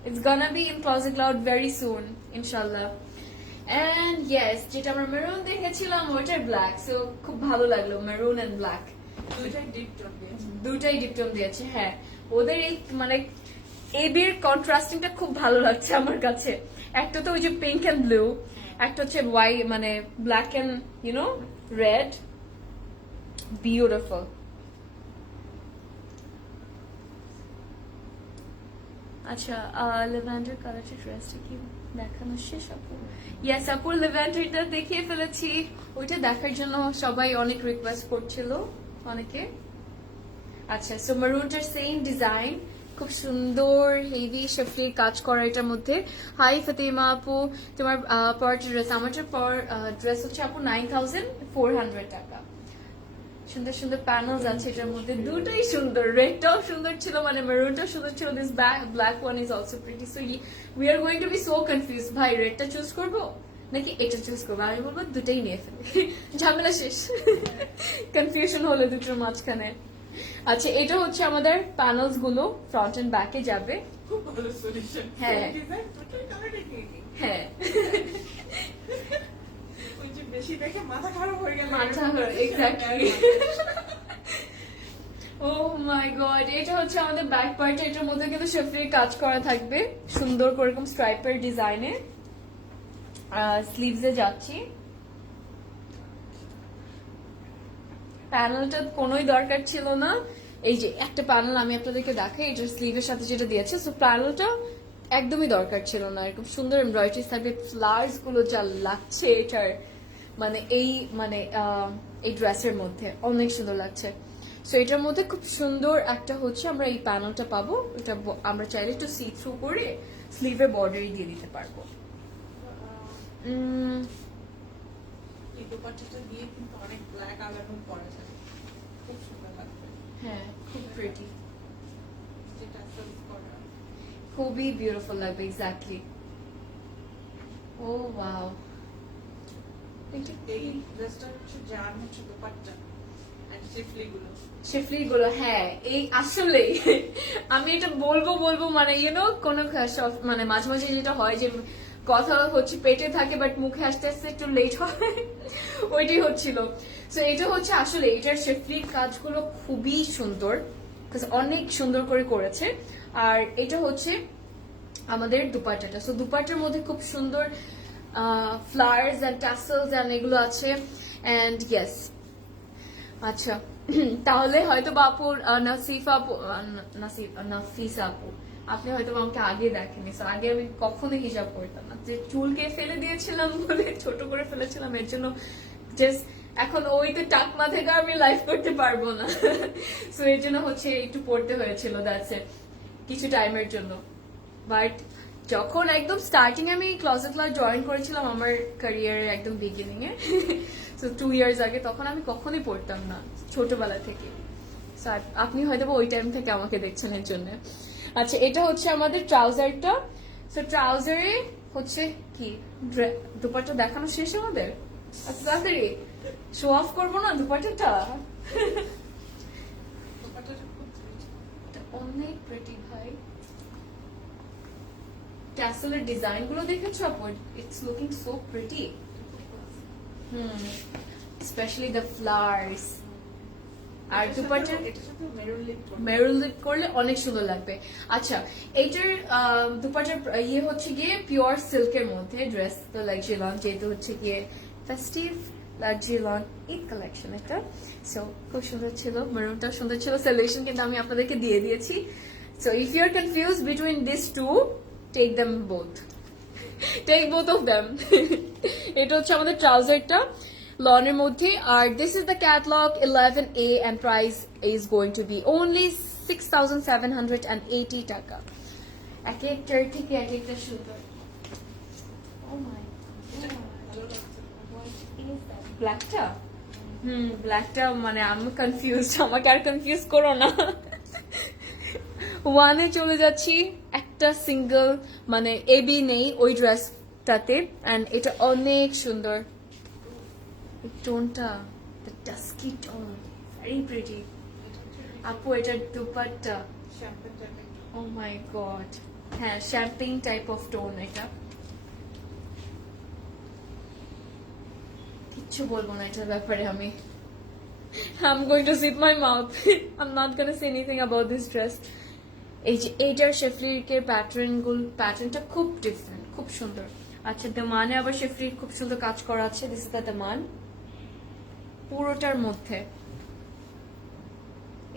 it's gonna be in Closet Cloud very soon inshallah and yes যেটা আমরা মেরুন দেখেছিলাম ওটার ব্ল্যাক সো খুব ভালো লাগলো মেরুন এন্ড ব্ল্যাক দুইটাই ডিপ টোন দিয়েছে দুটাই ডিপটোন দিয়েছে হ্যাঁ ওদের এই মানে এবির কন্ট্রাস্টিংটা খুব ভালো লাগছে আমার কাছে একটা তো ওই যে পিঙ্ক এন্ড ব্লু একটা হচ্ছে হোয়াইট মানে black and you know red beautiful আচ্ছা লেভেন্ডার কালারটা ড্রেসটা কি দেখানো শেষ আপু ইয়েস আপু লেভেন্ডারটা দেখিয়ে ফেলেছি ওইটা দেখার জন্য সবাই অনেক রিকোয়েস্ট করছিল অনেকে আচ্ছা সো মারুনটার সেম ডিজাইন খুব সুন্দর হেভি শেফলির কাজ করা এটার মধ্যে হাই ফাতিমা আপু তোমার পর ড্রেস আমারটার পর ড্রেস হচ্ছে আপু 9400 টাকা সুন্দর সুন্দর প্যানেলস আছে এটার মধ্যে দুটোই সুন্দর রেডটাও সুন্দর ছিল মানে মেরুনটাও সুন্দর ছিল this black one is also pretty so we are going to be so confuse ভাই রেডটা চুজ করবো নাকি এটা চুজ করবো, আমি বলবো দুটাই নিয়ে ফেলে, ঝামেলা শেষ। কনফিউশন হলো দুটোর মাঝখানে। আচ্ছা, এটা হচ্ছে আমাদের প্যানেলস গুলো ফ্রন্ট এন্ড ব্যাকে যাবে। খুব ভালো সলিউশন। হ্যাঁ। ডিজাইন টোটাল কালারটা নিয়ে নিই। হ্যাঁ, ওই যে বেশি দেখে মাথা খারাপ হয়ে গেল। মাথা এক্স্যাক্টলি। ও মাই গড, এটা হচ্ছে আমাদের ব্যাক পার্ট। এটার মধ্যে কিন্তু শেফরির কাজ করা থাকবে সুন্দর করে এরকম স্ট্রাইপের ডিজাইনে। স্লিভসে যাচ্ছি। প্যানেলটা কোনোই দরকার ছিল না। এই যে একটা প্যানেল আমি আপনাদেরকে দেখাই, এটার স্লিভের সাথে যেটা দিয়েছে, সো প্যানেলটা একদমই দরকার ছিল না। এরকম সুন্দর এমব্রয়ডারি থাকবে, ফ্লাওয়ার্স গুলো যা লাগছে এটার মানে এই ড্রেসের মধ্যে অনেক সুন্দর লাগছে। সো এটার মধ্যে খুব সুন্দর একটা হচ্ছে আমরা এই প্যানেলটা পাবো। এটা আমরা চাইলে একটু সি থ্রু করে স্লিভের বর্ডারই দিয়ে দিতে পারবো। এই দোপাট্টাটা দিয়ে কিন্তু অনেক ব্ল্যাক আলাদা পরা যায়, খুব সুন্দর লাগবে। হ্যাঁ, খুব প্রিটি, যেটা সার্ভ করা খুবই বিউটিফুল লাগবে। এক্স্যাক্টলি। ও ওয়াও, এই ড্রেসটা হচ্ছে যার হচ্ছে দোপাট্টা আর শিফলিগুলো। শিফলি গুলো, হ্যাঁ এই আসলে আমি এটা বলবো মানে কোনো মানে মাঝে মাঝে যেটা হয় যে কথা হচ্ছে পেটে থাকে বাট মুখে আসতে আসতে একটু লেট হয়, ওইটাই হচ্ছিল। সো এটা হচ্ছে আসলে এটার শিফলির কাজগুলো খুবই সুন্দর, অনেক সুন্দর করে করেছে। আর এটা হচ্ছে আমাদের দুপাট্টাটা। সো দুপাট্টার মধ্যে খুব সুন্দর ফ্লাওয়ার্স এন্ড টাসেলস এন্ড এগুলো আছে। এন্ড ইয়েস, আচ্ছা তাহলে হয়তো বাপুর নাফিসা আপু, আপনি হয়তো আমাকে আগে দেখেনি। So, আগে আমি কখনোই হিজাব করতাম না, যে চুলকে ফেলে দিয়েছিলাম বলে ছোট করে ফেলেছিলাম, এর জন্য জাস্ট এখন ওইতে টাকমা থেকে আমি লাইভ করতে পারবো না। সো এর জন্য হচ্ছে একটু পড়তে হয়েছিল, দ্যাটস ইট, কিছু টাইমের জন্য। বাট যখন একদম স্টার্টিং আমি ক্লসেট ক্লাস জয়েন করেছিলাম আমার ক্যারিয়ারের একদম বিগিনিং এ, সো 2 ইয়ার্স আগে, তখন আমি কখনোই পড়তাম না ছোটবেলা থেকে। সো আপনি হয়তো ওই টাইম থেকে আমাকে দেখছেন এর জন্য। আচ্ছা, এটা হচ্ছে আমাদের ট্রাউজারটা। সো ট্রাউজারে হচ্ছে কি দুপাট্টা দেখানো শেষ আমাদের। আচ্ছা তাড়াতাড়ি শো অফ করবো না দুপাট্টাটা? দোপাট্টাটা খুব pretty। এটা অনেক প্রিটি ভাই। ট্যাসেলের ডিজাইন গুলো দেখেছো আপু? It's looking so pretty. Specially the flowers. আর দুপাট্টার এটার সাথে মেরুন লিপ মেরুন লিপ করলে অনেক সুন্দর লাগবে। আচ্ছা, এইটার দুপাট্টার ইয়ে হচ্ছে গিয়ে পিওর সিল্কের মধ্যে, ড্রেস তো লাক্সারি লন, যেহেতু হচ্ছে গিয়ে festive luxury loan Eid collection এটা। সো খুব সুন্দর ছিল, মেরুনটা সুন্দর ছিল। সলিউশন কিন্তু আমি আপনাদেরকে দিয়ে দিয়েছি। So if you are confuse between this two, take them both, take both of them. এটা হচ্ছে আমাদের ট্রাউজারটা লনের মধ্যে। আর this is the catalogue 11A and price is going to be only 6,780 টাকা। এক একটার থেকে এক একটা সুন্দর। Oh my God, what is that? ব্ল্যাকটা? ব্ল্যাকটা মানে আমি কনফিউজড, আমাকে আর কনফিউজ করো না। ওয়ানে চলে যাচ্ছি, একটা সিঙ্গেল মানে এবি নেই ওই ড্রেসটাতে, এন্ড এটা অনেক সুন্দর। টোনটা, the dusky tone, very pretty. আপু এটার দুপাট্টা, শ্যাম্পেন টাইপের। oh my god, হ্যাঁ শ্যাম্পেন টাইপ অফ টোন। এটা কিচ্ছু বলবো না এটার ব্যাপারে আমি। I'm going to zip my mouth. I'm not going to say anything about this dress. এই যে এইটার শেফলিকের প্যাটার্নটা খুব ডিফারেন্ট, খুব সুন্দর। আচ্ছা, দামানে আবার শেফলির খুব সুন্দর কাজ করা আছে। দিস ইজ দ্য দামান পুরোটার মধ্যে।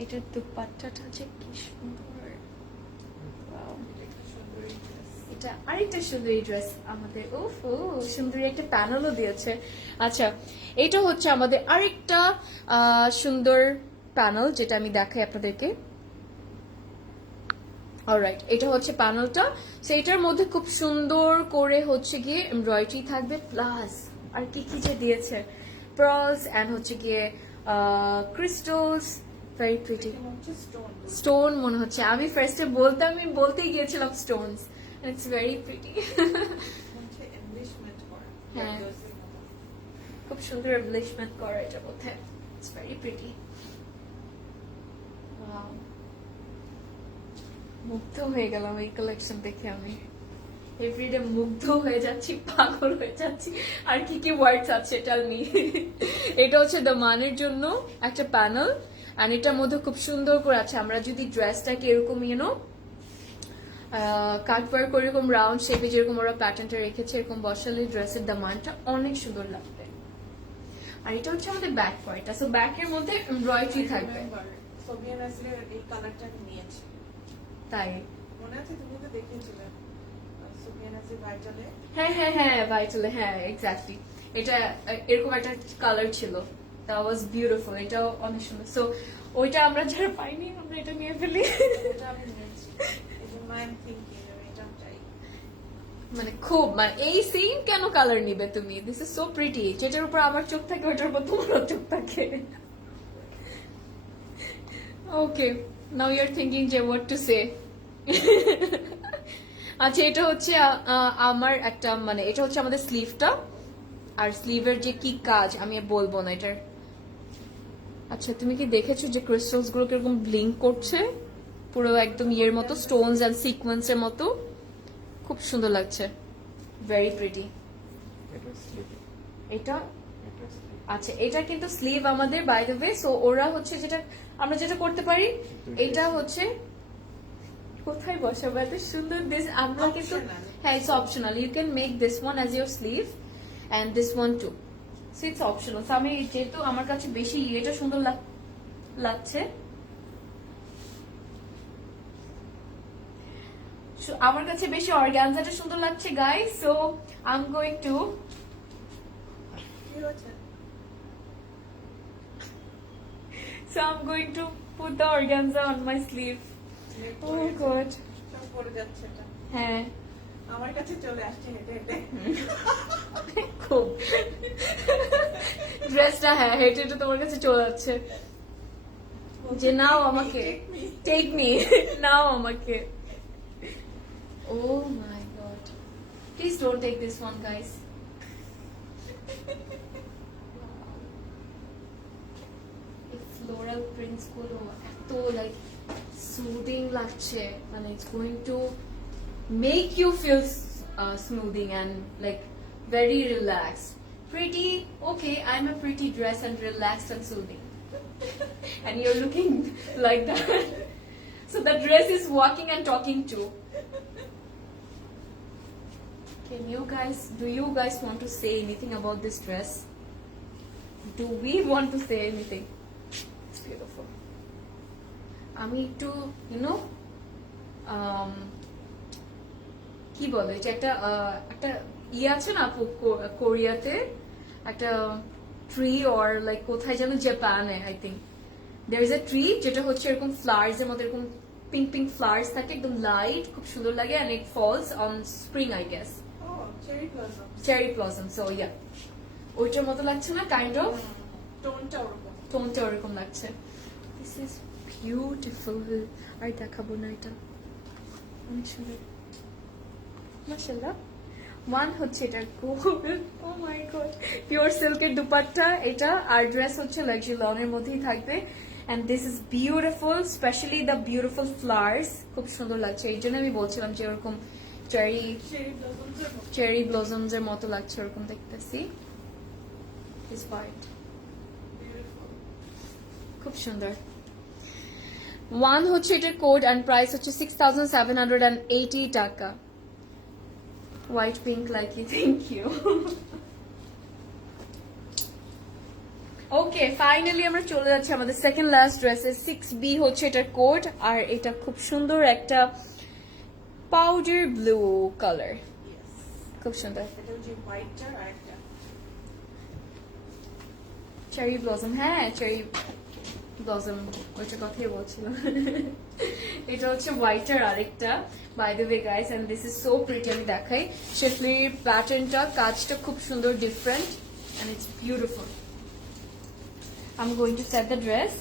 এটার দুপাট্টাটা যে কি সুন্দর। Wow. এটা আরেকটা সুন্দরী ড্রেস আমাদের। উফ, সুন্দরী একটা প্যানেলও দিয়েছে। আচ্ছা, এটা হচ্ছে আমাদের আরেকটা সুন্দর প্যানেল, যেটা আমি দেখাই আপনাদেরকে। অলরাইট, এটা হচ্ছে প্যানেলটা। সেইটার মধ্যে খুব সুন্দর করে হচ্ছে গিয়ে এমব্রয়ডারি থাকবে, প্লাস আর কি কি যে দিয়েছে, পার্লস এন্ড হচ্ছে গিয়ে ক্রিস্টালস, ভেরি প্রিটি। স্টোন মনে হচ্ছে, আমি ফার্স্টে বলতেই গিয়েছিলাম স্টোনস, ইটস ভেরি প্রিটি। হচ্ছে এমব্লিশমেন্ট করা। হ্যাঁ। Glassy মতো। খুব সুন্দর এমব্লিশমেন্ট করা এটার মধ্যে, ইটস ভেরি প্রিটি। মুগ্ধ হয়ে গেলাম এই কালেকশন দেখে, আমি এভরিডে মুগ্ধ হয়ে যাচ্ছি, পাগল হয়ে যাচ্ছি। আর কি কি ওয়ার্ডস আছে টেল মি। এটা হচ্ছে দ্য মানের জন্য একটা প্যানেল, আর এটার মধ্যে খুব সুন্দর করে আছে। আমরা যদি ড্রেসটাকে এরকম কাট ওয়ার্ক করে এরকম রাউন্ড শেপে যেরকম ওরা প্যাটার্নটা রেখেছে, এরকম বসালে ড্রেসের দামানটা অনেক সুন্দর লাগবে। আর এটা হচ্ছে আমাদের ব্যাক পার্টটা, সো ব্যাকের মধ্যে এমব্রয়ডারি থাকবে। সোভিয়া নাসরিনের এই কালারটা আমি নিয়েছি। তাই মনে আছে তুমি তো দেখিয়েছিলে সোভিয়া নাসরি ভাইটালে। হ্যাঁ হ্যাঁ হ্যাঁ ভাইটালে, হ্যাঁ এক্স্যাক্টলি। এটা এরকম একটা কালার ছিল, দ্যাট ওয়াজ বিউটিফুল, এটাও অনেক সুন্দর। সো ওইটা আমরা যারা পাইনি আমরা এটা নিয়ে ফেলি। এটা আমি নিয়েছি, এই জন্য আই এম থিংকিং এটা চাই। মানে খুব, মানে এই সেম কেন কালার নিবে তুমি? This is so pretty. যেটার উপর আমার চোখ থাকে ওটার উপর তোমারও চোখ থাকে। ওকে, নাও ইউ আর থিংকিং যে হোয়াট টু সে। আচ্ছা, এটা হচ্ছে আমার একটা, মানে এটা হচ্ছে আমাদের স্লিভটা, আর স্লিভের যে কি কাজ আমি আর বলবো না এটার। আচ্ছা, তুমি কি দেখেছো যে ক্রিস্টালস গুলো কিরকম ব্লিঙ্ক করছে, পুরো একদম ইয়ের মতো, স্টোনস এন্ড সিকোয়েন্সের মতো, খুব সুন্দর লাগছে, ভেরি প্রিটি। এটা স্লিপ, এটা এটা স্লিপ। আচ্ছা, এটা কিন্তু স্লিভ আমাদের, বাই দ্য ওয়ে। সো ওরা হচ্ছে যেটা আমরা যেটা করতে পারি, এটা হচ্ছে কোথায় বসাবো এত সুন্দর দিস, আমরা কিন্তু Optional. হ্যাঁ it's optional, you can make this one as your sleeve and this one too, so it's optional. So আমি যেহেতু আমার কাছে বেশি এটা সুন্দর লাগছে, So, আমার কাছে বেশি অর্গানজাটা সুন্দর লাগছে guys, so I am going to কি হচ্ছে? put the organza on my sleeve. Oh god. সব পড়ে যাচ্ছে এটা। হ্যাঁ, আমার কাছে চলে আসছে হেঁটে হেঁটে। খুব ড্রেসটা, হ্যাঁ হেঁটে হেঁটে তোমার কাছে চলে যাচ্ছে যে নাও আমাকে, টেক মি, নাও আমাকে। Oh my god. Please don't take this one, guys. এই floral prints গুলো এত like soothing লাগছে, মানে it's going to make you feel smoothing and like very relaxed. Pretty, okay, I'm a pretty dress and relaxed and soothing. And you're looking like that. So the dress is walking and talking too. Do you guys want to say anything about this dress? Do we want to say anything? It's beautiful. আমি একটু কি বলে, যে একটা একটা ইয়ে আছে না আপু, কোরিয়াতে একটা ট্রি, অর লাইক কোথায় যেন, জাপানে I think there is a tree, যেটা হচ্ছে এরকম ফ্লাওয়ার্স এর মধ্যে, এরকম পিঙ্ক পিঙ্ক ফ্লাওয়ার্স থাকে, একদম লাইট, খুব সুন্দর লাগে, and it falls on spring I guess, oh cherry blossom. Cherry blossom. So yeah, ওইটার মতো লাগছে না, কাইন্ড অফ টোনটা ওরকম। টোনটা ওরকম লাগছে। This is beautiful. আর দেখাবো না, এটা অনেক সুন্দর, মাশাআল্লাহ। ওয়ান হচ্ছে এটার gold, O my god, pure সিল্কের দুপাট্টা এটা, আর ড্রেস হচ্ছে লাক্সারি লনের মধ্যেই থাকবে, and this is beautiful, specially the beautiful flowers, খুব সুন্দর লাগছে। এই জন্য আমি বলছিলাম যে ওরকম চেরি ব্লসমসের মতো। চেরি ব্লজমস এর মতো লাগছে, ওরকম দেখতেছি। Is white, Beautiful. খুব সুন্দর। ওয়ান হচ্ছে এটার কোড, এন্ড প্রাইস হচ্ছে 6,780 টাকা। হোয়াইট পিঙ্ক লাইকি, থ্যাংক ইউ। ওকে, ফাইনালি আমরা চলে যাচ্ছি আমাদের সেকেন্ড লাস্ট ড্রেসে। 6B হচ্ছে এটার কোড, আর এটা খুব সুন্দর একটা পাউডার ব্লু কালার, Yes. খুব সুন্দর। এটা হচ্ছে হোয়াইটটা আর একটা চেরি ব্লসম, হ্যাঁ চেরি ব্লসম, ওইটা কথাই বলছিলাম। এটা হচ্ছে হোয়াইটার আরেকটা, by the way guys, and this is so pretty. আমি দেখাই, শেফলির প্যাটার্নটা, কাজটা খুব সুন্দর, different, and it's beautiful. I'm going to set the dress.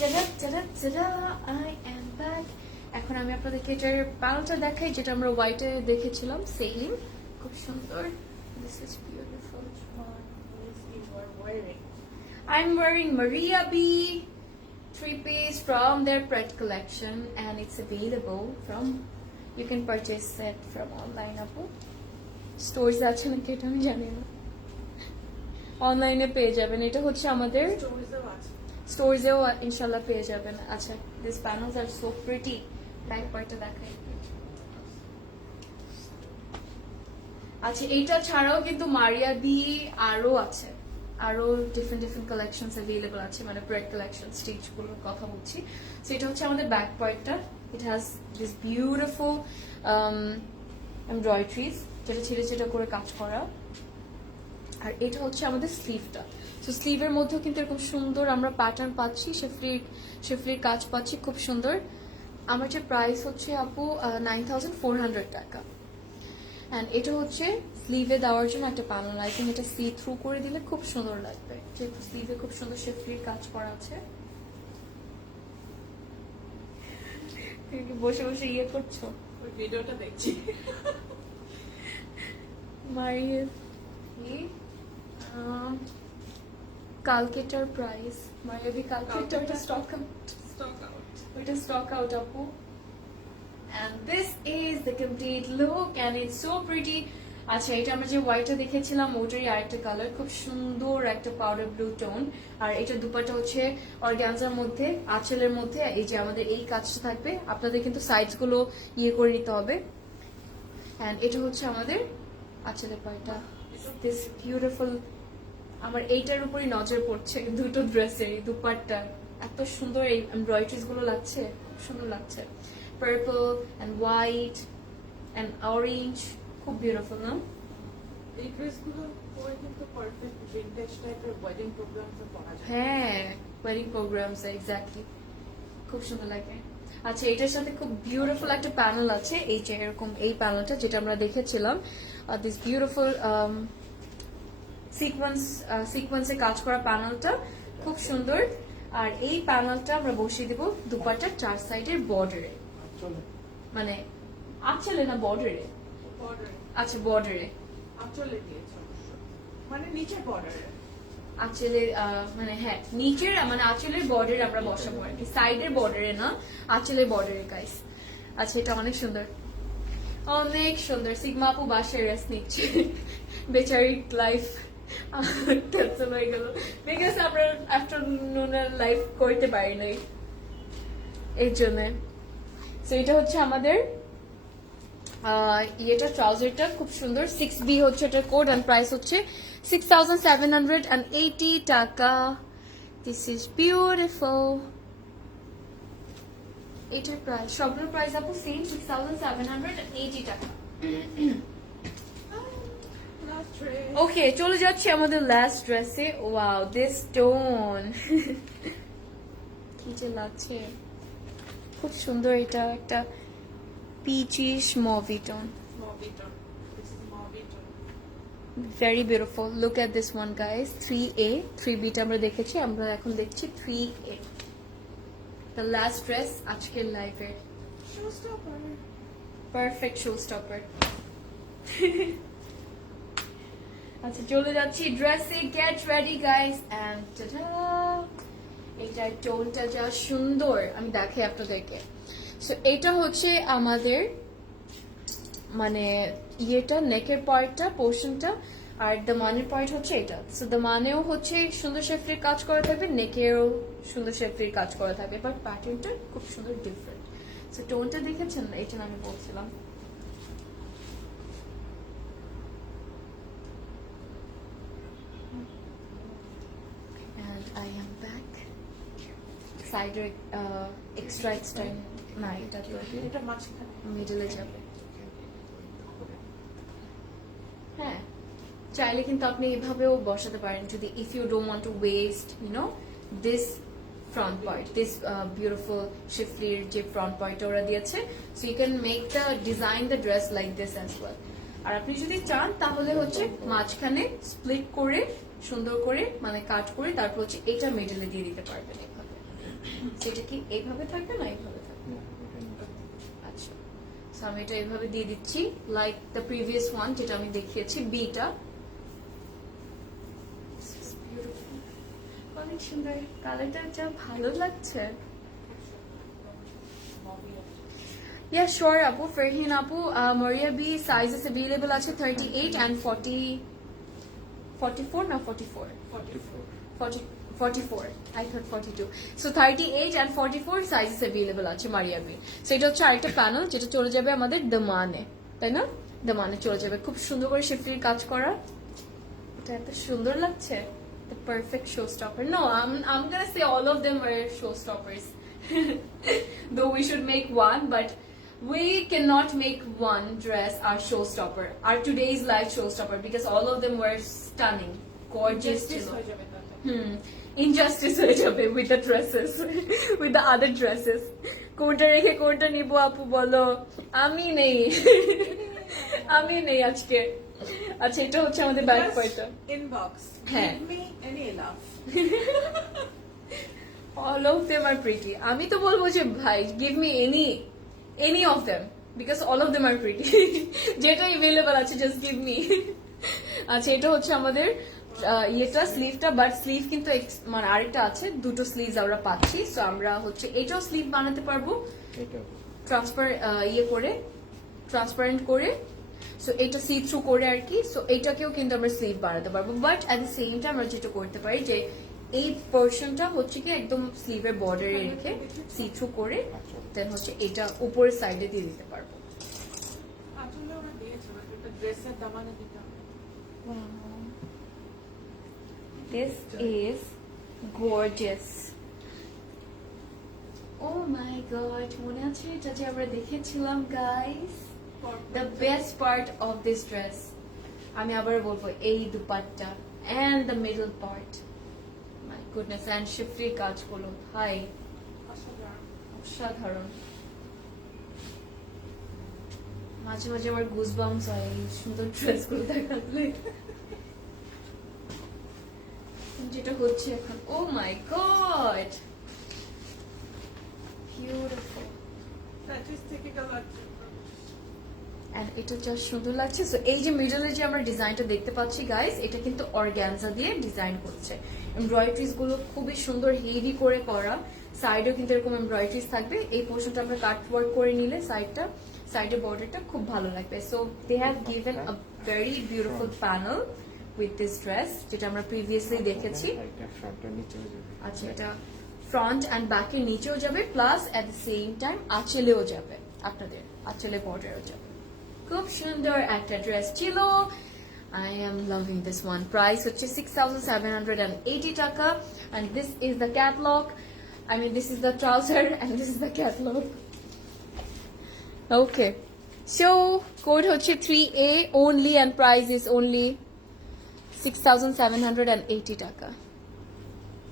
I am back. এখন আমি আপনাদেরকে এটার প্যানেলটা দেখাই, যেটা আমরা হোয়াইটে দেখেছিলাম, সেম, খুব সুন্দর। This is beautiful. I'm wearing Maria B 3-piece from their Pret collection, and it's available from, you can purchase it from online apu. Stores আছে নাকি এটা আমি জানি না, অনলাইনে পেয়ে যাবেন। এটা হচ্ছে আমাদের স্টোরসেও ইনশাল্লাহ পেয়ে যাবেন। আচ্ছা, this panels are so pretty. Back পার্টটা দেখাই। আচ্ছা, এইটা ছাড়াও কিন্তু মারিয়া বি আরো আছে, আরো ডিফারেন্ট ডিফারেন্ট কালেকশনস অ্যাভেলেবল আছে, মানে ব্রেড কালেকশন স্টিচ গুলোর কথা বলছি। সো এটা হচ্ছে আমাদের ব্যাক পার্টটা। It has this beautiful embroideries, যেটা ছিঁড়ে ছিঁড়ে করে কাজ করা। আর এটা হচ্ছে আমাদের স্লিভটা। সো স্লিভের মধ্যেও কিন্তু এরকম সুন্দর আমরা প্যাটার্ন পাচ্ছি, শেফলির কাজ পাচ্ছি, খুব সুন্দর। আমার যে প্রাইস হচ্ছে আপু 9,400 টাকা। অ্যান্ড এটা হচ্ছে স্লিভে দেওয়ার জন্য একটা প্যানেল। আই থিঙ্ক এটা সি থ্রু করে দিলে খুব সুন্দর লাগবে, যেহেতু স্লিভে খুব সুন্দর শেফলির কাজ করা আছে। তুমি কি বসে বসে ইয়ে করছো? ওই ভিডিওটা দেখছি। মারিয়ে কালকেটার প্রাইস, মারিয়াবি কালকেটার স্টক আউট, ওইটা স্টক আউট আপু। And this is the complete look and it's so pretty. আচ্ছা, এটা আমরা যে হোয়াইটটা দেখেছিলাম ওটারই আরেকটা কালার, খুব সুন্দর একটা পাউডার ব্লু টোন। আর এটা দুপাট্টা হচ্ছে অর্গানজার মধ্যে, আঁচলের মধ্যে এই যে আমাদের এই কাজটা থাকবে। আপনাদের কিন্তু সাইজ গুলো ইয়ে করে নিতে হবে। এন্ড এটা হচ্ছে আমাদের আঁচলের পার্টটা, দিস বিউটিফুল। আমার এইটার উপরই নজর পড়ছে দুটো ড্রেসের দুপাট্টা, এত সুন্দর এই এমব্রয়ডারিজ গুলো লাগছে, খুব সুন্দর লাগছে। Purple and white and orange, খুব বিউটিফুল না? এই ড্রেসগুলো পরে কিন্তু পারফেক্ট ভিন্টেজ টাইপের ওয়েডিং প্রোগ্রামসে পরা যায়। হ্যাঁ, ওয়েডিং প্রোগ্রামস, এক্স্যাক্টলি, খুব সুন্দর লাগে। আচ্ছা, এটার সাথে খুব বিউটিফুল একটা প্যানেল আছে, এই যে এরকম এই প্যানেলটা যেটা আমরা দেখেছিলাম, দিস বিউটিফুল সিকোয়েন্সে কাজ করা প্যানেলটা, খুব সুন্দর। আর এই প্যানেলটা আমরা বসিয়ে দিব দুপাট্টার 4 সাইডের বর্ডারে, মানে আঁচলে না বর্ডারে? বর্ডারে। আচ্ছা, বর্ডারে, আঁচলে দিয়েছে অবশ্য, মানে নিচে বর্ডারে। আঁচলের মানে হ্যাঁ নিচের, মানে আঁচলের বর্ডারে আমরা বসাবো আর কি, সাইডের বর্ডারে না, আঁচলের বর্ডারে গাইস। আচ্ছা, এটা অনেক সুন্দর, অনেক সুন্দর। সিগমা আপু বাসায় রেস্ট নিচ্ছে, বেচারি লাইফ ক্যান্সেল হয়ে গেল বিকজ আমরা আফটারনুনের লাইফ করতে পারি নাই, এর জন্য। তো এটা হচ্ছে আমাদের ইয়েটা, ট্রাউজারটা খুব সুন্দর। 6B হচ্ছে এটার কোড, এন্ড প্রাইস হচ্ছে 6,780 টাকা। This is beautiful. এটার প্রাইস, সবগুলোর প্রাইস আপু সেম, 6,780 টাকা। ওকে, চলে যাচ্ছি আমাদের লাস্ট ড্রেসে। ওয়াও, দিস টোন কি যে লাগছে, খুব সুন্দর। এটা একটা peachish mauvy tone, very beautiful. Look at this one guys, 3A 3B টা আমরা দেখেছি, আমরা এখন দেখছি 3A, the last dress আজকের লাইভের পারফেক্ট শো স্টপার। আচ্ছা, চলে যাচ্ছি ড্রেসে, get ready guys. And tata, এটার টোনটা যা সুন্দর আমি দেখাই আপনাদেরকে। সো এটা হচ্ছে আমাদের মানে ইয়েটা, নেকের পার্টটা, পোর্শনটা, আর দামানের পার্ট হচ্ছে এটা। সো দামানেও হচ্ছে সুন্দর শেফলির কাজ করা থাকবে, নেকেও সুন্দর শেফলির কাজ করা থাকবে, বাট প্যাটার্নটা খুব সুন্দর ডিফারেন্ট। সো টোনটা দেখেছেন না, এটা আমি বলছিলাম। And I am back. সাইডের এক্সট্রা না, এটা তো এটা মাঝখানে মিডলে যাবে। হ্যাঁ, চাইলে কিন্তু আপনি এভাবেও বসাতে পারেন, যদি if you don't want to waste this front part, this beautiful শিফলির যে ফ্রন্ট পার্ট ওরা দিয়েছে, so you can make the design the dress like this as well. আর আপনি যদি চান তাহলে হচ্ছে মাঝখানে স্প্লিট করে সুন্দর করে মানে কাট করে তারপর হচ্ছে এটা মিডলে দিয়ে দিতে পারবেন এভাবে। সেটা কি এইভাবে থাকবে না এইভাবে থাকবে? না, এটা না। আচ্ছা, সো আমি এটা এইভাবে দিয়ে দিচ্ছি লাইক দ্য প্রিভিয়াস ওয়ান যেটা আমি দেখিয়েছি বিটা। অনেক সুন্দর কালারটা, যা ভালো লাগছে। Yeah, sure, Apu. Farheen Apu, Maria B sizes available আছে 38 and 44 না 44? 44. I thought 42. So 38 and 44 sizes available আছে Maria B. So এটা হচ্ছে আরেকটা প্যানেল যেটা চলে যাবে আমাদের দামানে, তাই না? দামানে চলে যাবে, খুব সুন্দর করে শিফটির কাজ করা। এটা এত সুন্দর লাগছে। The perfect showstopper. No, I'm gonna say all of them were showstoppers. Though we should make one, but we cannot make one dress our showstopper, our today's live showstopper, because all of them were stunning, gorgeous. Injustice হয়ে যাবে with the dresses, with the other dresses. কোনটা রেখে কোনটা নিব আপু বলো? আমি নেই আজকে। আচ্ছা, এটা হচ্ছে আমাদের ব্যাক পার্টটা। ইনবক্স হ্যাঁ। Give me any love. All of them are pretty. আমি তো বলবো যে ভাই give me any of them because all of them are pretty. যেটা available আছে just give me. আচ্ছা, এটা হচ্ছে আমাদের ইয়েটা স্লিভটা, বাট স্লিভ কিন্তু মানে আরেকটা আছে, দুটো স্লিভস আমরা পাচ্ছি। সো আমরা হচ্ছে এটাও স্লিভ বানাতে পারবো এটা ট্রান্সপারেন্ট করে। সো এটা সি থ্রু করে আর কি। সো এটাকেও কিন্তু আমরা স্লিভ বানাতে পারবো, but at the same time আমরা যেটা করতে পারি যে এই পোর্শনটা হচ্ছে কি একদম স্লিভের বর্ডারে রেখে সি থ্রু করে দেন হচ্ছে এটা উপরের সাইডে দিয়ে দিতে পারবো। আসলে ওরা দিয়েছে, but এটা ড্রেসের দামানে দিতে হবে। This is gorgeous. Oh my god, মনে আছে এটা যে আমরা দেখেছিলাম guys? The best part of this dress, আমি আবার বলবো, এই dupatta and the middle part. My goodness, and শিফটির কাজগুলো ভাই অসাধারণ। মাঝে মাঝে আমার গুজবাম্পস হয় এই সুন্দর ড্রেসগুলো দেখালে। যেটা হচ্ছে এখন, ও মাই গড, বিউটিফুল। Statistical লাগছে। এন্ড এটা জাস্ট সুন্দর লাগছে। সো এই যে মিডলে যে আমরা ডিজাইনটা দেখতে পাচ্ছি গাইস, এটা কিন্তু অর্গানজা দিয়ে ডিজাইন করছে। এমব্রয়ডারিজ গুলো খুবই সুন্দর হেভি করে করা, সাইডেও কিন্তু এরকম এমব্রয়ডারিজ থাকবে। এই পোর্শনটা আমরা কাট ওয়ার্ক করে নিলে সাইডের বর্ডারটা খুব ভালো লাগবে। So they have given a very beautiful panel with this dress, যেটা আমরা প্রিভিয়াসলি দেখেছি। এটা ফ্রন্টের নিচেও যাবে। আচ্ছা, এটা ফ্রন্ট অ্যান্ড ব্যাকের নিচেও যাবে, plus at the same time আঁচলেও যাবে, আপনাদের আঁচলে বর্ডারও যাবে। খুব সুন্দর একটা ড্রেস ছিল। I am loving this one. Price হচ্ছে 6,780 টাকা, and this is the catalog. I mean, this is the trouser and this is the catalog. Okay, so code হচ্ছে 3A only and price is only 6,780 টাকা.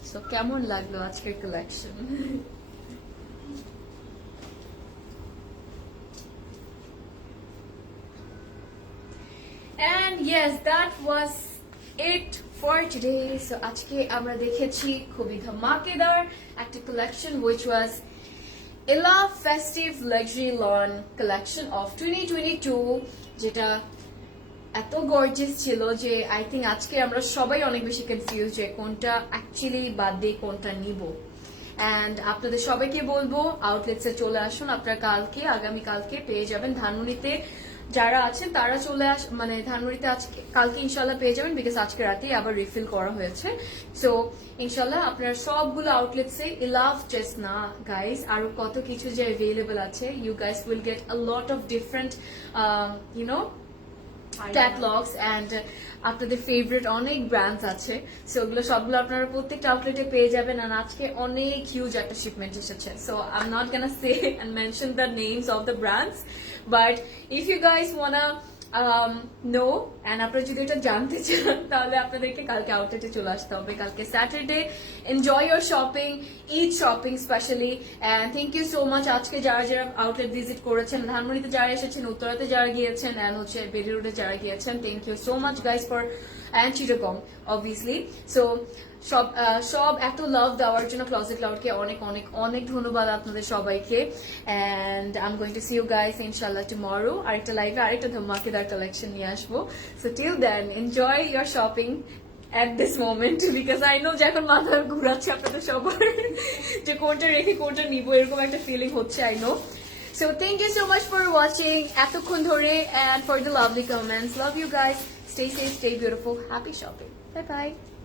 So কেমন লাগলো আজকের collection? And yes, that was it for today. So আজকে আমরা দেখেছি খুবই ধামাকেদার একটা collection which was Ella Festive Luxury Lawn Collection of 2022, যেটা এত গর্জিয়াস ছিল যে আই থিঙ্ক আজকে আমরা সবাই অনেক বেশি কনফিউজ যে কোনটা অ্যাকচুয়ালি বাদ দিয়ে কোনটা নিব। অ্যান্ড আপনাদের সবাইকে বলবো আউটলেটসে চলে আসুন, আপনারা আগামী কালকে পেয়ে যাবেন। ধানমন্ডিতে যারা আছেন তারা চলে মানে ধানমন্ডিতে কালকে ইনশাল্লাহ পেয়ে যাবেন, বিকজ আজকে রাতেই আবার রিফিল করা হয়েছে। সো ইনশাল্লাহ আপনারা সবগুলো আউটলেটসে ইলাভ জাস্ট না গাইস, আরো কত কিছু যে অ্যাভেলেবল আছে। You guys will get a lot of different catalogues and আপনাদের ফেভারিট অনেক ব্র্যান্ডস আছে। সো ওগুলো সবগুলো আপনারা প্রত্যেকটা আউটলেটে পেয়ে যাবেন। আর আজকে অনেক হিউজ একটা শিপমেন্ট এসেছে। So I am not gonna say and mention the names of the brands, but if you guys wanna know and আপনারা যদি এটা জানতে চান তাহলে আপনাদেরকে কালকে আউটলেটে চলে আসতে হবে। কালকে Saturday. Enjoy your shopping, Eid shopping specially, and thank you so much আজকে যারা যারা আউটলেট ভিজিট করেছেন, ধানমন্ডিতে যারা এসেছেন, উত্তরাতে যারা গিয়েছেন, অ্যান্ড হচ্ছে বেলি রোডে যারা গিয়েছেন, thank you so much guys for and Chittagong obviously. So সব এত লাভ দেওয়ার জন্য ক্লজেট লাউডকে অনেক অনেক অনেক ধন্যবাদ আপনাদের সবাইকে। And I am going to see you guys ইনশাল্লাহ টুমরো আরেকটা লাইভে আরেকটা ধামাকেদার কালেকশন নিয়ে আসবো। So till then enjoy your shopping at this moment because I know যে এখন মাথা ঘুরাচ্ছে আপনাদের সবার যে কোনটা রেখে কোনটা নিবো এরকম একটা ফিলিং হচ্ছে I know. So thank you so much for watching এতক্ষণ ধরে and for the lovely comments. Love you guys. Stay safe, stay beautiful. Happy shopping. Bye bye.